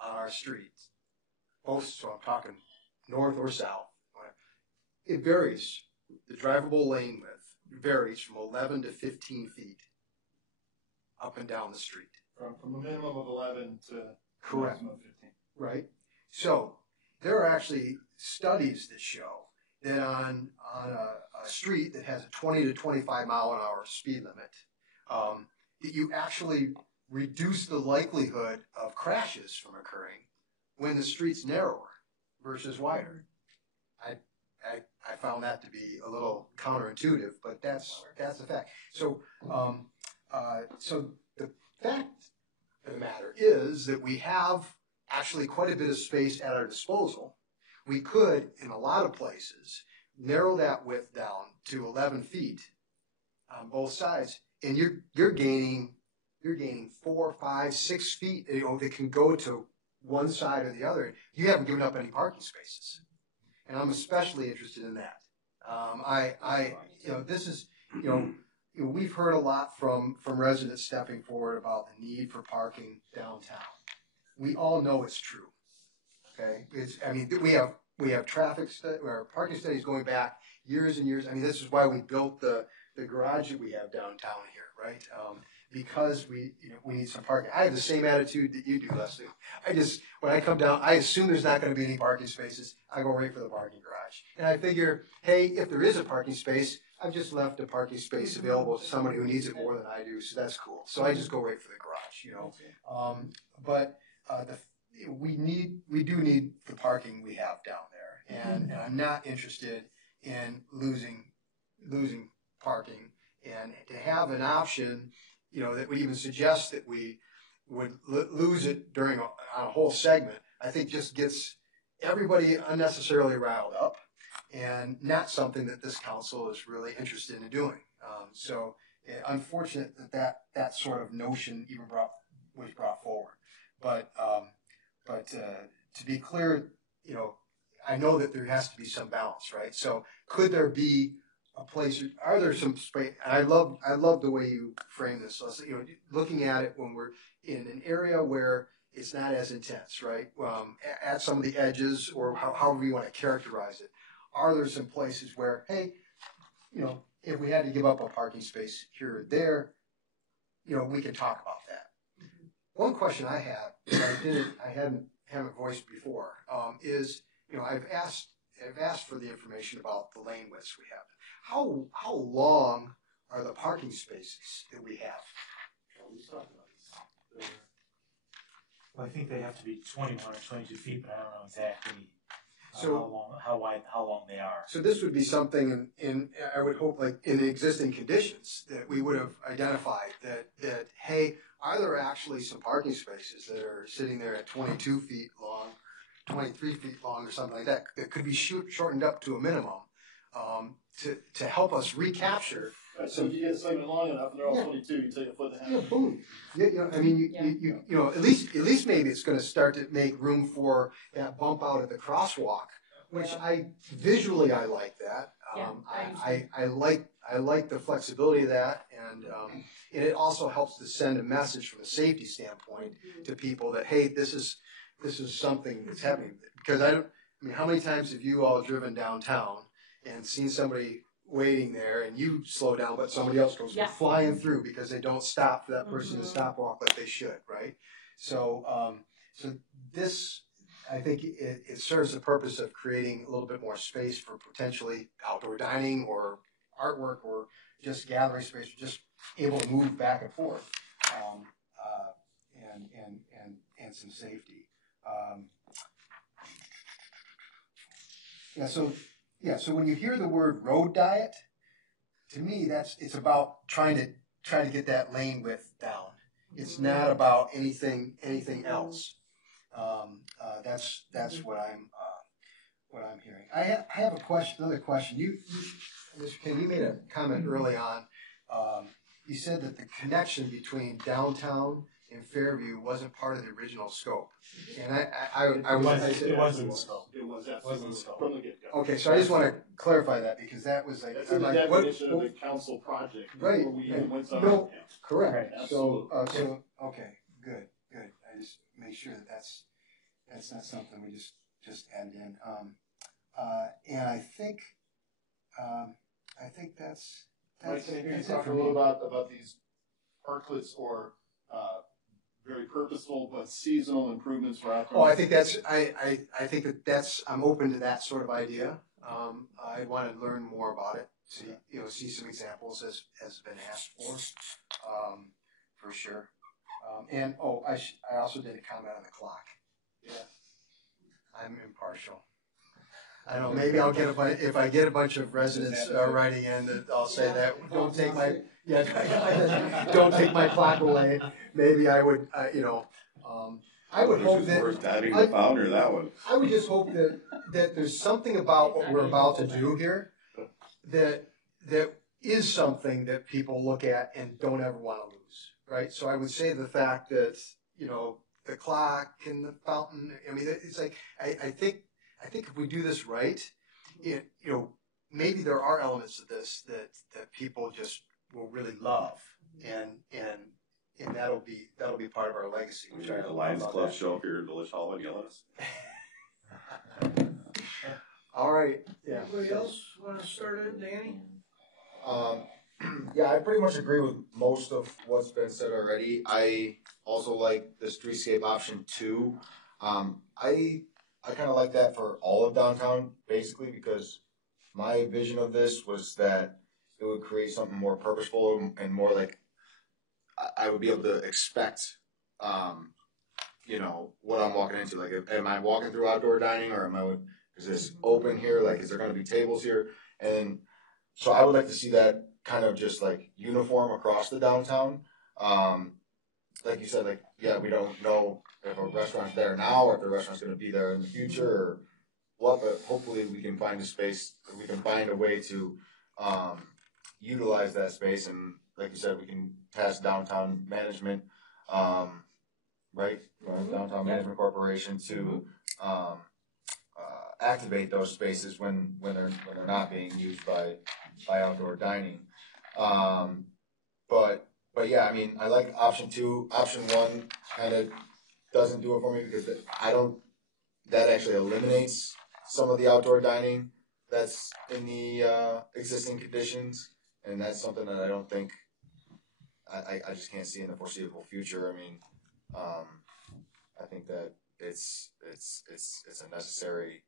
on our streets, both, so I'm talking north or south, it varies. The drivable lane width varies from 11 to 15 feet up and down the street. From a minimum of 11 to Correct. maximum of 15. Right? So there are actually studies that show that on a street that has a 20 to 25 mile an hour speed limit, that you actually reduce the likelihood of crashes from occurring when the street's narrower versus wider. I found that to be a little counterintuitive, but that's the fact. So so the fact of the matter is that we have actually quite a bit of space at our disposal. We could, in a lot of places, narrow that width down to 11 feet on both sides, and you're gaining 4, 5, 6 feet. That can go to one side or the other. You haven't given up any parking spaces, and I'm especially interested in that. This is, we've heard a lot from residents stepping forward about the need for parking downtown. We all know it's true. Okay, we have traffic or parking studies going back years and years. I mean, this is why we built the garage that we have downtown here, right? Because we need some parking. I have the same attitude that you do, Leslie. When I come down, I assume there's not going to be any parking spaces. I go right for the parking garage, and I figure, hey, if there is a parking space, I've just left a parking space available to somebody who needs it more than I do, so that's cool. So I just go right for the garage, we do need the parking we have down there, and I'm not interested in losing parking, and to have an option, that would even suggest that we would lose it on a whole segment, I think just gets everybody unnecessarily riled up, and not something that this council is really interested in doing. So unfortunate that sort of notion even was brought forward. But to be clear, I know that there has to be some balance, right? So could there be a place? Are there some space? I love the way you frame this. Looking at it when we're in an area where it's not as intense, right? At some of the edges, or however you want to characterize it, are there some places where, hey, if we had to give up a parking space here or there, we can talk about that. One question I have that I haven't voiced before is, I've asked for the information about the lane widths we have. How long are the parking spaces that we have? Well, I think they have to be 21 or 22 feet, but I don't know exactly how long they are. So this would be something I would hope, like in the existing conditions, that we would have identified that hey, are there actually some parking spaces that are sitting there at 22 feet long, 23 feet long, or something like that could be shortened up to a minimum to help us recapture. Right, so if you get a segment long enough and they're all 22, you take a foot and a half. Yeah, boom. At least maybe it's going to start to make room for that bump out at the crosswalk, which I like that. I like the flexibility of that, and it also helps to send a message from a safety standpoint to people that hey, this is something that's happening. Because how many times have you all driven downtown and seen somebody waiting there and you slow down, but somebody else goes flying through because they don't stop for that person to stop walk like they should, right? So, this, I think it serves the purpose of creating a little bit more space for potentially outdoor dining or artwork or just gathering space, or just able to move back and forth, and some safety. So when you hear the word road diet, to me it's about trying to get that lane width down. It's not about anything else. That's what I'm hearing. I have another question. Mr. King, you made a comment early on. You said that the connection between downtown and Fairview wasn't part of the original scope, and it wasn't the scope. It wasn't the scope from the get-go. Okay, so I just want to clarify that because that was like that's in the definition of the council project. Right. We went no, correct. Right. So okay, good. I just make sure that's not something we just added in. And I think that's Can you talk a little about these parklets or very purposeful but seasonal improvements for outdoor? Oh, I think that's I'm open to that sort of idea. I want to learn more about it. See some examples as been asked for sure. And I also did a comment on the clock. Yeah, I'm impartial. I don't know, maybe I'll get if I get a bunch of residents writing in, I'll say that, don't take my, don't take my plaque away. Maybe I would, I would hope that. Worst adding the founder, that one. I would just hope that there's something about what we're about to do here that is something that people look at and don't ever want to lose, right? So I would say the fact that, the clock and the fountain, I mean, it's like, I think if we do this right, maybe there are elements of this that people just will really love, and that'll be part of our legacy. We try the Lions Club show up here in Village Hall and yell at us. All right. Yeah. Anybody else want to start it, Danny? Yeah, I pretty much agree with most of what's been said already. I also like the streetscape option 2. I kind of like that for all of downtown, basically, because my vision of this was that it would create something more purposeful and more like I would be able to expect, what I'm walking into. Like, am I walking through outdoor dining, or is this open here? Like, is there going to be tables here? And so I would like to see that kind of just like uniform across the downtown. Like you said, we don't know if a restaurant's there now or if the restaurant's going to be there in the future or what, but hopefully we can find a space, we can find a way to utilize that space. And like you said, we can task downtown management, right? Downtown Management Corporation to activate those spaces when they're not being used by outdoor dining. But yeah, I mean, I like option 2. Option 1 kind of doesn't do it for me because that actually eliminates some of the outdoor dining that's in the existing conditions, and that's something that I don't think I just can't see in the foreseeable future. I mean, I think that it's a necessary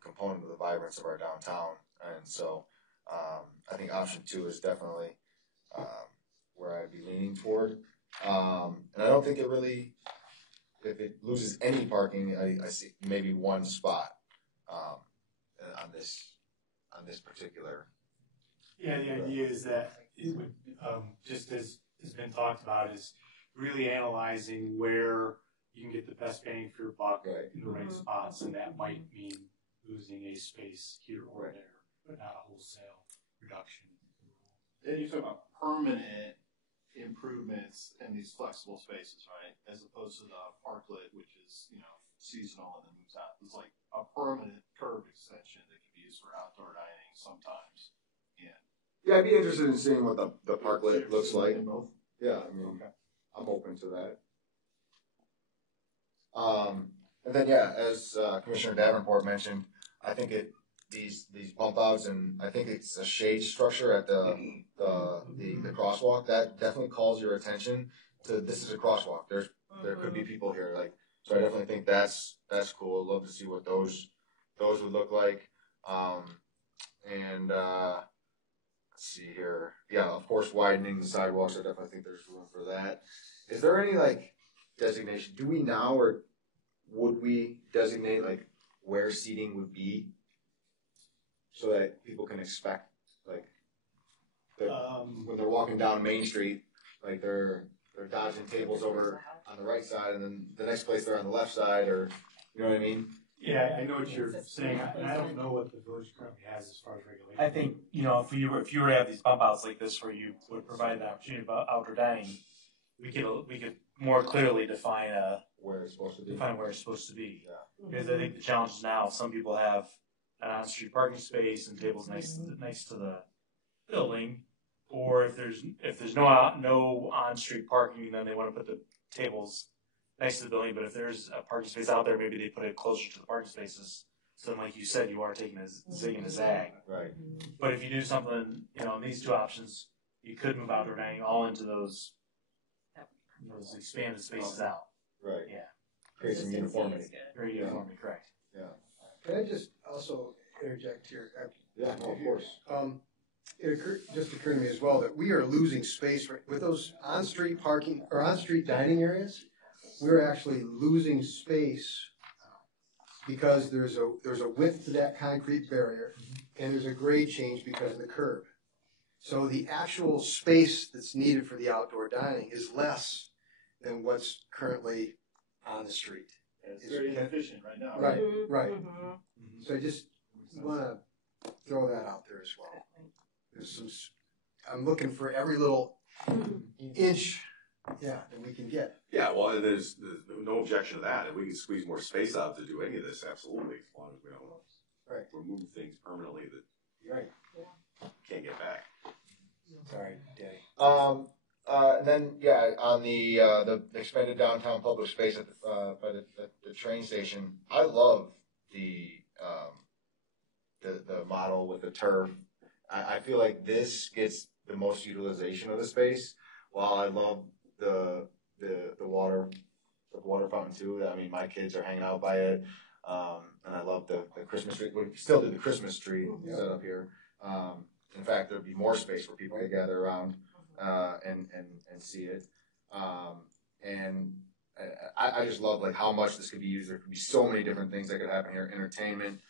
component of the vibrance of our downtown, and so I think option 2 is definitely where I'd be leaning toward. And I don't think if it loses any parking, I see maybe one spot on this particular. Yeah, the idea is that it would, just as has been talked about, is really analyzing where you can get the best bang for your buck in the right spots, and that might mean losing a space here or there, but not a wholesale reduction. And you're talking about permanent improvements in these flexible spaces, right? As opposed to the parklet, which is, seasonal and then moves out. It's like a permanent curb extension that can be used for outdoor dining sometimes. Yeah, I'd be interested in seeing what the parklet looks like. Yeah, I mean, I'm open to that. And then, as Commissioner Davenport mentioned, I think these bump outs, and I think it's a shade structure at the crosswalk that definitely calls your attention to this is a crosswalk. There could be people here, so I definitely think that's cool. I'd love to see what those would look like. And let's see here. Yeah, of course, widening the sidewalks. I definitely think there's room for that. Is there any designation? Do we now, or would we designate where seating would be, so that people can expect when they're walking down Main Street, they're dodging tables over on the right side, and then the next place they're on the left side, or you know what I mean? Yeah, I know what you're saying, and I don't know what the village currently has as far as regulation. I think, if you were to have these bump outs like this where you would provide the opportunity of outdoor dining, we could more clearly define where it's supposed to be. Yeah. Because I think the challenge is now some people have an on-street parking space and tables next to the building, or if there's no on-street parking, then they want to put the tables next to the building. But if there's a parking space out there, maybe they put it closer to the parking spaces. So then, like you said, you are taking a zig and a zag. Right. But if you do something, in these two options, you could move outdoor dining all into those expanded spaces out. Right. Yeah. Create some uniformity. Very uniformity, correct. Yeah. Can I just also interject here? Yeah, no, of course. It just occurred to me as well that we are losing space with those on-street parking or on-street dining areas. We're actually losing space because there's a width to that concrete barrier, and there's a grade change because of the curb. So the actual space that's needed for the outdoor dining is less than what's currently on the street. It's very inefficient right now. Right, right. So I just want to throw that out there as well. There's some. I'm looking for every little inch, that we can get. Yeah, well, there's no objection to that. If we can squeeze more space out to do any of this, absolutely. As long as we don't remove things permanently that can't get back. Sorry, Danny. Then on the expanded downtown public space at by the train station, I love the model with the turf. I feel like this gets the most utilization of the space. While I love the water fountain too. I mean, my kids are hanging out by it, and I love the Christmas tree. We still do the Christmas tree set up here. In fact, there'd be more space for people to gather around and see it. And I just love like how much this could be used. There could be so many different things that could happen here. Entertainment,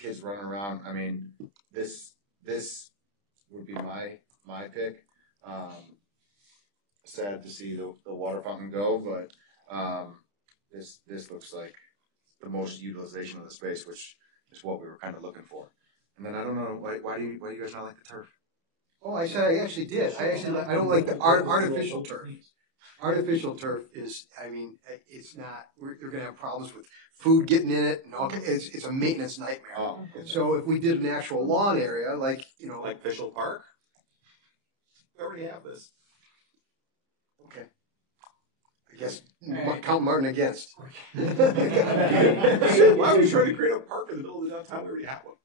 kids running around. I mean, this would be my pick. Sad to see the water fountain go, but this looks like the most utilization of the space, which is what we were kind of looking for. And then I don't know why do you guys not like the turf? Oh, I said I actually did. I don't like the artificial turf. Artificial turf is, I mean, it's not. You're going to have problems with food getting in it, and all. It's a maintenance nightmare. Oh, so if we did an actual lawn area, like Fischel Park, we already have this. Okay. I guess count Martin against. Why are we trying to create a park in the middle of the downtown? We already have one.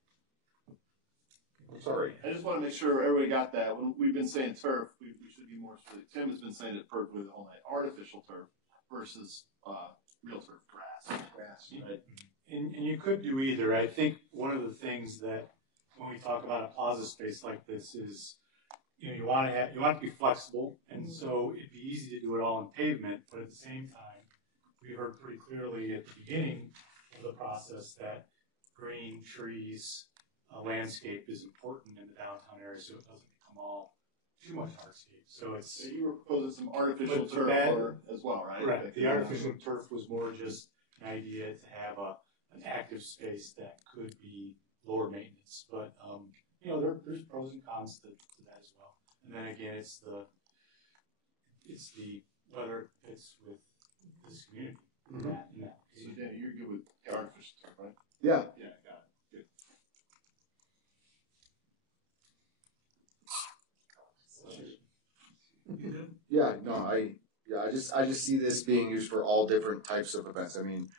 I'm sorry. I just want to make sure everybody got that. When we've been saying turf, we should be more specific. Tim has been saying it perfectly the whole night. Artificial turf versus real turf, grass. Right? And you could do either. I think one of the things that when we talk about a plaza space like this is, you want to be flexible, and so it'd be easy to do it all on pavement, but at the same time, we heard pretty clearly at the beginning of the process that green, trees, landscape is important in the downtown area, so it doesn't become all too much hardscape. So it's you were proposing some artificial turf as well, right? Right. The artificial turf was more just an idea to have an active space that could be lower maintenance, but there's pros and cons to that as well. And then again, it's the whether it fits with this community. Mm-hmm. So Danny, you're good with the artificial turf, right? Yeah. Yeah, got it. Good. Yeah, no, I just see this being used for all different types of events. I mean,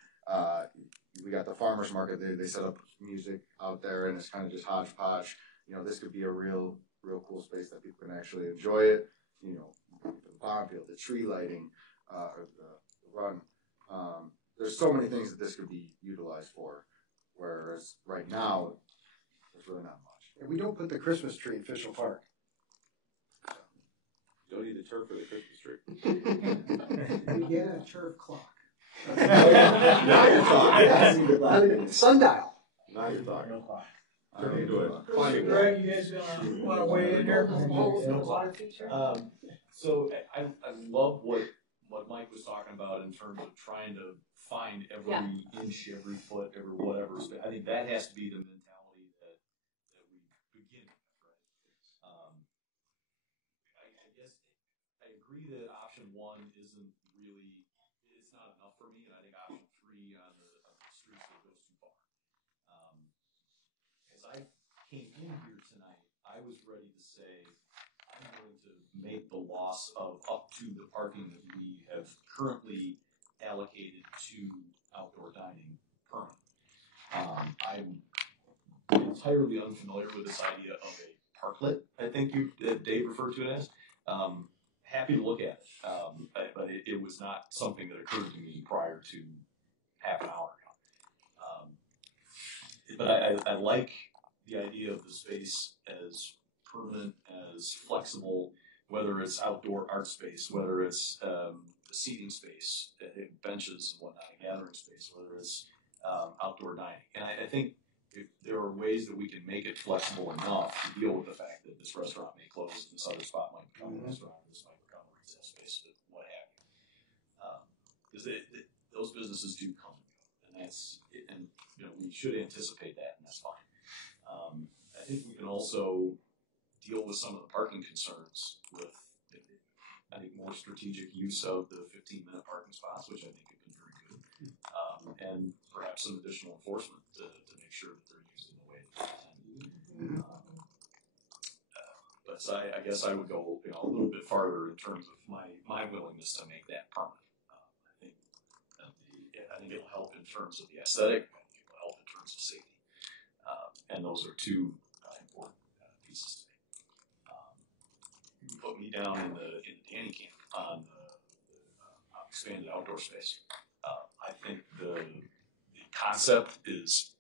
we got the farmers market. They set up music out there, and it's kind of just hodgepodge. This could be a real cool space that people can actually enjoy it. The pond field, the tree lighting, or the run. There's so many things that this could be utilized for. Whereas right now, there's really not much. And we don't put the Christmas tree in Fischel Park. You don't need the turf for the Christmas tree. We get a turf clock. Now you're talking. Sundial. Now you're talking. Greg, you guys want to weigh in here? So I love what Mike was talking about in terms of trying to find every inch, every foot, every whatever. I think that has to be the mentality that we begin with, right? I guess I agree that option one isn't really, it's not enough for me, and I think option three on the streets goes too far. As I came in here tonight, I was ready to say I'm going to make the loss of up to the parking that we have currently allocated to outdoor dining permanent. I'm entirely unfamiliar with this idea of a parklet, I think Dave referred to it as. Happy to look at it, but it was not something that occurred to me prior to half an hour ago. But I like the idea of the space as permanent, as flexible, whether it's outdoor art space, whether it's a seating space, benches and whatnot, a gathering space, whether it's outdoor dining. And I think if there are ways that we can make it flexible enough to deal with the fact that this restaurant may close, and this other spot might become a restaurant, this might become a retail space, what have you. Because those businesses do come and go, and we should anticipate that, and that's fine. I think we can also deal with some of the parking concerns with, I think, more strategic use of the 15-minute parking spots, which I think have been very good, and perhaps some additional enforcement to make sure that they're used in the way that they're intended. But so I guess I would go a little bit farther in terms of my willingness to make that permanent. I think it'll help in terms of the aesthetic. I think it'll help in terms of safety, and those are two important pieces to me. You put me down in the Danny camp on the expanded outdoor space. I think the concept is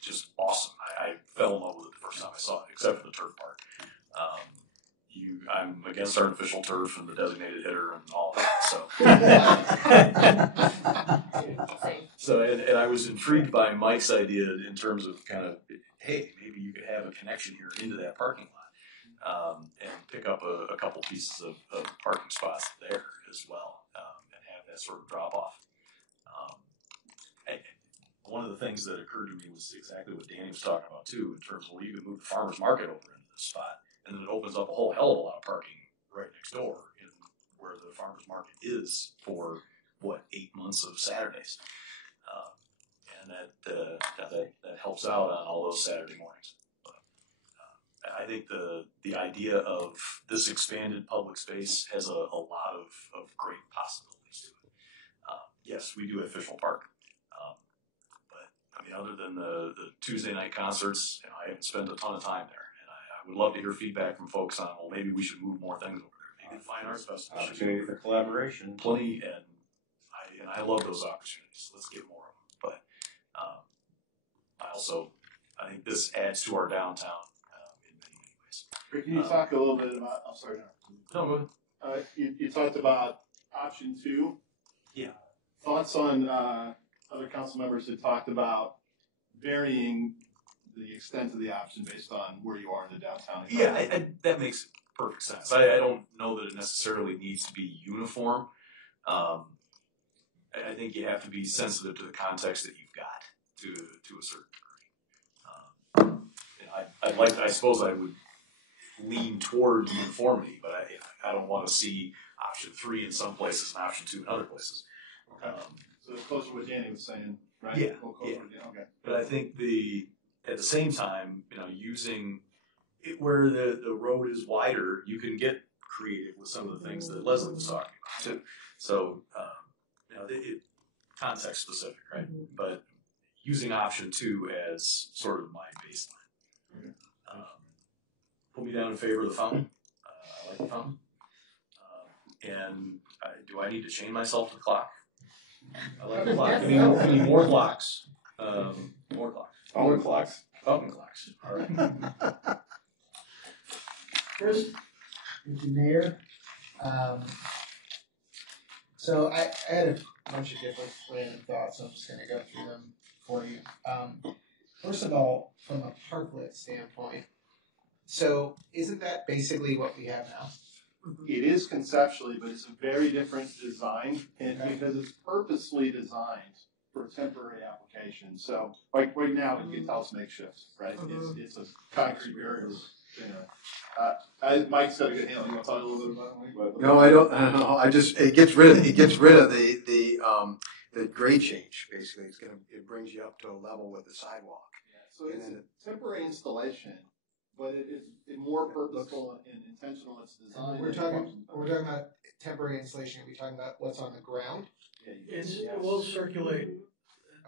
just awesome. I fell in love with it the first time I saw it, except for the turf part. I'm against artificial turf and the designated hitter and all that. So and I was intrigued by Mike's idea in terms of kind of, hey, maybe you could have a connection here into that parking lot, and pick up a couple pieces of parking spots there as well, and have that sort of drop off. One of the things that occurred to me was exactly what Danny was talking about too, in terms of, well, you could move the farmer's market over into this spot, and then it opens up a whole hell of a lot of parking right next door in where the farmer's market is for 8 months of Saturdays, and that helps out on all those Saturday mornings. But I think the idea of this expanded public space has a lot of great possibilities to it. Yes, we do have Fischel Park. Other than the Tuesday night concerts, I haven't spent a ton of time there, and I would love to hear feedback from folks on, well, maybe we should move more things over there. Maybe the Fine Arts Festival. Opportunity for collaboration. Plenty, and I love those opportunities. Let's get more of them. But I think this adds to our downtown in many ways. Rick, can you talk a little bit about? I'm sorry. No, go ahead. You talked about option 2. Yeah. Thoughts on other council members who talked about varying the extent of the option based on where you are in the downtown economy? Yeah, that makes perfect sense. I don't know that it necessarily needs to be uniform. I think you have to be sensitive to the context that you've got to a certain degree. I suppose I would lean toward uniformity, but I don't want to see option 3 in some places and option 2 in other places. Okay. So closer to what Danny was saying, right? Yeah. Okay. But I think at the same time, using it where the road is wider, you can get creative with some of the things that Leslie was talking about too. So, context specific, right? But using option 2 as sort of my baseline. Put me down in favor of the fountain. I like the fountain. And do I need to chain myself to the clock? I like the clock. We need more clocks. More clocks. Fountain clocks. Fountain clocks. All right. Chris? Thank you, Mayor. So I had a bunch of different random thoughts. I'm just going to go through them for you. First of all, from a parklet standpoint, so isn't that basically what we have now? It is conceptually, but it's a very different design, and because it's purposely designed for temporary application. So, like right now, you can tell it's makeshift, right? It's a concrete barrier. Mike's got a good handle. You want to talk a little bit about it? No, I don't know. It gets rid of the grade change. Basically, it brings you up to a level with the sidewalk. Yeah, so it's a temporary installation, but it is more purposeful and intentional in its design. We're talking about temporary installation. Are we talking about what's on the ground? It will circulate.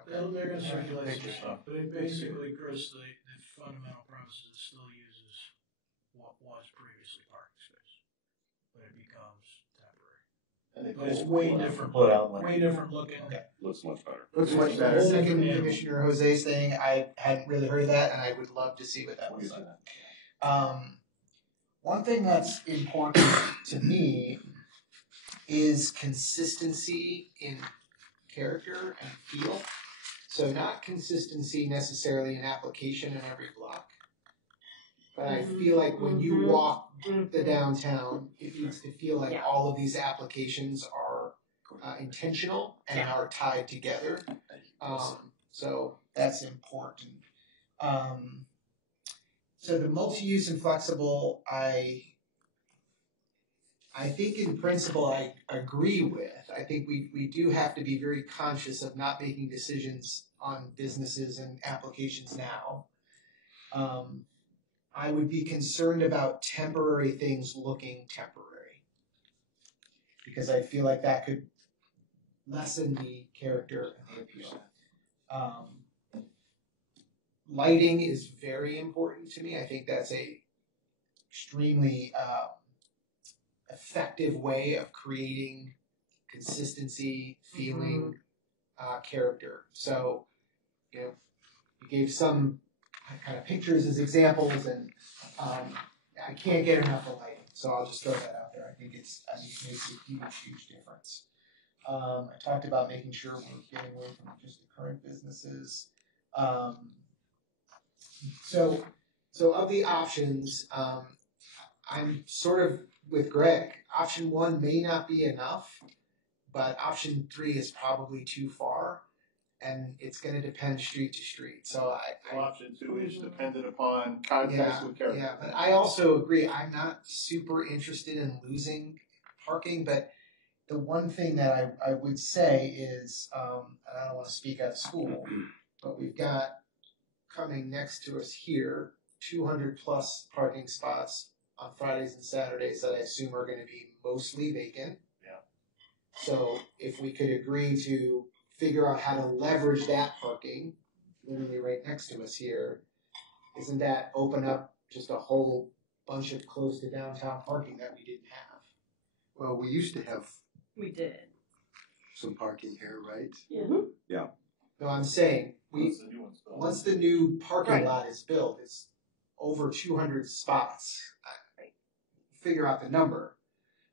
They're going to circulate some stuff, but it basically, Chris, the fundamental premise is it still uses what was previously parking space, but it becomes temporary. But it's way different. Way different looking. Looks much better. Looks much better. Second, Commissioner Jose's thing, I hadn't really heard of that, and I would love to see what that was like. One thing that's important to me is consistency in character and feel. So not consistency necessarily in application in every block. But I feel like when you walk the downtown, it needs to feel like all of these applications are intentional and are tied together. So that's important. So the multi-use and flexible, I think in principle I agree with. I think we do have to be very conscious of not making decisions on businesses and applications now. I would be concerned about temporary things looking temporary, because I feel like that could lessen the character and the appeal. Lighting is very important to me. I think that's a extremely effective way of creating consistency, feeling, character. So, you know, you gave some kind of pictures as examples, and I can't get enough of lighting, so I'll just throw that out there. I think it makes a huge difference. I talked about making sure we're getting away from just the current businesses. So of the options, I'm sort of with Greg. Option 1 may not be enough, but option 3 is probably too far, and it's going to depend street to street. So option 2 is dependent upon context with character. Yeah, but I also agree. I'm not super interested in losing parking, but the one thing that I would say is, and I don't want to speak out of school, but we've got coming next to us here 200 plus parking spots on Fridays and Saturdays that I assume are going to be mostly vacant. Yeah. So if we could agree to figure out how to leverage that parking, literally right next to us here, isn't that open up just a whole bunch of close to downtown parking that we didn't have? Well, we used to have We did. some parking here, right? Yeah. No, I'm saying once the new parking lot is built, it's over 200 spots. Figure out the number,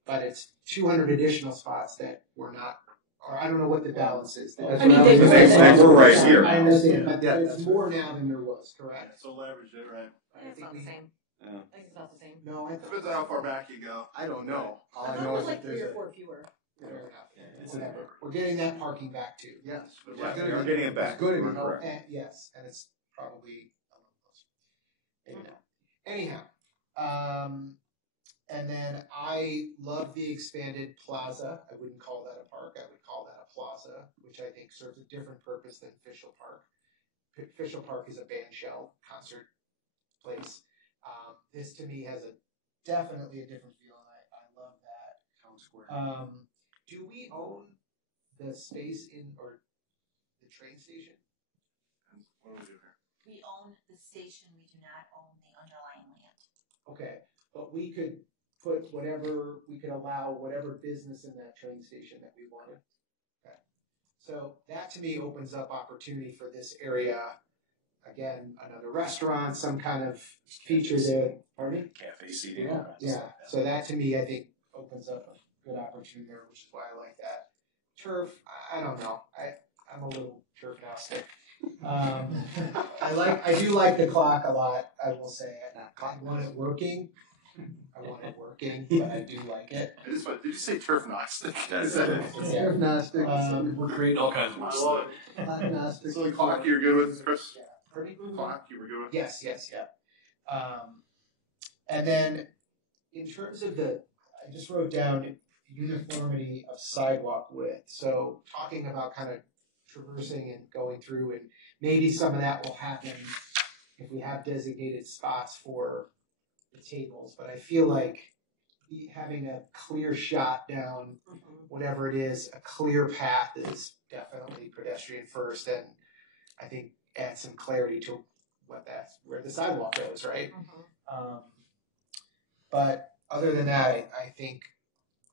but it's 200 additional spots that were not, or I don't know what the balance is. We're right here. I understand, but it's more now than there was, correct? So leverage it, right? It's not the same. Yeah. I think it's not the same. No, I Depends on how far back you go. I don't know. All I I thought know it was is like that 3 there's or 4 fewer. Fair enough. Whatever. We're getting that parking back too. Yes. We're getting it back. It's good We're enough. correct. Yes, and it's probably a little closer. Anyhow, and then I love the expanded plaza. I wouldn't call that a park. I would call that a plaza, which I think serves a different purpose than Fishel Park. Fishel Park is a bandshell concert place. This to me has definitely a different feel, and I love that. Town Square. Do we own the space or the train station? What do we do here? We own the station, we do not own the underlying land. Okay, but we could allow whatever business in that train station that we wanted. Okay. So that to me opens up opportunity for this area. Again, another restaurant, some kind of feature there. Pardon me? Cafe seating. Yeah. So that to me, I think, opens up a good opportunity there, which is why I like that. Turf, I don't know. I'm a little turf agnostic. I do like the clock a lot, I will say. I want it working. But I do like it. Did you say turf gnostic? That's it. Turf gnostic. We're creating all kinds of stuff. Agnostic. So the clock you're good with, Chris? Pardon me? Clock you were good with? Yes, yeah. And then in terms of I just wrote down uniformity of sidewalk width. So talking about kind of traversing and going through, and maybe some of that will happen if we have designated spots for the tables. But I feel like having a clear shot down, whatever it is, a clear path is definitely pedestrian first, and I think adds some clarity to where the sidewalk goes, right? But other than that, I think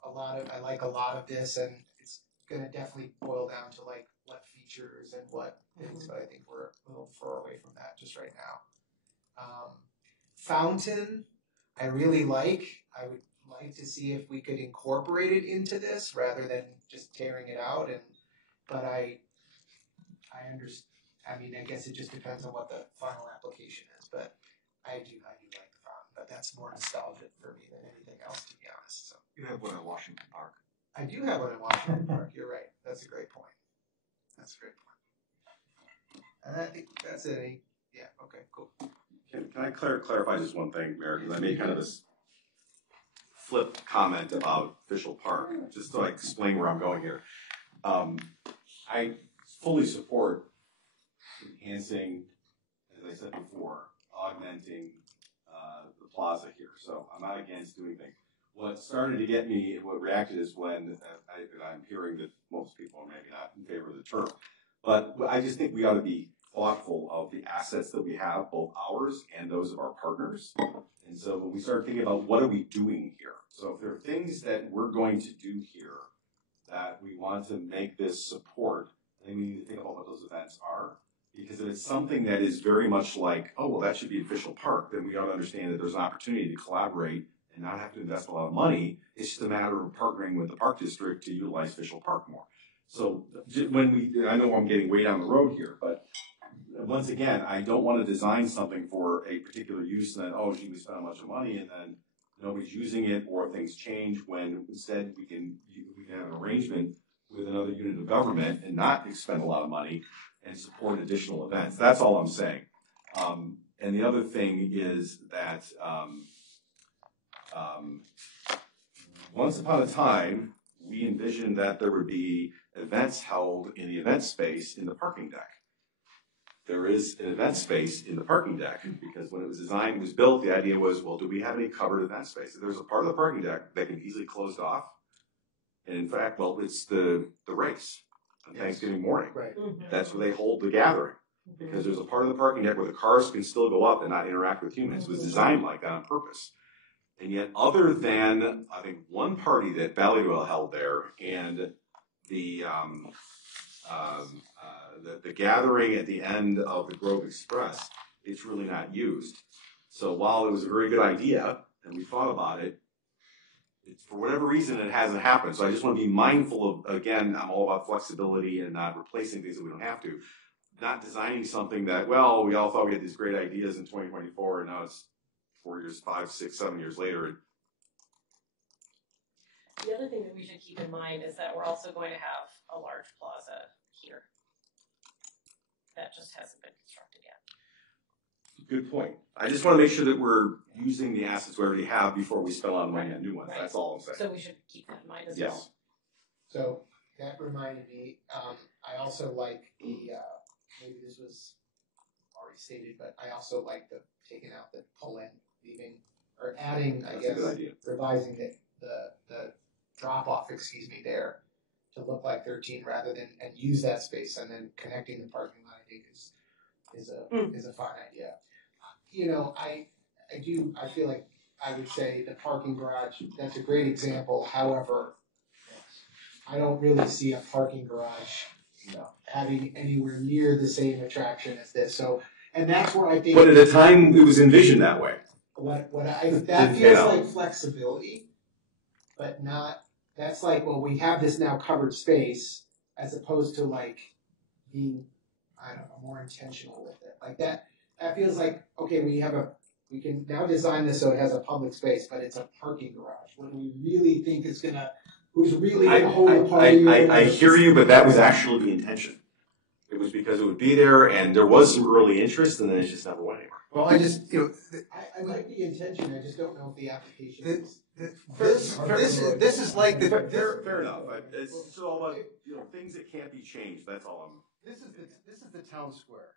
I like a lot of this, and it's gonna definitely boil down to like what features and what things, but I think we're a little far away from that just right now. Fountain, I really like. I would like to see if we could incorporate it into this rather than just tearing it out. But I I mean, I guess it just depends on what the final application is, but I do like the fountain, but that's more nostalgic for me than anything else, to be honest, so. You have one in Washington Park. I do have one in Washington Park, you're right, that's a great point. That's a great point. And I think that's it, yeah, okay, cool. Can I clarify just one thing, Mayor? Because I made kind of this flip comment about Official Park, just to like explain where I'm going here. I fully support enhancing, as I said before, augmenting the plaza here. So I'm not against doing things. What started to get me, what reacted is when I'm hearing that most people are maybe not in favor of the term. But I just think we ought to be thoughtful of the assets that we have, both ours and those of our partners. And so when we start thinking about what are we doing here? So if there are things that we're going to do here that we want to make this support, I think we need to think about what those events are. Because if it's something that is very much like, oh, well, that should be Official Park, then we ought to understand that there's an opportunity to collaborate and not have to invest a lot of money. It's just a matter of partnering with the Park District to utilize Official Park more. So I know I'm getting way down the road here, but once again, I don't want to design something for a particular use and then, oh, gee, we spent a bunch of money and then nobody's using it or things change, when instead we can have an arrangement with another unit of government and not expend a lot of money and support additional events. That's all I'm saying. And the other thing is that once upon a time, we envisioned that there would be events held in the event space in the parking deck. There is an event space in the parking deck because when it was designed, it was built, the idea was, well, do we have any covered event space? If there's a part of the parking deck that can be easily closed off. And in fact, well, it's the race on Thanksgiving morning. Right. That's where they hold the gathering because there's a part of the parking deck where the cars can still go up and not interact with humans. It was designed like that on purpose. And yet, other than, I think, one party that Valley-Dale held there and the gathering at the end of the Grove Express, it's really not used. So while it was a very good idea, and we thought about it, for whatever reason, it hasn't happened. So I just want to be mindful of, again, I'm all about flexibility and not replacing things that we don't have to. Not designing something that, well, we all thought we had these great ideas in 2024, and now it's 4 years, 5, 6, 7 years later. The other thing that we should keep in mind is that we're also going to have a large plaza here. That just hasn't been constructed yet. Good point. I just want to make sure that we're using the assets we already have before we spend on running new ones. Right. That's all I'm saying. So we should keep that in mind as Yes. well. So that reminded me, I also like the, maybe this was already stated, but I also like the taking out the pull-in, leaving, or adding, I That's guess, a good idea. revising the drop-off, there to look like 13 rather than, and use that space and then connecting the parking lot, I think is a fine idea. You know, I feel like I would say the parking garage, that's a great example. However, I don't really see a parking garage having anywhere near the same attraction as this. So, and that's where I think. But at the time, it was envisioned that way. That feels like flexibility, but not. That's like, well, we have this now covered space, as opposed to like being, I don't know, more intentional with it. Like that feels like, okay, we can now design this so it has a public space, but it's a parking garage. What do we really think is who's really gonna hold the party? I hear you, but that was actually the intention. It was because it would be there, and there was some early interest, and then it just never went anywhere. Well, I just, I like the intention. I just don't know if the application is. This is like the fair enough. It's just all about things that can't be changed. That's all I'm. This is the town square.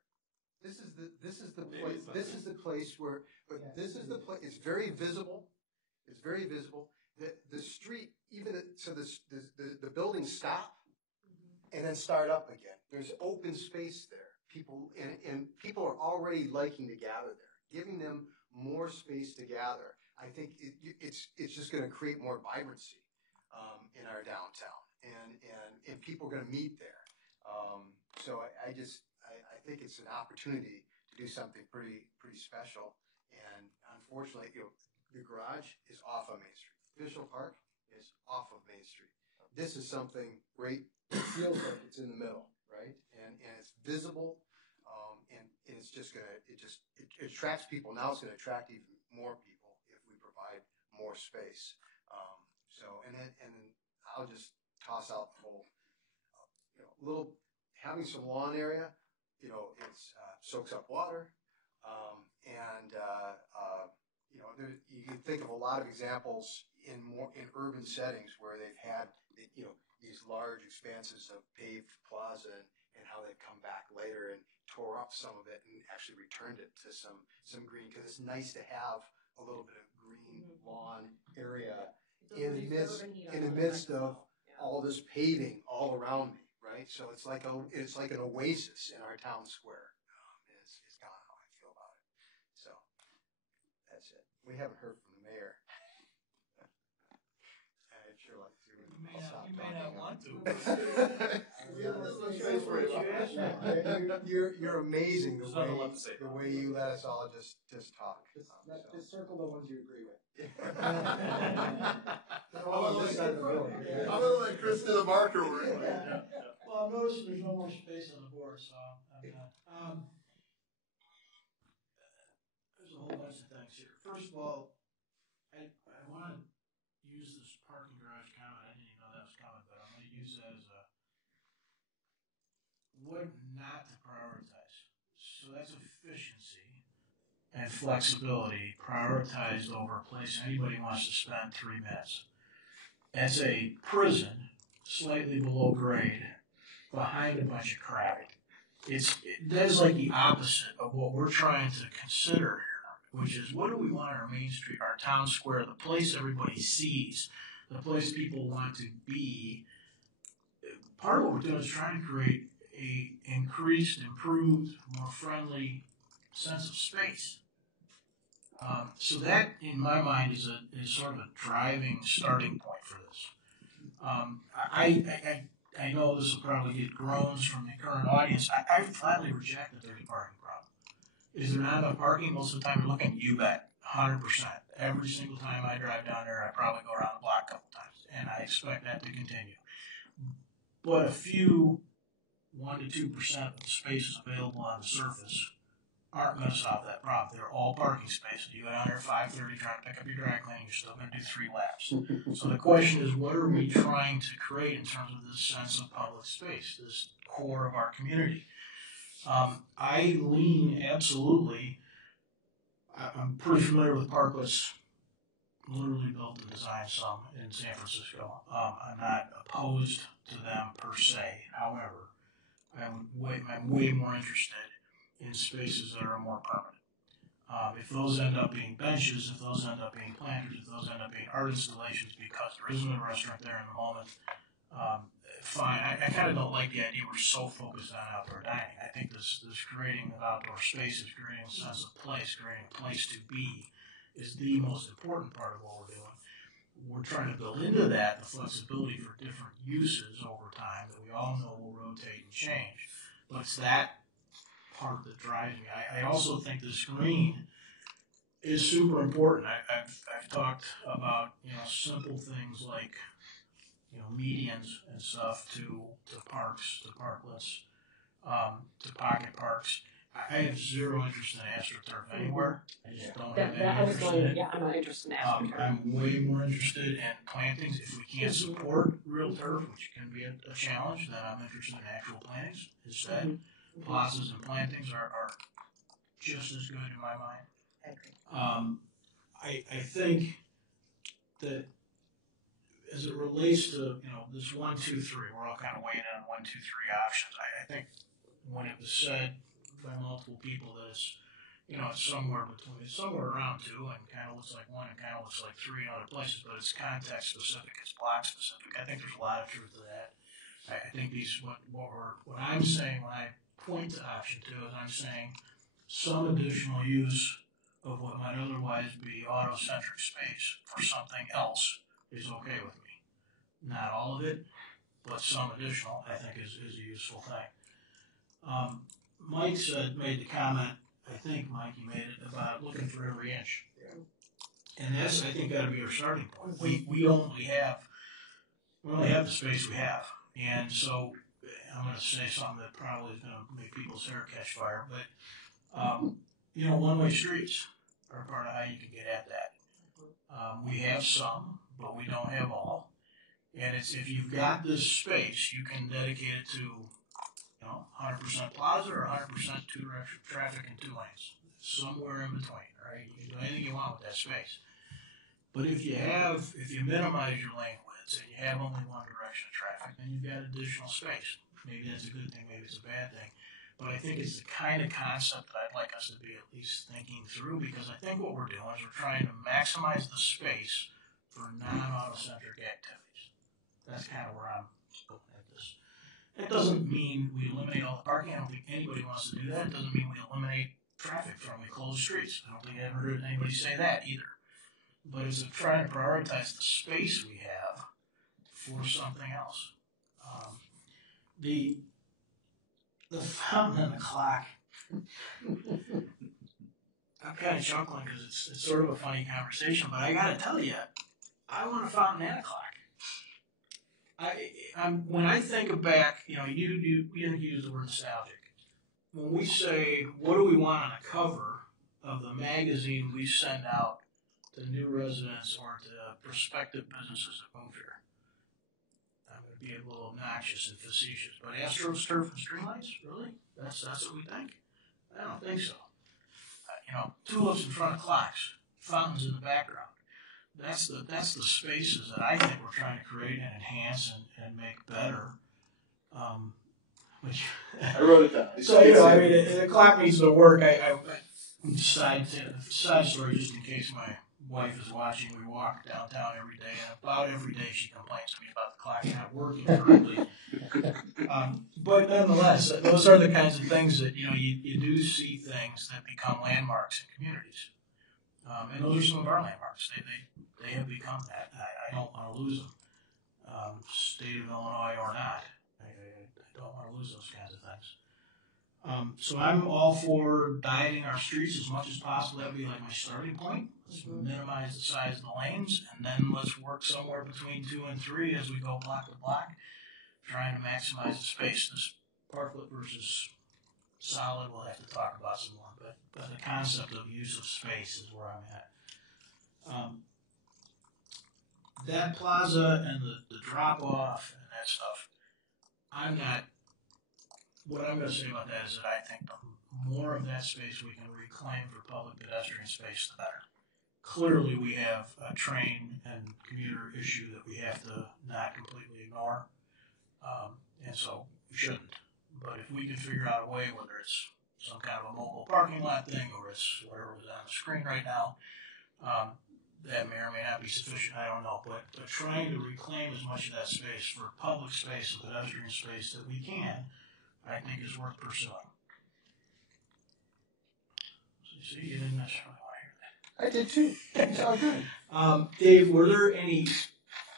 This is the place. This is the place where. But this is the place. It's very visible. It's very visible. The street, even the buildings stop, and then start up again. There's open space there. People and people are already liking to gather there. Giving them more space to gather, I think it's just going to create more vibrancy in our downtown, and people are going to meet there. So I think it's an opportunity to do something pretty special. And unfortunately, the garage is off of Main Street. Official Park is off of Main Street. This is something great. It feels like it's in the middle, right? And it's visible. it's just it attracts people. Now it's gonna attract even more people if we provide more space. And then I'll just toss out the whole, little, having some lawn area, it soaks up water. You can think of a lot of examples in urban settings where they've had, these large expanses of paved plaza and how they've come back later and tore up some of it and actually returned it to some green, because it's nice to have a little bit of green lawn area in the midst of all this paving all around me, right? So it's like an oasis in our town square. Is kind of how I feel about it. So that's it. We haven't heard from the mayor. I'd sure like to. You may not want to. You're amazing There's nothing left to say. the way you let us all just talk. Just circle the ones you agree with. I'm gonna let Chris do the marker work. Well, I'm noticing there's no more space on the board, so I'm not. There's a whole bunch of things here. First of all, I want to use this parking garage comment. I didn't even know that was coming, but I'm going to use that as what not to prioritize. So that's efficiency and flexibility prioritized over a place anybody wants to spend 3 minutes. That's a prison, slightly below grade, behind a bunch of crap. That is like the opposite of what we're trying to consider here, which is what do we want our Main Street, our town square, the place everybody sees, the place people want to be. Part of what we're doing is trying to create a increased, improved, more friendly sense of space. So that, in my mind, is sort of a driving starting point for this. I know this will probably get groans from the current audience. I flatly reject that there's a parking problem. Is there not enough parking? Most of the time you're looking, you bet, 100%. Every single time I drive down there, I probably go around the block a couple times, and I expect that to continue. But a few 1 to 2% of the spaces available on the surface aren't going to solve that problem. They're all parking spaces. You go down there at 5:30 trying to pick up your dry cleaning, you're still going to do 3 laps. So the question is, what are we trying to create in terms of this sense of public space, this core of our community? I lean absolutely. I'm pretty familiar with Parklets. Literally built and designed some in San Francisco. I'm not opposed to them per se. However, I'm way more interested in spaces that are more permanent. If those end up being benches, if those end up being planters, if those end up being art installations because there isn't a restaurant there in the moment, fine. I kind of don't like the idea we're so focused on outdoor dining. I think this creating of outdoor spaces, creating a sense of place, creating a place to be is the most important part of what we're doing. We're trying to build into that the flexibility for different uses over time that we all know will rotate and change. But it's that part that drives me. I also think the screen is super important. I've talked about simple things like medians and stuff to parks, to parklets, to pocket parks. I have zero interest in AstroTurf anywhere. I just don't have any interest in it. I'm not interested in AstroTurf. I'm way more interested in plantings. If we can't support real turf, which can be a challenge, then I'm interested in actual plantings instead. Plazas and plantings are just as good in my mind. I think that as it relates to this 1, 2, 3, we're all kind of weighing in on 1, 2, 3 options. I think when it was said by multiple people that it's somewhere around 2 and kind of looks like 1 and kind of looks like 3 in other places, but it's context specific, it's block specific. I think there's a lot of truth to that. I think what I'm saying when I point to option 2 is I'm saying some additional use of what might otherwise be auto-centric space for something else is okay with me. Not all of it, but some additional I think is a useful thing. Mike made the comment, I think, Mike, you made it, about looking for every inch. And that's, I think, got to be our starting point. We only have the space we have. And so I'm going to say something that probably is going to make people's hair catch fire, but One-way streets are part of how you can get at that. We have some, but we don't have all. And it's if you've got this space, you can dedicate it to 100% plaza or 100% two-direction traffic in 2 lanes. Somewhere in between, right? You can do anything you want with that space. But if you minimize your lane widths and you have only one direction of traffic, then you've got additional space. Maybe that's a good thing, maybe it's a bad thing. But I think it's the kind of concept that I'd like us to be at least thinking through, because I think what we're doing is we're trying to maximize the space for non-auto-centric activities. That's kind of where I'm looking at this. That doesn't mean we eliminate all the parking. I don't think anybody wants to do that. It doesn't mean we eliminate traffic from the closed streets. I don't think I ever heard anybody say that either. But it's trying to prioritize the space we have for something else. The fountain and the clock. I'm kind of chuckling because it's sort of a funny conversation, but I got to tell you, I want a fountain and a clock. When I think back, you use the word nostalgic. When we say, what do we want on the cover of the magazine we send out to new residents or to prospective businesses at Boone Fair? I'm going to be a little obnoxious and facetious, but Astros, turf, and streetlights? Really? That's what we think? I don't think so. Tulips in front of clocks, fountains in the background. That's the spaces that I think we're trying to create and enhance and make better. I wrote it down. So the clock needs to work. Side story, just in case my wife is watching. We walk downtown every day, and about every day she complains to me about the clock not working correctly. But nonetheless, those are the kinds of things that you do see things that become landmarks in communities, and those are some of our landmarks. They have become that. I don't want to lose them, state of Illinois or not. I don't want to lose those kinds of things. So I'm all for dieting our streets as much as possible. That would be like my starting point. Let's minimize the size of the lanes, and then let's work somewhere between 2 and 3 as we go block to block, trying to maximize the space. This parklet versus solid, we'll have to talk about some more, but the concept of use of space is where I'm at. That plaza and the drop-off and that stuff, what I'm going to say about that is that I think the more of that space we can reclaim for public pedestrian space, the better. Clearly, we have a train and commuter issue that we have to not completely ignore, and so we shouldn't. But if we can figure out a way, whether it's some kind of a mobile parking lot thing or it's whatever was on the screen right now, that may or may not be sufficient, I don't know. But trying to reclaim as much of that space for public space and pedestrian space that we can, I think is worth pursuing. So you see, you didn't necessarily want to hear that. I did too. It's all good. Dave, were there any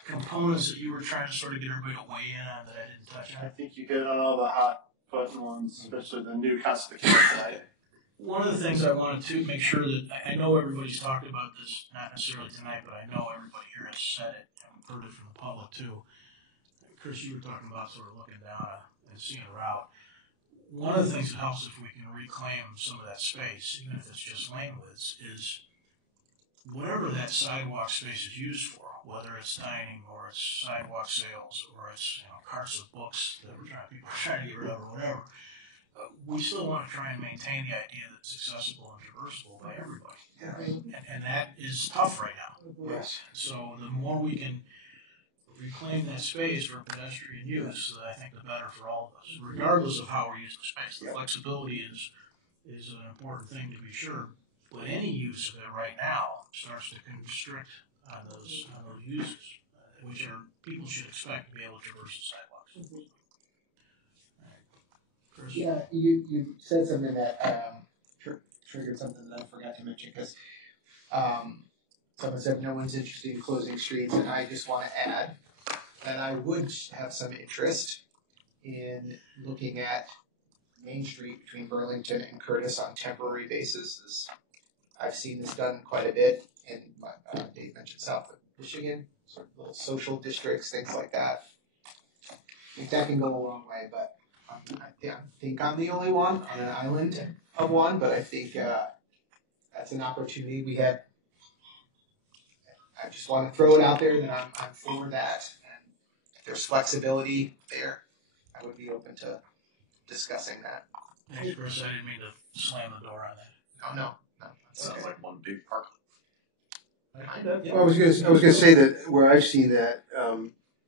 components that you were trying to sort of get everybody to weigh in on that I didn't touch on? I think you hit on all the hot button ones, especially the new Constitution side. One of the things I wanted to make sure that I know everybody's talked about this, not necessarily tonight, but I know everybody here has said it and heard it from the public too. Chris, you were talking about sort of looking down and seeing a route. One of the things that helps if we can reclaim some of that space, even if it's just lane widths, is whatever that sidewalk space is used for, whether it's dining or it's sidewalk sales or it's carts of books that people are trying to get rid of or whatever, we still want to try and maintain the idea that it's accessible and traversable by everybody. Yeah. And that is tough right now. Yes. So the more we can reclaim that space for pedestrian use, I think the better for all of us, regardless of how we're using the space. The flexibility is an important thing to be sure, but any use of it right now starts to constrict on those uses, which people should expect to be able to traverse the sidewalks. Chris? Yeah, you said something that triggered something that I forgot to mention because someone said no one's interested in closing streets, and I just want to add that I would have some interest in looking at Main Street between Burlington and Curtis on temporary basis. I've seen this done quite a bit in, Dave mentioned South of Michigan, sort of little social districts, things like that. I think that can go a long way, but I think I'm the only one on an island of one, but I think that's an opportunity we had. I just want to throw it out there that I'm for that, and if there's flexibility there, I would be open to discussing that. Thanks, Chris. I didn't mean to slam the door on that. No. Sounds like one big park. Well, I was gonna say that where I've seen that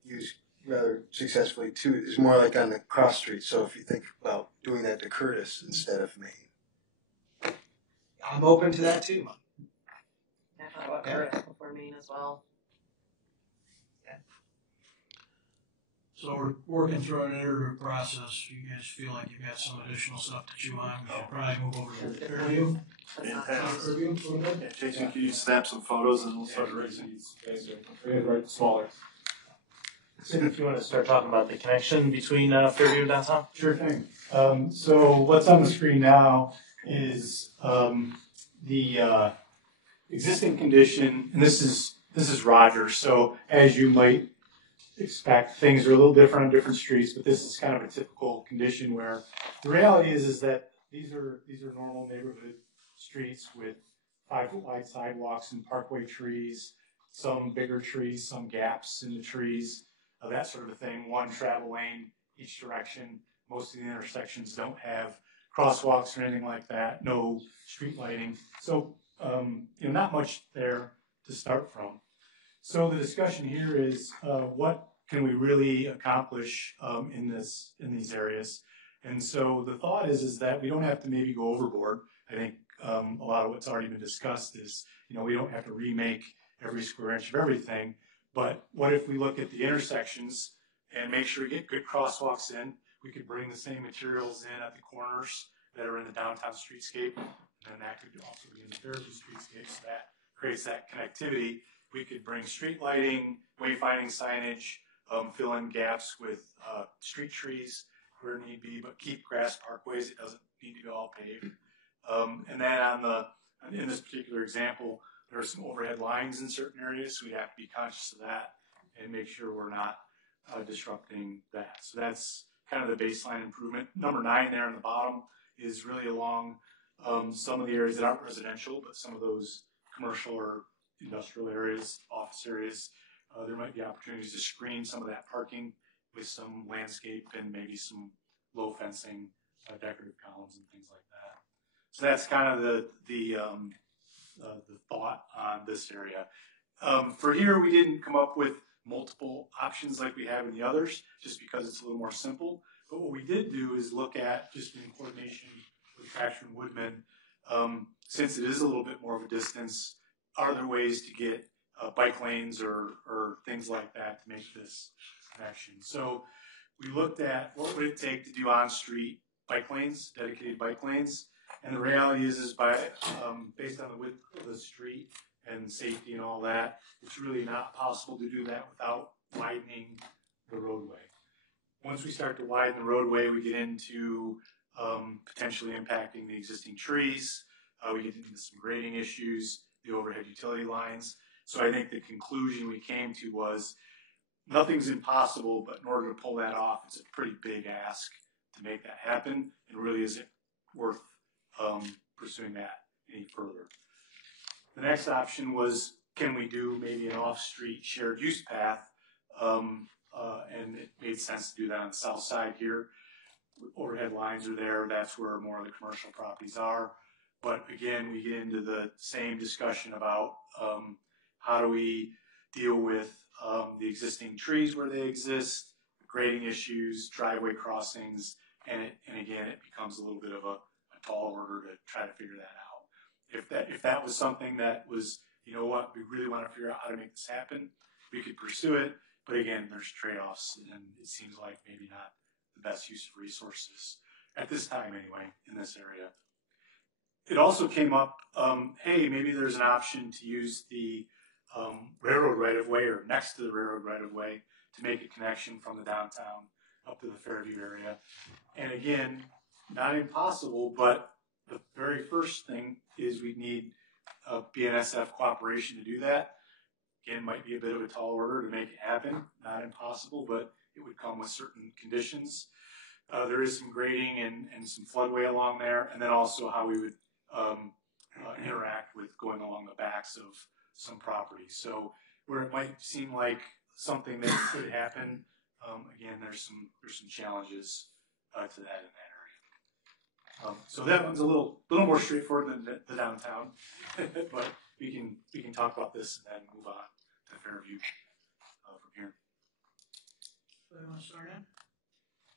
used rather successfully too is more like on the cross street. So if you think about doing that to Curtis instead of Maine, I'm open to that too. I thought about Curtis before Maine as well. So we're working through an iterative process. You guys feel like you've got some additional stuff to chew on. We should probably move over to Fairview. Yeah, Jason, can you snap some photos and we'll start erasing these? Right, smaller. So if you want to start talking about the connection between Fairview and downtown? Sure thing. So what's on the screen now is the existing condition, and this is Rogers. So as you might expect, things are a little different on different streets, but this is kind of a typical condition where the reality is that these are normal neighborhood streets with 5-foot wide sidewalks and parkway trees, some bigger trees, some gaps in the trees, that sort of thing. One travel lane each direction. Most of the intersections don't have crosswalks or anything like that. No street lighting. So not much there to start from. So the discussion here is what can we really accomplish in these areas? And so the thought is that we don't have to maybe go overboard. I think a lot of what's already been discussed is, we don't have to remake every square inch of everything, but what if we look at the intersections and make sure we get good crosswalks in? We could bring the same materials in at the corners that are in the downtown streetscape, and that could also be in the Fairview streetscape, so that creates that connectivity. We could bring street lighting, wayfinding signage, fill in gaps with street trees where need be, but keep grass parkways. It doesn't need to be all paved. And then in this particular example, there are some overhead lines in certain areas, so we have to be conscious of that and make sure we're not disrupting that. So that's kind of the baseline improvement. Number 9 there on the bottom is really along some of the areas that aren't residential, but some of those commercial or industrial areas, office areas. There might be opportunities to screen some of that parking with some landscape and maybe some low fencing, decorative columns and things like that. So that's kind of the thought on this area. For here, we didn't come up with multiple options like we have in the others, just because it's a little more simple. But what we did do is look at, just in coordination with Thrasher and Woodman, since it is a little bit more of a distance, are there ways to get bike lanes or things like that to make this connection? So we looked at what would it take to do on-street bike lanes, dedicated bike lanes, and the reality is by based on the width of the street and safety and all that, it's really not possible to do that without widening the roadway. Once we start to widen the roadway, we get into potentially impacting the existing trees. We get into some grading issues, the overhead utility lines. So I think the conclusion we came to was nothing's impossible, but in order to pull that off, it's a pretty big ask to make that happen, and really isn't worth pursuing that any further. The next option was, can we do maybe an off-street shared use path? And it made sense to do that on the south side here. Overhead lines are there. That's where more of the commercial properties are. But again, we get into the same discussion about how do we deal with the existing trees where they exist, grading issues, driveway crossings, and again, it becomes a little bit of a tall order to try to figure that out. If that was something that was, we really want to figure out how to make this happen, we could pursue it. But again, there's trade-offs, and it seems like maybe not the best use of resources at this time anyway in this area. It also came up, hey, maybe there's an option to use the railroad right-of-way or next to the railroad right-of-way to make a connection from the downtown up to the Fairview area. And again, not impossible, but the very first thing is we need BNSF cooperation to do that. Again, might be a bit of a tall order to make it happen. Not impossible, but it would come with certain conditions. There is some grading and some floodway along there, and then also how we would interact with going along the backs of some properties. So where it might seem like something that could happen, again, there's some challenges to that in that area. So that one's a little more straightforward than the downtown, but we can talk about this and then move on to Fairview from here. So you want to start in?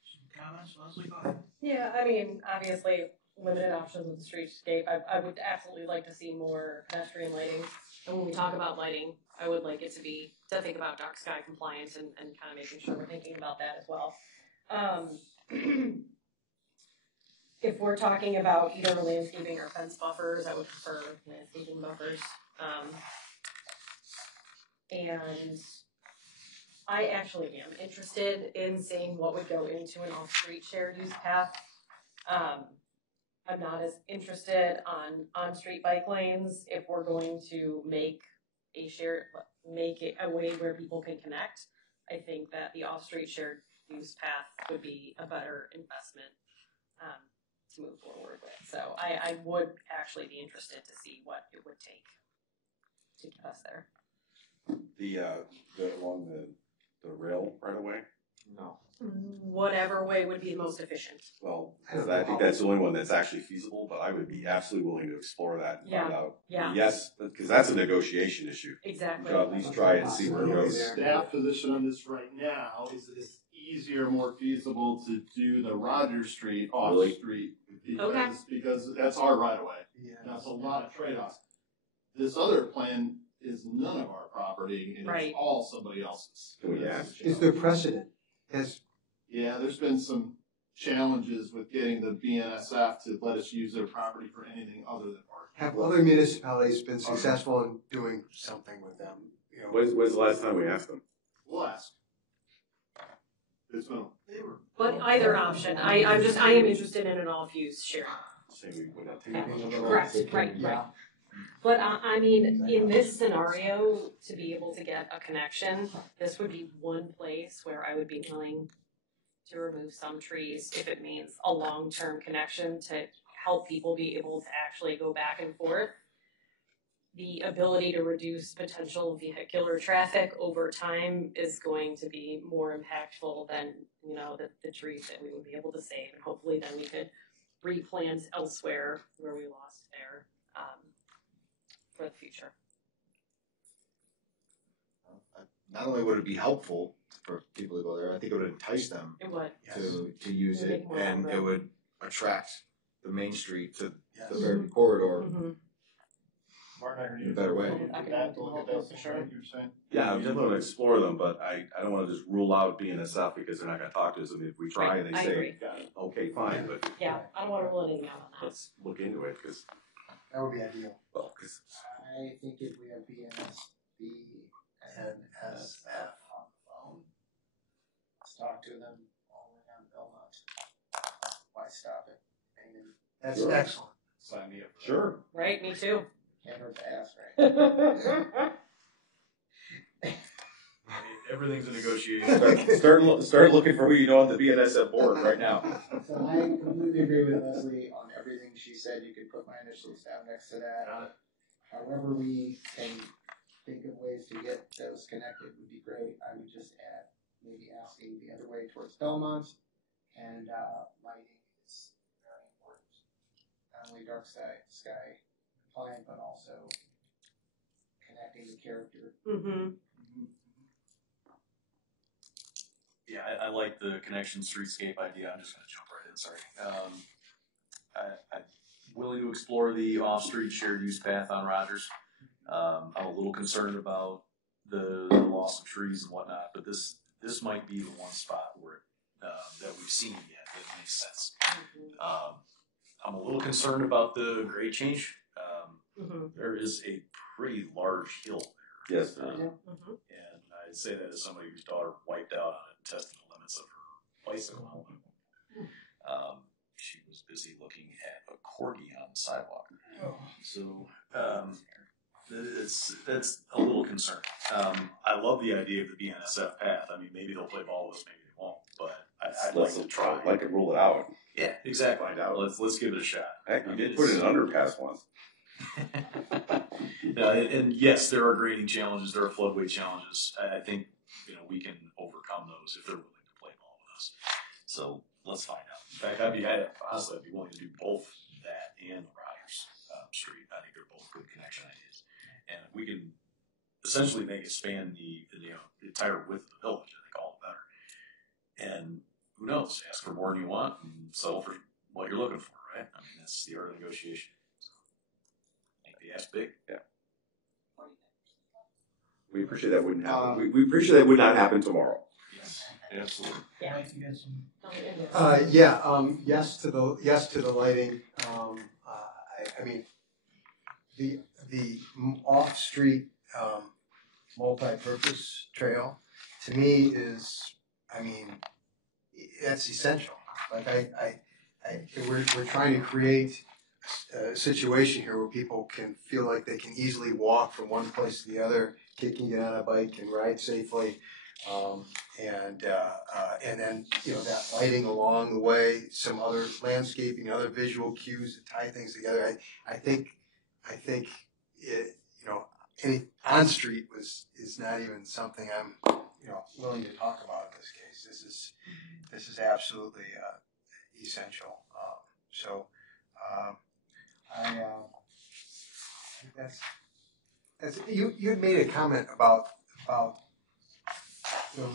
Some comments, Leslie? Go ahead. Yeah, I mean, obviously, limited options with the streetscape. I would absolutely like to see more pedestrian lighting. And when we talk about lighting, I would like it to think about dark sky compliance and kind of making sure we're thinking about that as well. If we're talking about either landscaping or fence buffers, I would prefer landscaping buffers. And I actually am interested in seeing what would go into an off-street shared use path. I'm not as interested on street bike lanes if we're going to make it a way where people can connect. I think that the off-street shared use path would be a better investment to move forward with. So I would actually be interested to see what it would take to get us there. Along the rail right away? No. Whatever way would be the most efficient. Well, I think that's the only one that's actually feasible, but I would be absolutely willing to explore that and find out. Yeah. Yes, because that's a negotiation issue. Exactly. So at least try and see where it goes. Staff position on this right now is that it's easier, more feasible to do the Rogers Street off street because that's our right of way. Yeah. That's a lot of trade-offs. This other plan is none of our property and it's all somebody else's. Is there precedent? Yeah, there's been some challenges with getting the BNSF to let us use their property for anything other than parking. Have other municipalities been successful in doing something with them? You know, When's the last time we asked them? We'll ask. It's been. But either option, I am interested in an off-use sharing. Correct, right. But I mean, in this scenario, to be able to get a connection, this would be one place where I would be willing to remove some trees if it means a long-term connection to help people be able to actually go back and forth. The ability to reduce potential vehicular traffic over time is going to be more impactful than, the trees that we would be able to save. And hopefully then we could replant elsewhere where we lost there for the future. Not only would it be helpful for people to go there, I think it would entice them to use it, and it would attract the Main Street to the Fairview corridor in a better way. Yeah, I'm definitely going to explore them, but I don't want to just rule out BNSF because they're not going to talk to us. I mean, if we try and they say, okay, fine, but yeah, I don't want to rule anything out on that. Let's look into it because that would be ideal. Well, because I think if we have BNSF on the phone, let's talk to them all the way down to Belmont. Why stop it? That's excellent. Sign me up. Sure. Right, me too. Can't hurt to ask, right? Everything's a negotiation. Start looking for who you know on the BNSF board right now. So I completely agree with Leslie on everything she said. You could put my initials down next to that. However we can think of ways to get those connected would be great. I would just add maybe asking the other way towards Belmont, and lighting is very important. Not only dark sky compliant, but also connecting the character. Yeah, I like the connection streetscape idea. I'm just going to jump right in. Sorry. I'm willing to explore the off-street shared use path on Rogers. I'm a little concerned about the loss of trees and whatnot, but this might be the one spot where that we've seen yet that makes sense. I'm a little concerned about the grade change. There is a pretty large hill there. Yes. And I'd say that as somebody whose daughter wiped out on it, testing the limits of her bicycle. She was busy looking at a corgi on the sidewalk. So that's a little concerning. I love the idea of the BNSF path. I mean, maybe they'll play ball with us, maybe they won't. But I'd like to try. I'd like to rule it out. Yeah, exactly. Let's give it a shot. Heck, you did put in an underpass once. And yes, there are grading challenges, there are floodway challenges. I think we can overcome those if they're willing to play ball with us. So let's find out. In fact, I'd be willing to do both that and the Rogers Street. I think they're both good connection ideas, and if we can essentially make it span the entire width of the village, I think all the better. And who knows? Ask for more than you want and settle for what you're looking for, right? I mean, that's the art of negotiation. So, I think they ask big. Yeah. We appreciate that wouldn't happen. We appreciate that would not happen tomorrow. Yes, absolutely. Yeah. Yes to the lighting. I mean, the off-street multi-purpose trail to me is, I mean, that's essential. Like we're trying to create a situation here where people can feel like they can easily walk from one place to the other, can get on a bike and ride safely, and then that lighting along the way, some other landscaping, other visual cues that tie things together. I think it, any on street is not even something I'm willing to talk about in this case. This is absolutely essential. I think that's you had made a comment about the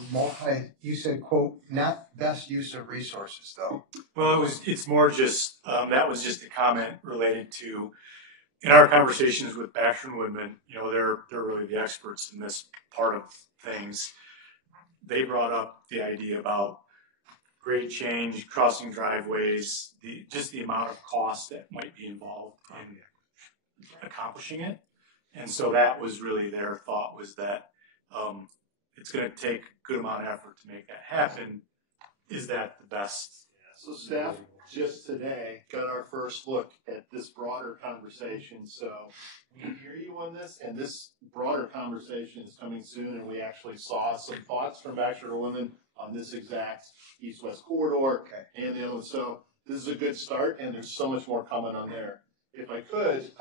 you said, quote, not best use of resources though. Well, it's more just that was just a comment related to in our conversations with Baxter and Woodman. They're really the experts in this part of things. They brought up the idea about grade change, crossing driveways, just the amount of cost that might be involved in accomplishing it. And so that was really their thought, was that it's going to take a good amount of effort to make that happen. Is that the best? So staff just today got our first look at this broader conversation. So we hear you on this, and this broader conversation is coming soon, and we actually saw some thoughts from Baxter Women on this exact east-west corridor and the other one. So this is a good start, and there's so much more coming on there. If I could,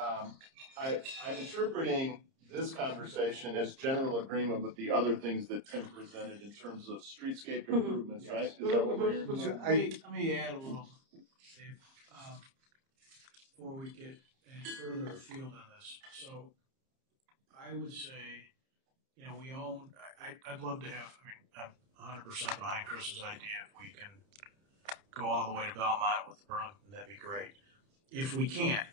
I'm interpreting this conversation as general agreement with the other things that Tim presented in terms of streetscape improvements, right? Is that what we're hearing? Let me add a little, Dave, before we get any further afield on this. So I would say, we own, I'd love to have, I'm 100% behind Chris's idea. If we can go all the way to Belmont with Burlington, that'd be great. If we can't,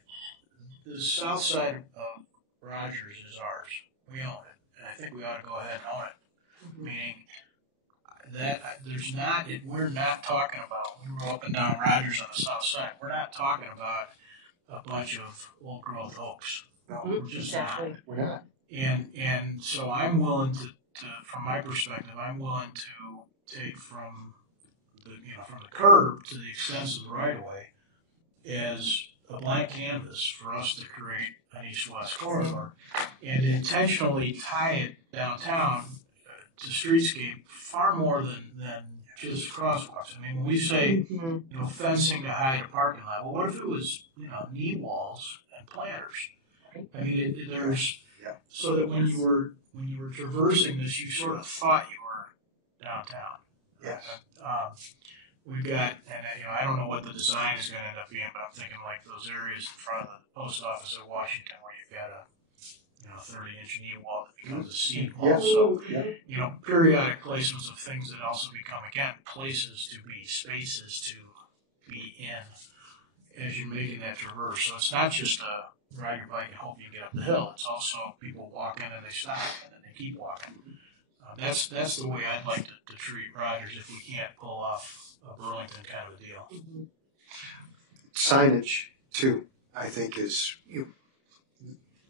the south side of Rogers is ours. We own it. And I think we ought to go ahead and own it. Meaning that we're not talking about, we were up and down Rogers on the south side. We're not talking about a bunch of old growth oaks. No, we're just not. We're not. And so I'm willing to, from my perspective, I'm willing to take from the curb to the extent of the right of way as a blank canvas for us to create an east-west corridor and intentionally tie it downtown to streetscape far more than just crosswalks. When we say, fencing to hide a parking lot, well, what if it was, knee walls and planters? There's so that when you were traversing this, you sort of thought you were downtown. Yes. We've got, and I don't know what the design is going to end up being, but I'm thinking like those areas in front of the post office at Washington where you've got a 30-inch knee wall that becomes a seat wall. So, periodic placements of things that also become, again, places to be, spaces to be in as you're making that traverse. So it's not just a ride your bike and hope you get up the hill. It's also people walk in and they stop and then they keep walking. That's the way I'd like to treat Rogers if we can't pull off a Burlington kind of a deal. Signage, too, I think is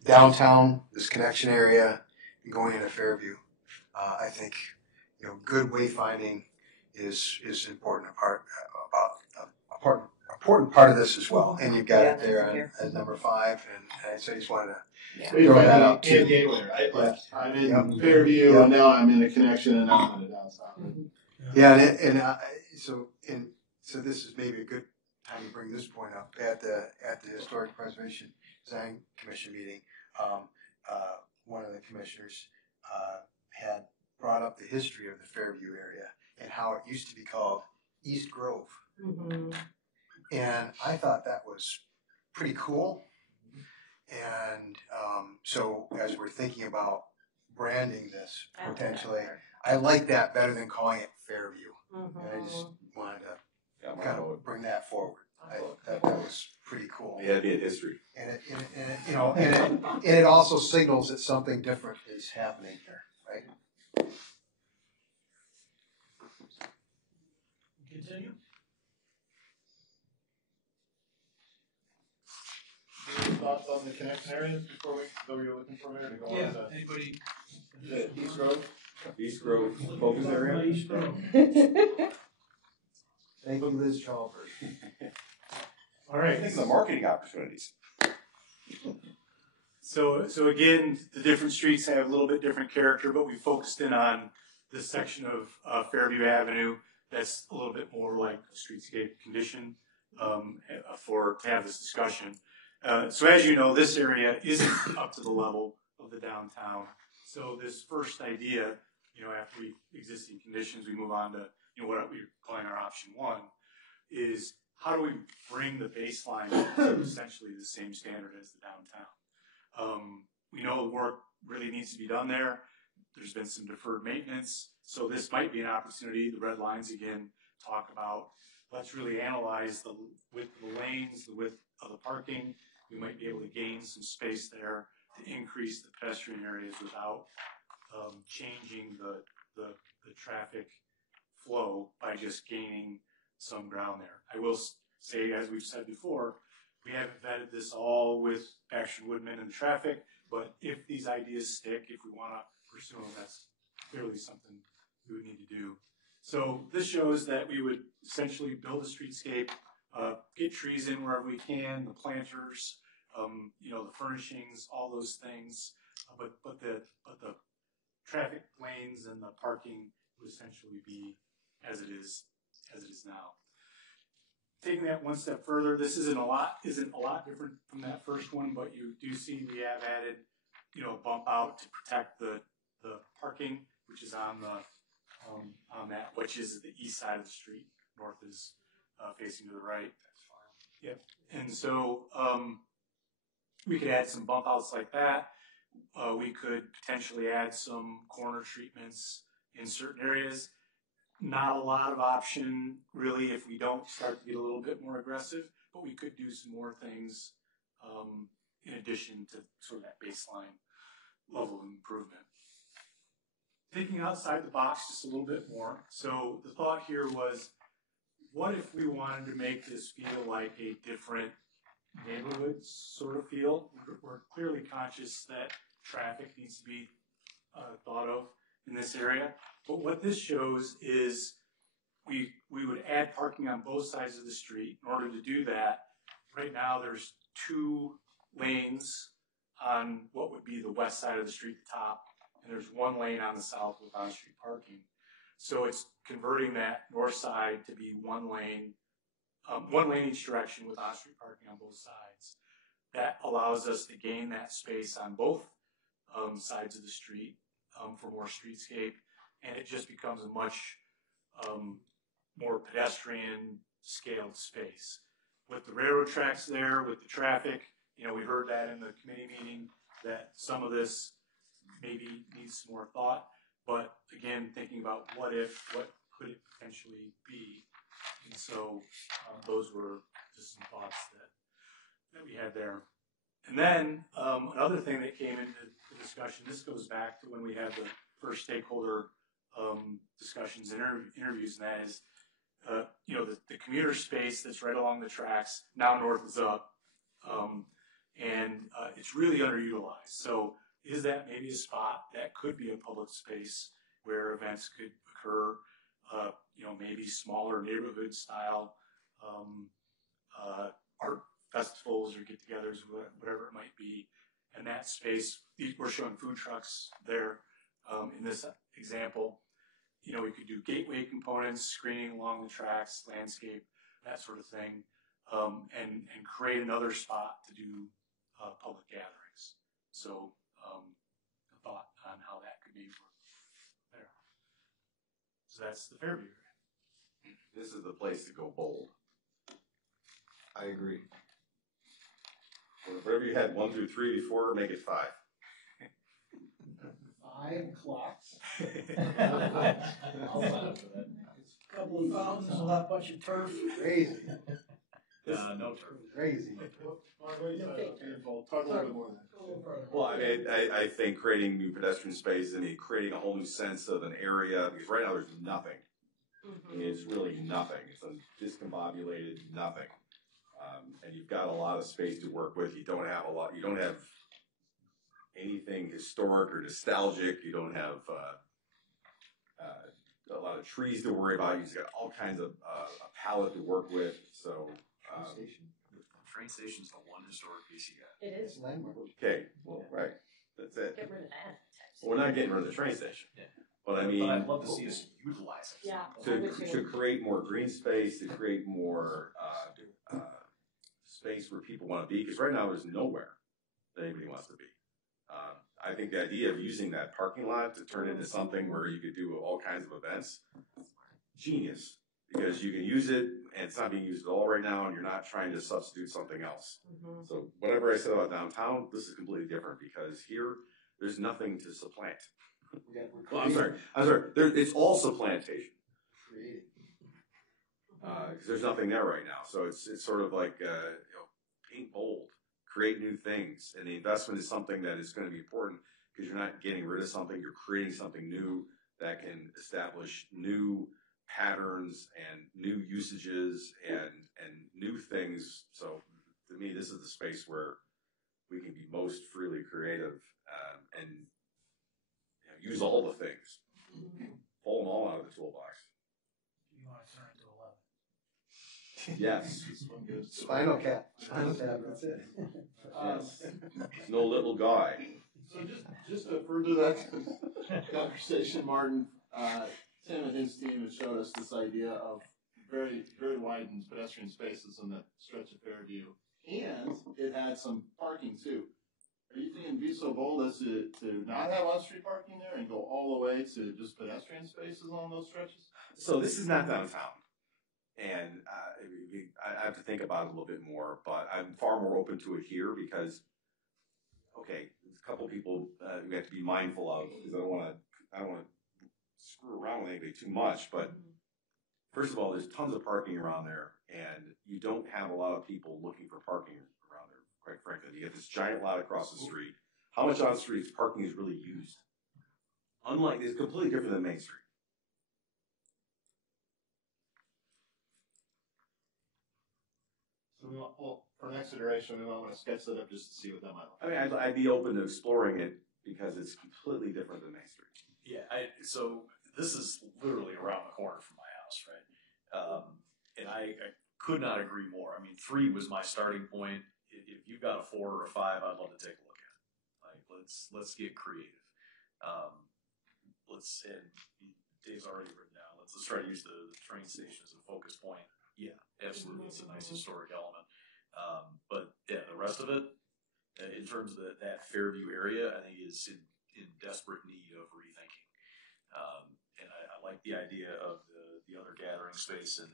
downtown, this connection area, going into Fairview. I think good wayfinding is important important part of this as well. And you've got it there as number 5, and so I just wanted to throw that out too. Gateway, right? I'm in Fairview, and now I'm in a connection, and now I'm in a downtown. Yeah, and so this is maybe a good time to bring this point up. At the Historic Preservation Design Commission meeting, one of the commissioners had brought up the history of the Fairview area and how it used to be called East Grove. Mm-hmm. And I thought that was pretty cool. And so as we're thinking about branding this potentially, I like that better than calling it Fairview. Mm-hmm. And I just wanted to kind of bring that forward. I thought that was pretty cool. Yeah, it'd be in history. And it also signals that something different is happening here, right? Continue. Any thoughts on the connection areas before we go? You're looking for there to go Yeah, on to anybody? the East Road? East Grove focus area. East Grove. Thank you, Liz Chalford. All right. Think of the marketing opportunities. So again, the different streets have a little bit different character, but we focused in on this section of Fairview Avenue that's a little bit more like a streetscape condition to have this discussion. So as you know, this area isn't up to the level of the downtown. So this first idea, after existing conditions, we move on to what we're calling our option one, is how do we bring the baseline to essentially the same standard as the downtown? We know the work really needs to be done there. There's been some deferred maintenance. So this might be an opportunity. The red lines again talk about, let's really analyze the width of the lanes, the width of the parking. We might be able to gain some space there to increase the pedestrian areas without changing the traffic flow by just gaining some ground there. I will say, as we've said before, we haven't vetted this all with Baxter Woodman and the traffic, but if these ideas stick, if we want to pursue them, that's clearly something we would need to do. So this shows that we would essentially build a streetscape, get trees in wherever we can, the planters, the furnishings, all those things, but the traffic lanes and the parking would essentially be as it is now. Taking that one step further, this isn't a lot different from that first one, but you do see we have added, a bump out to protect the parking, which is on that, which is the east side of the street. North is facing to the right. That's fine. Yep. And so we could add some bump outs like that. We could potentially add some corner treatments in certain areas. Not a lot of option, really, if we don't start to get a little bit more aggressive, but we could do some more things in addition to sort of that baseline level of improvement. Thinking outside the box just a little bit more. So the thought here was, what if we wanted to make this feel like a different neighborhood sort of feel? We're clearly conscious that traffic needs to be thought of in this area. But what this shows is we would add parking on both sides of the street. In order to do that, right now there's 2 lanes on what would be the west side of the street, the top, and there's 1 lane on the south with on-street parking. So it's converting that north side to be 1 lane, 1 lane each direction with on-street parking on both sides. That allows us to gain that space on both sides of the street for more streetscape, and it just becomes a much more pedestrian scaled space. With the railroad tracks there, with the traffic, we heard that in the committee meeting that some of this maybe needs some more thought, but again, thinking about what could it potentially be, and so those were just some thoughts that we had there. And then another thing that came into the discussion, this goes back to when we had the first stakeholder discussions and interviews, and that is, the commuter space that's right along the tracks, now north is up, and it's really underutilized. So is that maybe a spot that could be a public space where events could occur, maybe smaller neighborhood style art festivals or get-togethers, whatever it might be. And that space, we're showing food trucks there in this example. we could do gateway components, screening along the tracks, landscape, that sort of thing, and create another spot to do public gatherings. So a thought on how that could be there. So that's the Fairview area. This is the place to go bold. I agree. Well, wherever you had 1 through 3 before, make it 5. 5 clocks. I'll sign up for that. Couple of fountains, a lot bunch of turf. Crazy. No turf. Crazy. Talk a little bit more than that. Well, I mean, I think creating new pedestrian space, creating a whole new sense of an area, because right now there's nothing. I mean, it's really nothing. It's a discombobulated nothing. And you've got a lot of space to work with. You don't have anything historic or nostalgic. You don't have a lot of trees to worry about. You've got all kinds of a palette to work with. So, train station's the one historic piece you got. It is. okay, well, right, that's it. Get rid of that. Well, we're not getting rid of the train station. Yeah. But I mean, I'd love to see us utilize it. Yeah. to create more green space, to create more space where people want to be, because right now there's nowhere that anybody wants to be. I think the idea of using that parking lot to turn into something where you could do all kinds of events, genius, because you can use it and it's not being used at all right now, and you're not trying to substitute something else. So whatever I said about downtown, this is completely different, because here there's nothing to supplant. Well, I'm sorry. It's all supplantation. Because there's nothing there right now. So it's sort of like paint bold, create new things, and the investment is something that is going to be important, because you're not getting rid of something, you're creating something new that can establish new patterns and new usages and new things. So to me, this is the space where we can be most freely creative and use all the things, pull them all out of the toolbox. You want to turn it to 11. Yes. Spinal Tap, that's it. Yes. No little guy. So just to further that conversation, Martin, Tim and his team have showed us this idea of very, very widened pedestrian spaces on the stretch of Fairview, and it had some parking too. Are you thinking be so bold as to not have on-street parking there and go all the way to just pedestrian spaces on those stretches? So this is not downtown, and I have to think about it a little bit more, but I'm far more open to it here because, okay, there's a couple people we have to be mindful of, because I don't want to screw around with anybody too much, but first of all, there's tons of parking around there, and you don't have a lot of people looking for parking around there, quite frankly. You get this giant lot across the street. How much on-street parking is really used? Unlike, it's completely different than Main Street. So well, for next iteration, we might want to sketch that up just to see what that might look I mean, I'd be open to exploring it because it's completely different than Main Street. Yeah, so this is literally around the corner from my house, right? And I could not agree more. I mean, 3 was my starting point. If you've got a 4 or a 5, I'd love to take a look at it. Like, let's get creative. And Dave's already written down. Let's try to use the train station as a focus point. Yeah, absolutely. It's a nice historic element. But yeah, the rest of it, in terms of that Fairview area, I think is in desperate need of rethinking. And I like the idea of the other gathering space and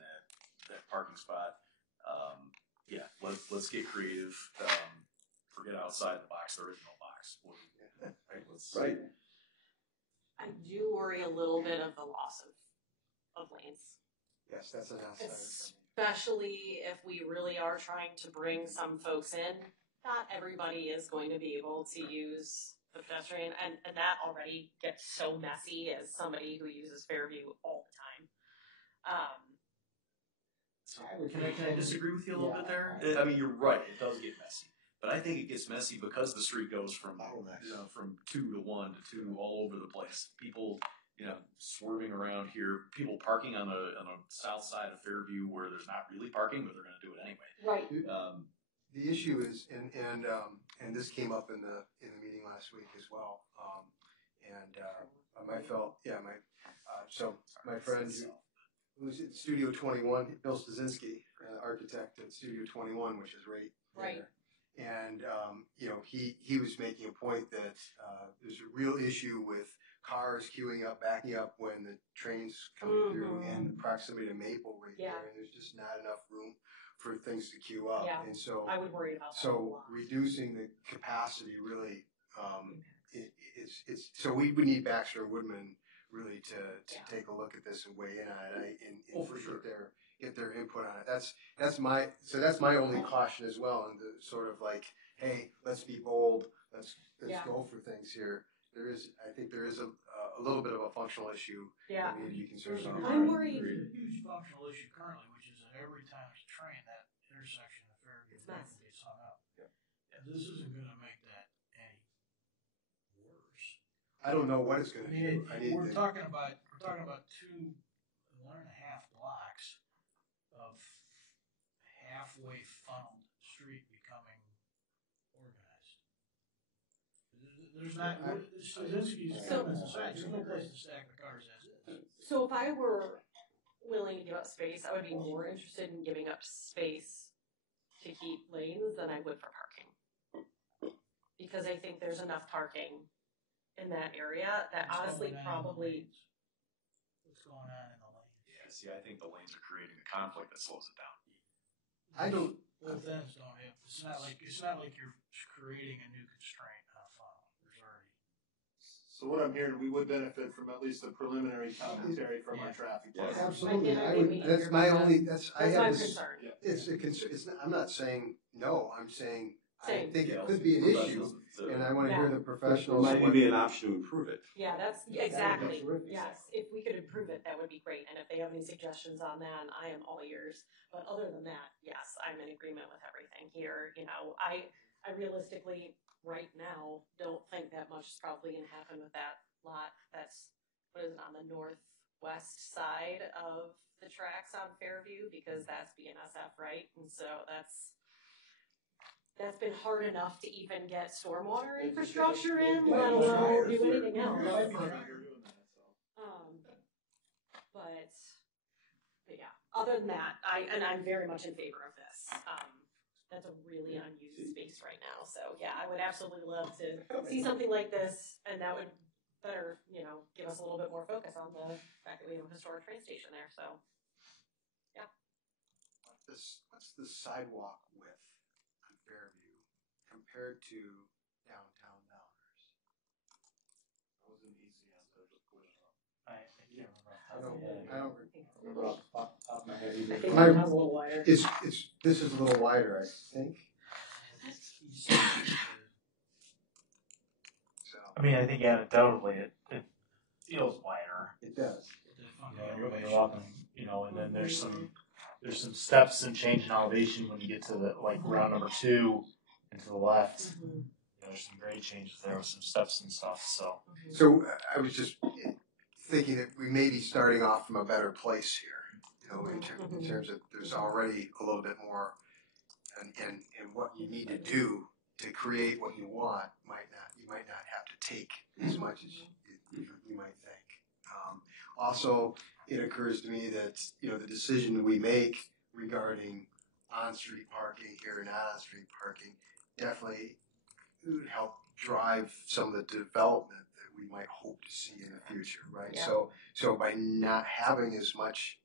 that parking spot. Yeah, let's get creative. Forget outside the box, the original box. Right. I do worry a little bit of the loss of lanes. Yes, that's an outside. Especially if we really are trying to bring some folks in. Not everybody is going to be able to use the pedestrian, and that already gets so messy as somebody who uses Fairview all the time. Can I disagree with you a little bit there? I mean, you're right. It does get messy. But I think it gets messy because the street goes from 2 to 1 to 2 all over the place. People, swerving around here. People parking on the south side of Fairview where there's not really parking, but they're going to do it anyway. Right. The issue is, and this came up in the meeting last week as well. I felt, So my friend who was at Studio 21, Bill Stasinski, architect at Studio 21, which is right there. And, you know, he was making a point that there's a real issue with cars queuing up, backing up when the train's coming through, and the proximity to Maple right there, and there's just not enough room for things to queue up. Yeah, and so I would worry about that a so lot. reducing the capacity really, it's so we would need Baxter and Woodman really to take a look at this and weigh in on it and for sure. get their input on it. That's my only caution as well, and the sort of like, hey, let's be bold, let's go for things here. I think there is a little bit of a functional issue that we need to be concerned about. I'm worried. There's a huge functional issue currently, which is that every time there's a train, that intersection of Fairview gets hung up. And this isn't going to make that any worse. I don't know what it's going to do. We're talking about 1.5 blocks of halfway funneled street becoming organized. There's not. Stasinski's comments aside, there's no place to stack the cars as is. So if I were willing to give up space, I would be more interested in giving up space to keep lanes than I would for parking. Because I think there's enough parking in that area that honestly probably. What's going on in the lane? Yeah, see, I think the lanes are creating a conflict that slows it down. I don't. Both ends don't have. It's not like you're creating a new constraint on a funnel. There's already. So what I'm hearing, we would benefit from at least the preliminary commentary from our traffic. Yes. partner. Absolutely. That's my only. I have this. It's a concern. I'm not saying no. I'm saying I think it could be an issue, and I want to hear the professionals. It might be an option to improve it. Yeah, that's exactly. Yes, if we could improve it, that would be great. And if they have any suggestions on that, I am all ears. But other than that, yes, I'm in agreement with everything here. You know, I realistically right now don't think that much is probably going to happen with that lot. That's what is it on the northwest side of the tracks on Fairview, because that's BNSF, right? And so that's been hard enough to even get stormwater infrastructure in, let alone do anything else. But yeah, other than that, I'm very much in favor of this. That's a really unused space right now. So yeah, I would absolutely love to see something like this, and that would better, you know, give us a little bit more focus on the fact that we have a historic train station there. So yeah. What's the sidewalk width on Fairview compared to downtown Downers? That was an easy answer. Just pull it up. I can't remember. I don't remember off the top of my head either. I think mine was a little wider. This is a little wider, I think. So. I mean, I think anecdotally it feels wider. It does. You know, when you're walking, you know, and then there's some steps and change in elevation when you get to the like round number 2 and to the left. You know, there's some grade changes there with some steps and stuff. So I was just thinking that we may be starting off from a better place here. You know, in terms of there's already a little bit more, and what you need to do to create what you want you might not have to take as much as you might think. Also, it occurs to me that, you know, the decision we make regarding on-street parking here and not on-street parking definitely would help drive some of the development that we might hope to see in the future, right? Yeah. So by not having as much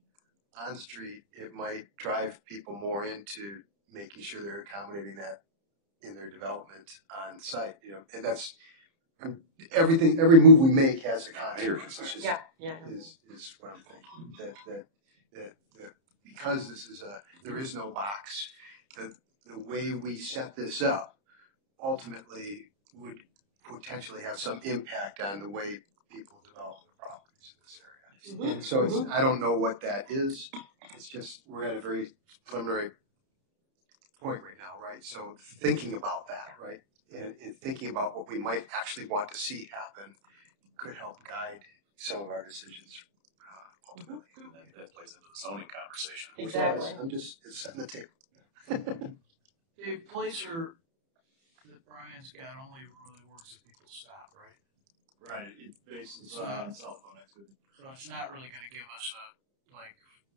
on-street, it might drive people more into making sure they're accommodating that in their development on site, you know, and that's every move we make has a consequence. Is what I'm thinking. That because this is there is no box. The way we set this up ultimately would potentially have some impact on the way people develop their properties in this area. And so I don't know what that is. It's just we're at a very preliminary point right now, right? So thinking about that, right, and thinking about what we might actually want to see happen could help guide some of our decisions. Ultimately, that plays into the zoning conversation. Exactly. I'm just setting the table. Dave, Placer that Brian's got only really works if people stop, right? Right. It bases on cell phone activity. So it's not really gonna give us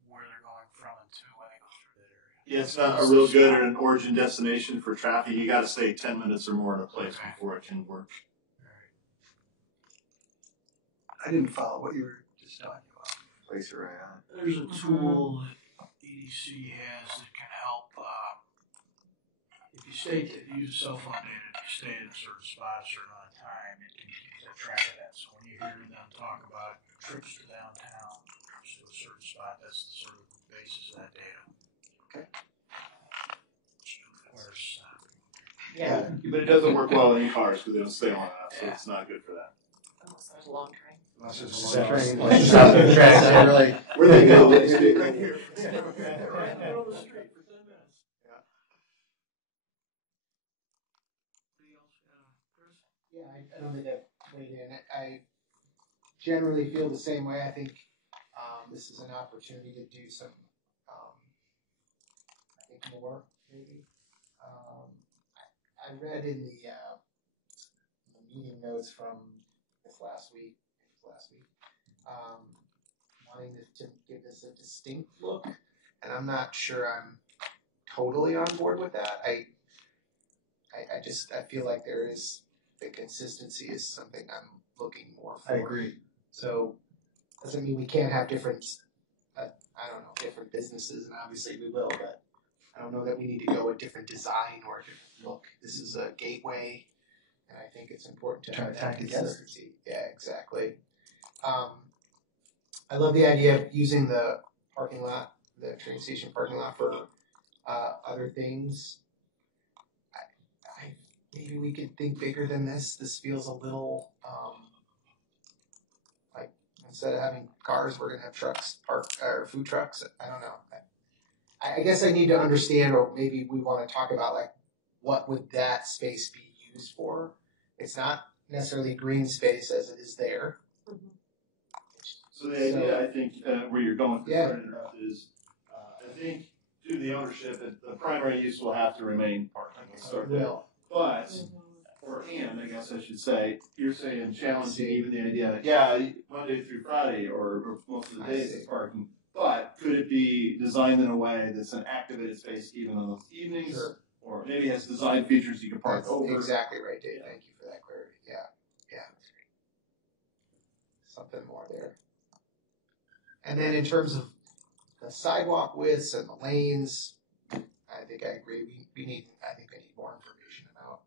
where they're going from and to when they go through that area. Yeah, it's not a real good or an origin destination for traffic. You got to stay 10 minutes or more in a place before it can work. I didn't follow what you were just talking about. Place it right on. There's a tool that EDC has that can help. If you use a cell phone data, if you stay in a certain spot a certain amount of time, it can keep track of that. So when you hear them talk about trips to downtown, trips to a certain spot, that's the sort of basis of that data. Okay. Yeah, but it doesn't work well in cars because they don't stay long enough, so it's not good for that. Unless there's a long train. Unless it's a long train. Really. Where they go, they stay right here. Right in the middle of the street for 10 minutes. Yeah, I don't think I've weighed in. I generally feel the same way. I think this is an opportunity to do some, I think more maybe. I read in the meeting notes from this last week, wanting to give this a distinct look, and I'm not sure I'm totally on board with that. I feel like there is the consistency is something I'm looking more for. I agree. So doesn't mean we can't have different, different businesses, and obviously we will, but I don't know that we need to go a different design or a different look. This is a gateway, and I think it's important to have that consistency. Yeah, exactly. I love the idea of using the parking lot, the train station parking lot for other things. Maybe we could think bigger than this. This feels a little like instead of having cars, we're gonna have trucks or food trucks. I don't know. I guess I need to understand, or maybe we want to talk about what would that space be used for? It's not necessarily green space as it is there. So the idea, I think, where you're going, sorry to interrupt, is I think due to the ownership, the primary use will have to remain parking. Let's start there. But for him, I guess I should say, you're saying challenging even the idea that Monday through Friday or most of the days it's parking. But could it be designed in a way that's an activated space even on those evenings? Sure. Or maybe it has design features you can park over. Exactly right, Dave. Thank you for that clarity. Yeah. Something more there. And then in terms of the sidewalk widths and the lanes, I think I agree. I need more information about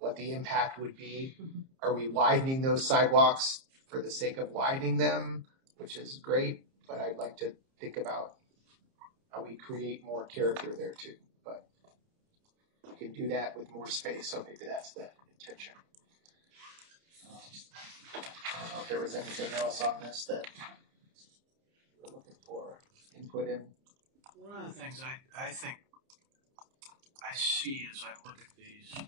what the impact would be. Are we widening those sidewalks for the sake of widening them, which is great, but I'd like to think about how we create more character there too. But we can do that with more space, so maybe that's the intention. I don't know if there was anything else on this that we're looking for input in. One of the things I think I see as I look at these,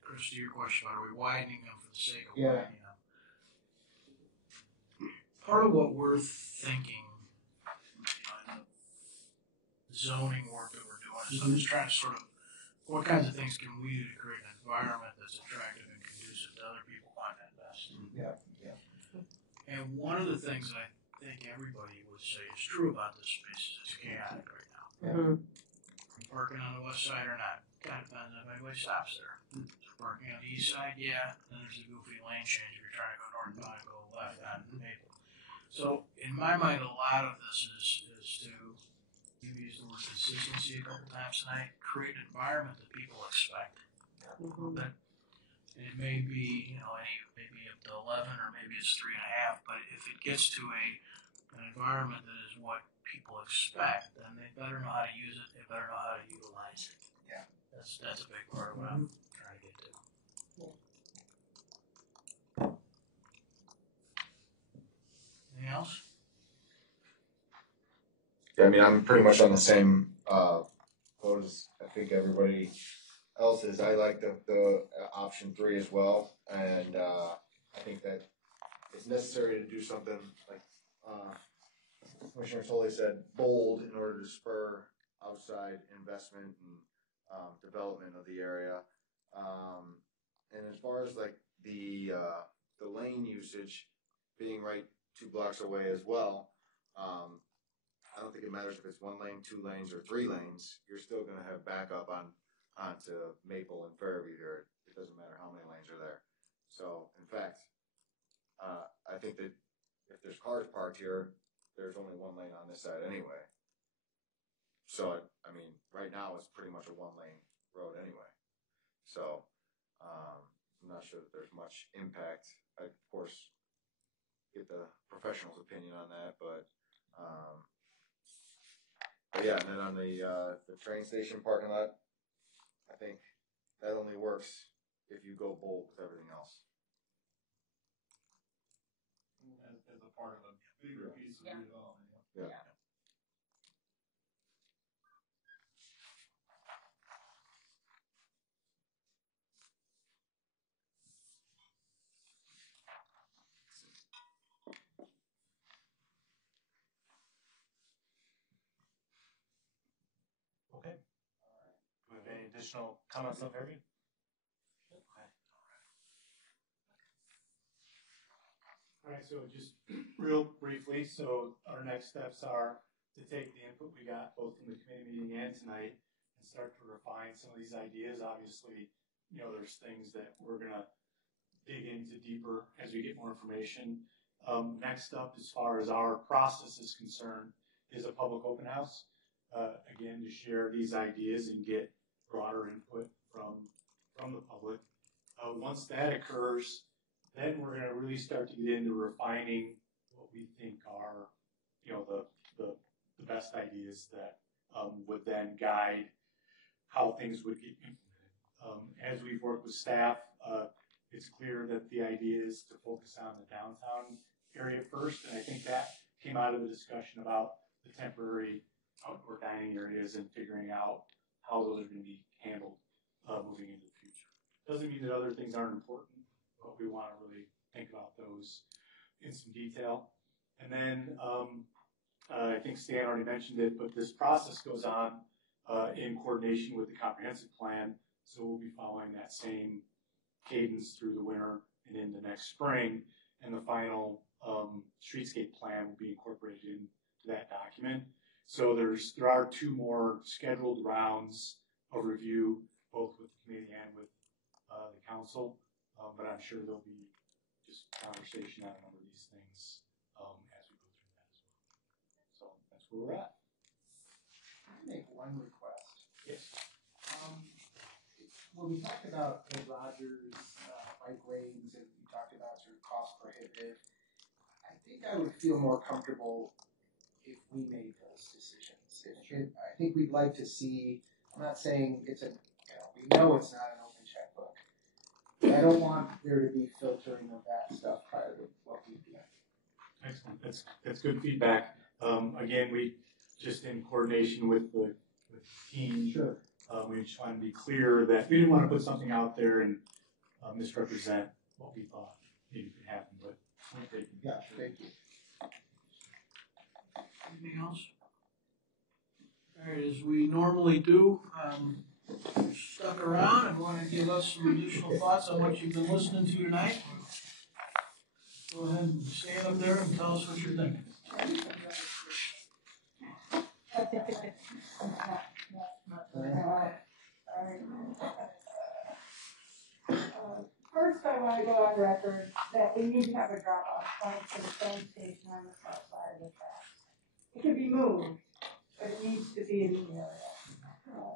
Chris, to your question about are we widening them for the sake of widening them? Part of what we're thinking in the zoning work that we're doing is I'm just trying to sort of, what kinds of things can we do to create an environment that's attractive and conducive to other people wanting to invest? Yeah. And one of the things that I think everybody would say is true about this space is it's chaotic right now. Parking on the west side or not, kind of depends on if anybody stops there. Parking on the east side, then there's a goofy lane change if you're trying to go northbound and go left on Maple. So in my mind, a lot of this is to, you used the word consistency a couple times tonight, create an environment that people expect. That, and it may be, maybe up to 11 or maybe it's 3.5, but if it gets to an environment that is what people expect, then they better know how to use it, they better know how to utilize it. Yeah. That's a big part of what I'm trying to get to. Anything else? Yeah, I mean, I'm pretty much on the same boat as I think everybody else is. I like the option 3 as well, and I think that it's necessary to do something like Commissioner Tully said, bold in order to spur outside investment and development of the area. And as far as like the lane usage, being right 2 blocks away as well, I don't think it matters if it's 1 lane, 2 lanes, or 3 lanes. You're still going to have backup onto Maple and Fairview here. It doesn't matter how many lanes are there. So, in fact, I think that if there's cars parked here, there's only 1 lane on this side anyway. So, I mean, right now it's pretty much a 1-lane road anyway. So, I'm not sure that there's much impact. I, of course, get the professional's opinion on that, but yeah, and then on the train station parking lot, I think that only works if you go bold with everything else. As a part of a bigger piece of redevelopment. Yeah. Okay. Do we have any additional comments on Fairview? Okay. All right, so just real briefly, so our next steps are to take the input we got both from the committee meeting and tonight and start to refine some of these ideas. Obviously, there's things that we're gonna dig into deeper as we get more information. Next up, as far as our process is concerned, is a public open house. Again, to share these ideas and get broader input from the public. Once that occurs, then we're going to really start to get into refining what we think are, the best ideas that would then guide how things would get implemented. As we've worked with staff, it's clear that the idea is to focus on the downtown area first, and I think that came out of the discussion about the temporary outdoor dining areas and figuring out how those are going to be handled moving into the future. Doesn't mean that other things aren't important, but we want to really think about those in some detail. And then I think Stan already mentioned it, but this process goes on in coordination with the comprehensive plan, so we'll be following that same cadence through the winter and into next spring, and the final streetscape plan will be incorporated into that document. So there are 2 more scheduled rounds of review, both with the committee and with the council, but I'm sure there'll be just conversation on a number of these things as we go through that as well. So that's where we're at. Can I make one request? Yes. When we talked about Ed Rogers bike lanes and we talked about sort of cost prohibitive, I think I would feel more comfortable if we made those decisions. I think we'd like to see, I'm not saying it's we know it's not an open checkbook, but I don't want there to be filtering of that stuff prior to what we do. Excellent. That's good feedback. Again, we just in coordination with the team, sure. We just wanted to be clear that we didn't want to put something out there and misrepresent what we thought maybe could happen, but point taken. Yeah, thank you. Anything else? All right, as we normally do, stuck around and want to give us some additional thoughts on what you've been listening to tonight. Go ahead and stand up there and tell us what you're thinking. First, I want to go on record that we need to have a drop-off point for the train station on the south side of the tracks. It can be moved, but it needs to be in the area.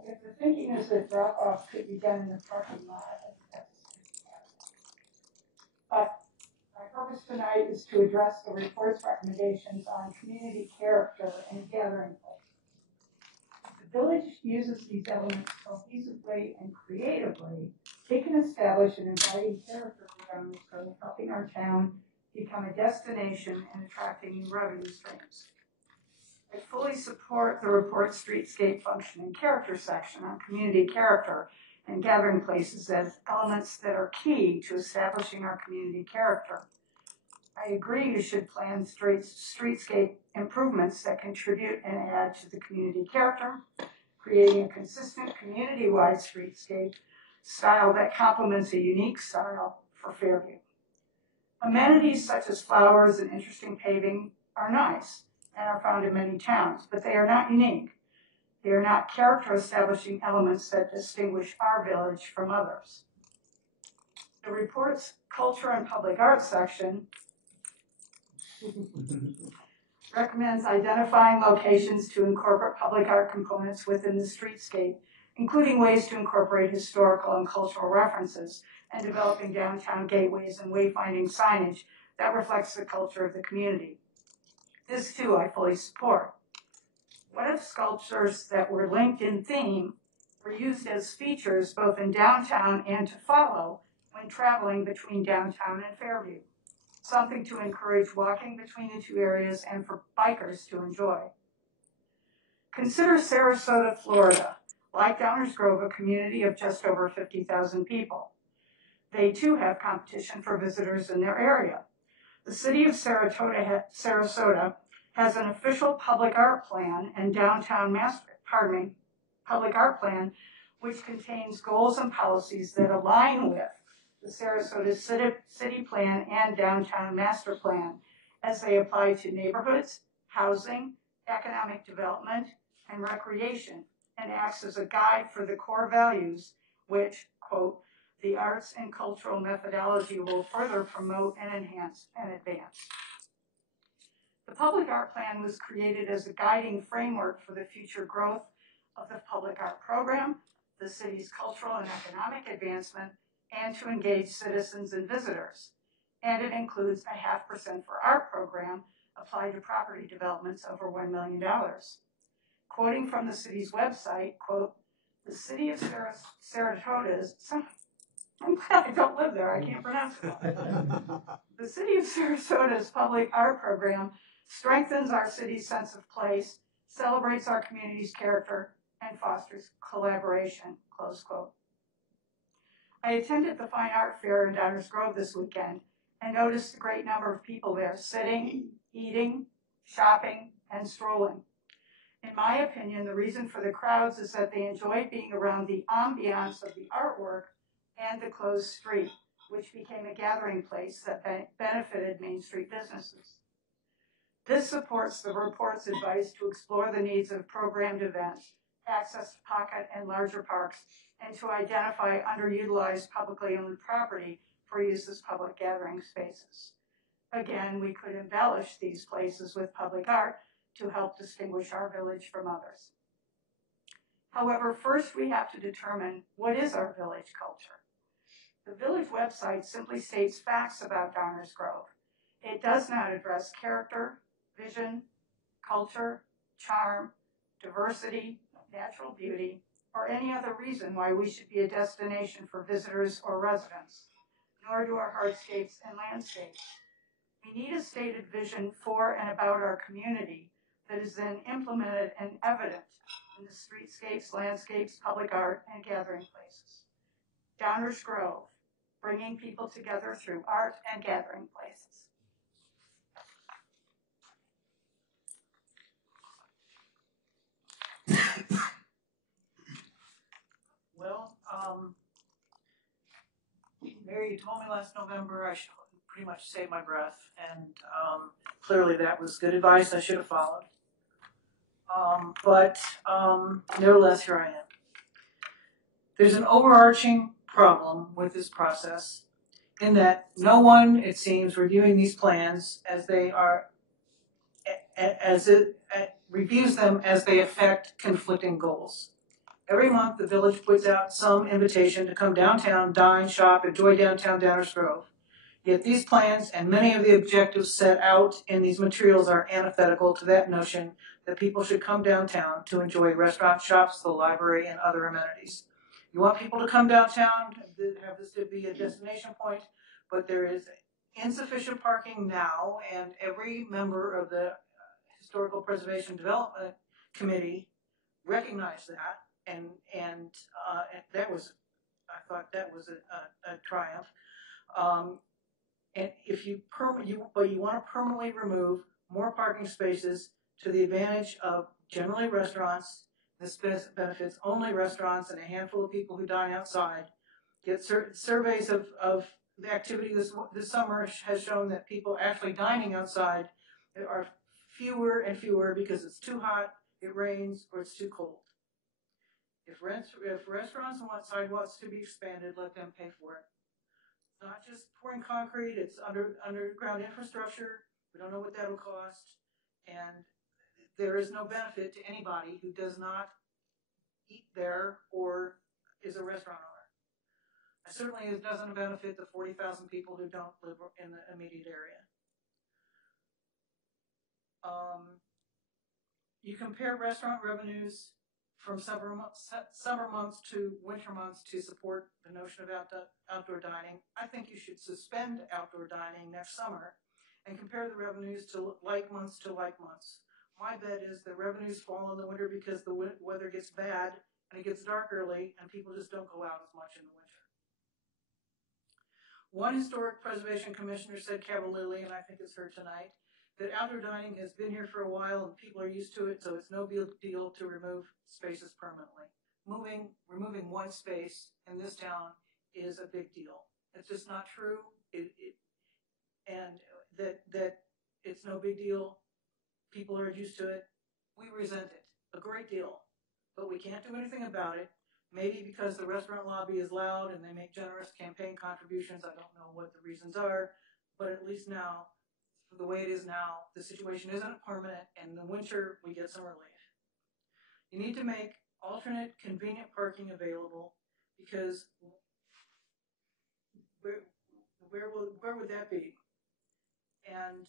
If the thinking is that drop-off could be done in the parking lot, but my purpose tonight is to address the report's recommendations on community character and gathering places. The village uses these elements cohesively and creatively. They can establish an inviting character for government growth, helping our town become a destination and attracting new revenue streams. I fully support the report's streetscape function and character section on community character and gathering places as elements that are key to establishing our community character. I agree you should plan streetscape improvements that contribute and add to the community character, creating a consistent community-wide streetscape style that complements a unique style for Fairview. Amenities such as flowers and interesting paving are nice and are found in many towns, but they are not unique. They are not character-establishing elements that distinguish our village from others. The report's Culture and Public Arts section recommends identifying locations to incorporate public art components within the streetscape, including ways to incorporate historical and cultural references, and developing downtown gateways and wayfinding signage that reflects the culture of the community. This, too, I fully support. What if sculptures that were linked in theme were used as features both in downtown and to follow when traveling between downtown and Fairview? Something to encourage walking between the two areas and for bikers to enjoy. Consider Sarasota, Florida, like Downers Grove, a community of just over 50,000 people. They too have competition for visitors in their area. The city of Sarasota has an official public art plan and public art plan, which contains goals and policies that align with the Sarasota City Plan and Downtown Master Plan as they apply to neighborhoods, housing, economic development, and recreation, and acts as a guide for the core values which, quote, the arts and cultural methodology will further promote and enhance and advance. The Public Art Plan was created as a guiding framework for the future growth of the public art program, the city's cultural and economic advancement, and to engage citizens and visitors. And it includes a 0.5% for art program applied to property developments over $1 million. Quoting from the city's website, quote, the city of Saratoga's, I'm glad I don't live there, I can't pronounce it. The city of Sarasota's public art program strengthens our city's sense of place, celebrates our community's character, and fosters collaboration, close quote. I attended the Fine Art Fair in Downers Grove this weekend and noticed a great number of people there sitting, eating, shopping, and strolling. In my opinion, the reason for the crowds is that they enjoyed being around the ambiance of the artwork and the closed street, which became a gathering place that benefited Main Street businesses. This supports the report's advice to explore the needs of programmed events, access to pocket and larger parks, and to identify underutilized publicly owned property for use as public gathering spaces. Again, we could embellish these places with public art to help distinguish our village from others. However, first we have to determine what is our village culture. The village website simply states facts about Downers Grove. It does not address character, vision, culture, charm, diversity, natural beauty, or any other reason why we should be a destination for visitors or residents, nor do our hardscapes and landscapes. We need a stated vision for and about our community that is then implemented and evident in the streetscapes, landscapes, public art, and gathering places. Downers Grove, bringing people together through art and gathering places. Well, Mary, you told me last November I should pretty much save my breath, and clearly that was good advice I should have followed. But nevertheless, here I am. There's an overarching problem with this process in that no one, it seems, reviewing these plans as they are, reviews them as they affect conflicting goals. Every month, the village puts out some invitation to come downtown, dine, shop, enjoy downtown Downers Grove. Yet these plans and many of the objectives set out in these materials are antithetical to that notion that people should come downtown to enjoy restaurants, shops, the library, and other amenities. You want people to come downtown, have this to be a destination point, but there is insufficient parking now, and every member of the Historical Preservation Development Committee recognized that. And that was, I thought that was a triumph. And if you want to permanently remove more parking spaces to the advantage of generally restaurants, this benefits only restaurants and a handful of people who dine outside. Get surveys of the activity this summer has shown that people actually dining outside are fewer and fewer because it's too hot, it rains, or it's too cold. If restaurants want sidewalks to be expanded, let them pay for it. It's not just pouring concrete, it's underground infrastructure. We don't know what that'll cost. And there is no benefit to anybody who does not eat there or is a restaurant owner. Certainly it doesn't benefit the 40,000 people who don't live in the immediate area. You compare restaurant revenues from summer months to winter months to support the notion of outdoor dining. I think you should suspend outdoor dining next summer and compare the revenues to like months to like months. My bet is the revenues fall in the winter because the weather gets bad and it gets dark early and people just don't go out as much in the winter. One historic preservation commissioner said cavalierly, and I think it's heard tonight, that outdoor dining has been here for a while and people are used to it, so it's no big deal to remove spaces permanently. Removing one space in this town is a big deal. It's just not true. And that it's no big deal. People are used to it. We resent it a great deal, but we can't do anything about it. Maybe because the restaurant lobby is loud and they make generous campaign contributions. I don't know what the reasons are, but at least now, the way it is now, the situation isn't permanent, and in the winter, we get some relief. You need to make alternate convenient parking available because where would that be? And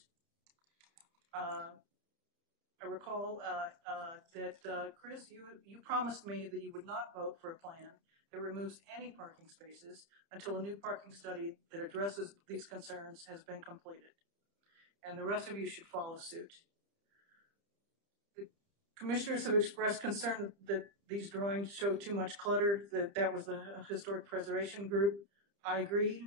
I recall that Chris, you promised me that you would not vote for a plan that removes any parking spaces until a new parking study that addresses these concerns has been completed. And the rest of you should follow suit. The commissioners have expressed concern that these drawings show too much clutter, that was the historic preservation group. I agree.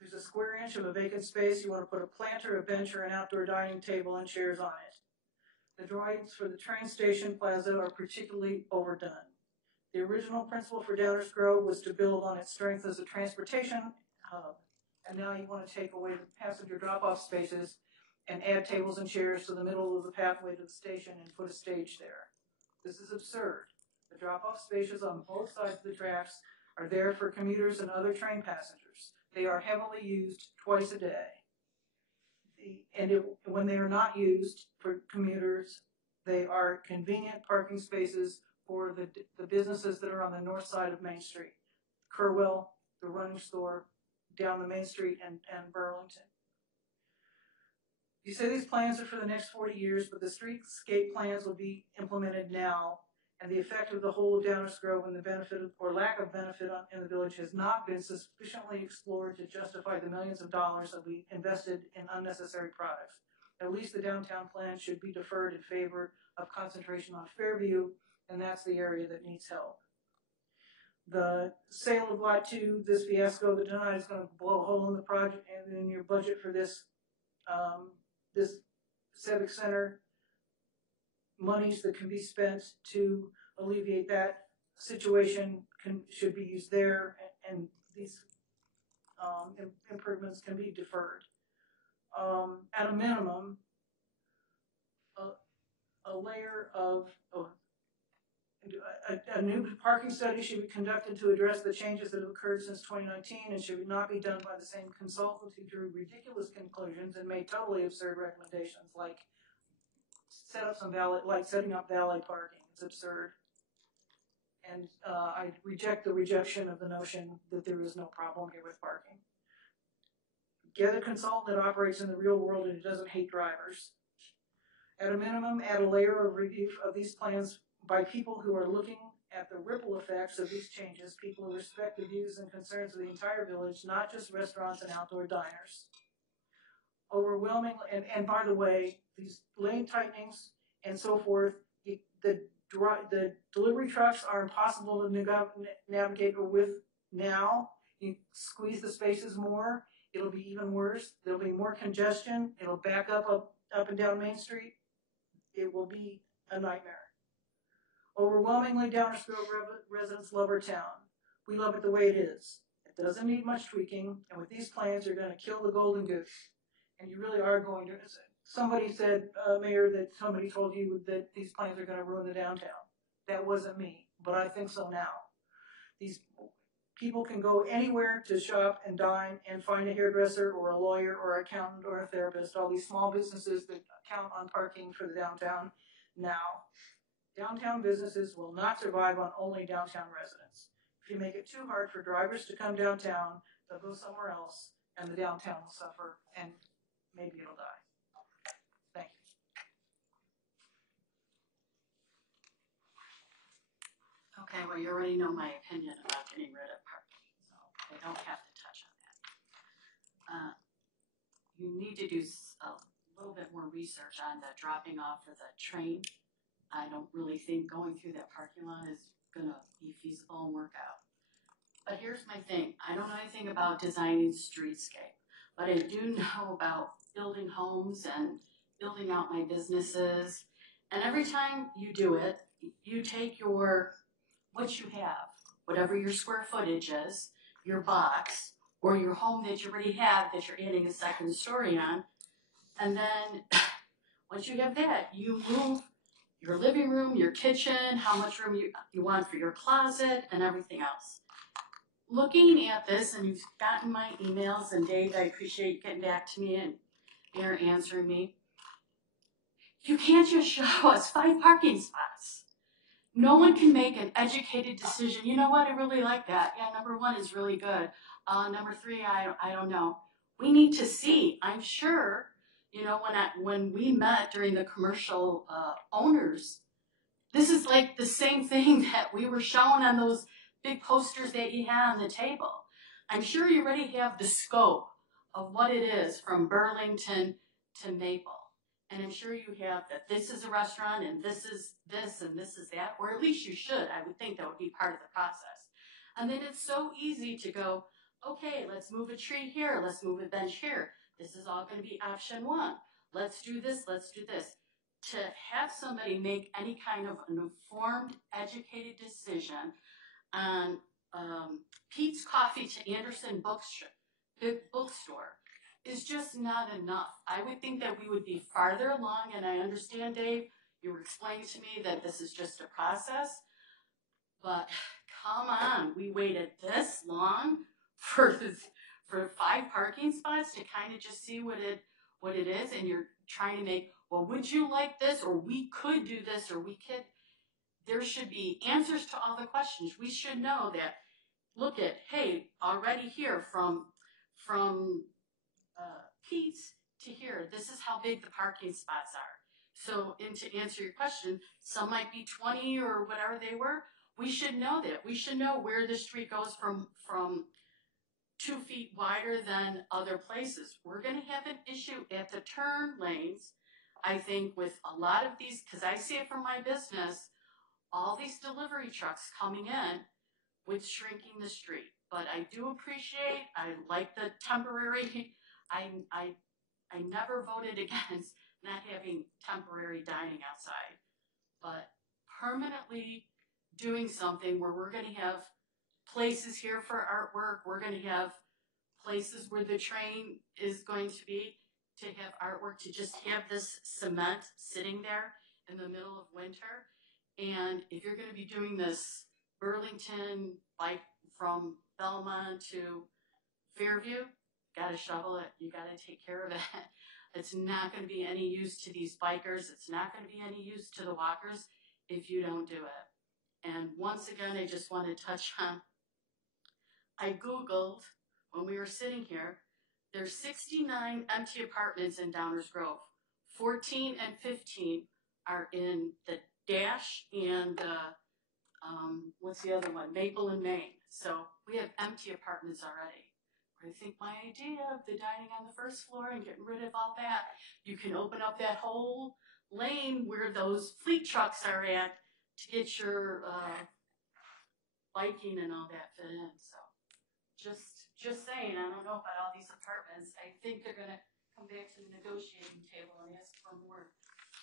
There's a square inch of a vacant space. You want to put a planter, a bench, or an outdoor dining table and chairs on it. The drawings for the train station plaza are particularly overdone. The original principle for Downers Grove was to build on its strength as a transportation hub, and now you want to take away the passenger drop-off spaces and add tables and chairs to the middle of the pathway to the station and put a stage there. This is absurd. The drop-off spaces on both sides of the tracks are there for commuters and other train passengers. They are heavily used twice a day. When they are not used for commuters, they are convenient parking spaces for the businesses that are on the north side of Main Street. Kerwell, the running store, down the Main Street, and Burlington. You say these plans are for the next 40 years, but the streetscape plans will be implemented now, and the effect of the whole of Downers Grove and the benefit or lack of benefit in the village has not been sufficiently explored to justify the millions of dollars that we invested in unnecessary products. At least the downtown plan should be deferred in favor of concentration on Fairview, and that's the area that needs help. The sale of Lot 2, this fiasco that tonight is going to blow a hole in the project and in your budget for this this civic center. Monies that can be spent to alleviate that situation should be used there, and these improvements can be deferred. At a minimum, a layer of a new parking study should be conducted to address the changes that have occurred since 2019 and should not be done by the same consultant who drew ridiculous conclusions and made totally absurd recommendations like setting up valet parking. It's absurd. And I reject the rejection of the notion that there is no problem here with parking. Get a consultant that operates in the real world and who doesn't hate drivers. At a minimum, add a layer of review of these plans by people who are looking at the ripple effects of these changes, people who respect the views and concerns of the entire village, not just restaurants and outdoor diners. Overwhelming, and by the way, these lane tightenings and so forth, the delivery trucks are impossible to navigate with now. You squeeze the spaces more, it'll be even worse. There'll be more congestion. It'll back up and down Main Street. It will be a nightmare. Overwhelmingly, Downers Grove residents love our town. We love it the way it is. doesn't need much tweaking, and with these plans, you're gonna kill the golden goose. And you really are going to, somebody said, Mayor, that somebody told you that these plans are gonna ruin the downtown. That wasn't me, but I think so now. These people can go anywhere to shop and dine and find a hairdresser or a lawyer or accountant or a therapist, all these small businesses that count on parking for the downtown now. Downtown businesses will not survive on only downtown residents. If you make it too hard for drivers to come downtown, they'll go somewhere else and the downtown will suffer and maybe it'll die. Thank you. Okay, well, you already know my opinion about getting rid of parking, so I don't have to touch on that. You need to do a little bit more research on the dropping off of the train. I don't really think going through that parking lot is gonna be feasible and work out. But here's my thing, I don't know anything about designing streetscape, but I do know about building homes and building out my businesses. And every time you do it, you take what you have, whatever your square footage is, your box, or your home that you already have that you're adding a second story on, and then once you have that, you move your living room, your kitchen, how much room you want for your closet, and everything else. Looking at this, and you've gotten my emails, and Dave, I appreciate you getting back to me and you're answering me. You can't just show us 5 parking spots. No one can make an educated decision. You know what, I really like that. Yeah, number 1 is really good. Number 3, I don't know. We need to see. I'm sure, you know, when we met during the commercial owners, this is like the same thing that we were showing on those big posters that you had on the table. I'm sure you already have the scope of what it is from Burlington to Maple. And I'm sure you have that this is a restaurant and this is this and this is that, or at least you should. I would think that would be part of the process. And then it's so easy to go, okay, let's move a tree here, let's move a bench here. This is all going to be option 1. Let's do this, let's do this. To have somebody make any kind of an informed, educated decision on Pete's Coffee to Anderson Bookstore is just not enough. I would think that we would be farther along, and I understand, Dave, you were explaining to me that this is just a process, but come on, we waited this long for 5 parking spots to kind of just see what it is, and you're trying to make, well, would you like this, or we could do this, or we could. There should be answers to all the questions. We should know that, look at, hey, already here from Pete's to here, this is how big the parking spots are. So, and to answer your question, some might be 20 or whatever they were. We should know that. We should know where the street goes from 2 feet wider than other places. We're going to have an issue at the turn lanes, I think, with a lot of these, because I see it from my business, all these delivery trucks coming in with shrinking the street. But I do appreciate, I like the temporary, I never voted against not having temporary dining outside, but permanently doing something where we're going to have places here for artwork, we're going to have places where the train is going to be, to have artwork, to just have this cement sitting there in the middle of winter. And if you're going to be doing this Burlington bike from Belmont to Fairview, got to shovel it, you got to take care of it. It's not going to be any use to these bikers. It's not going to be any use to the walkers if you don't do it. And once again, I just want to touch on, I Googled when we were sitting here, there's 69 empty apartments in Downers Grove. 14 and 15 are in the Dash and what's the other one? Maple and Main. So we have empty apartments already. I think my idea of the dining on the first floor and getting rid of all that, you can open up that whole lane where those fleet trucks are at to get your biking and all that fit in. So just saying, I don't know about all these apartments. I think they're going to come back to the negotiating table and ask for more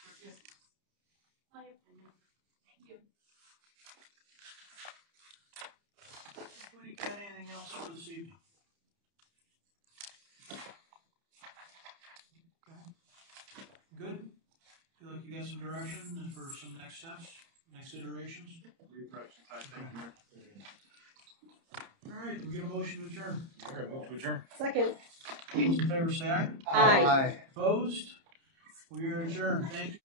forgiveness. My opinion. Thank you. Anybody got anything else for this evening? some next steps, next iterations? All right, we get a motion to adjourn. Motion to adjourn. Second. Those in favor say aye. Aye. Opposed? We are adjourned. Thank you.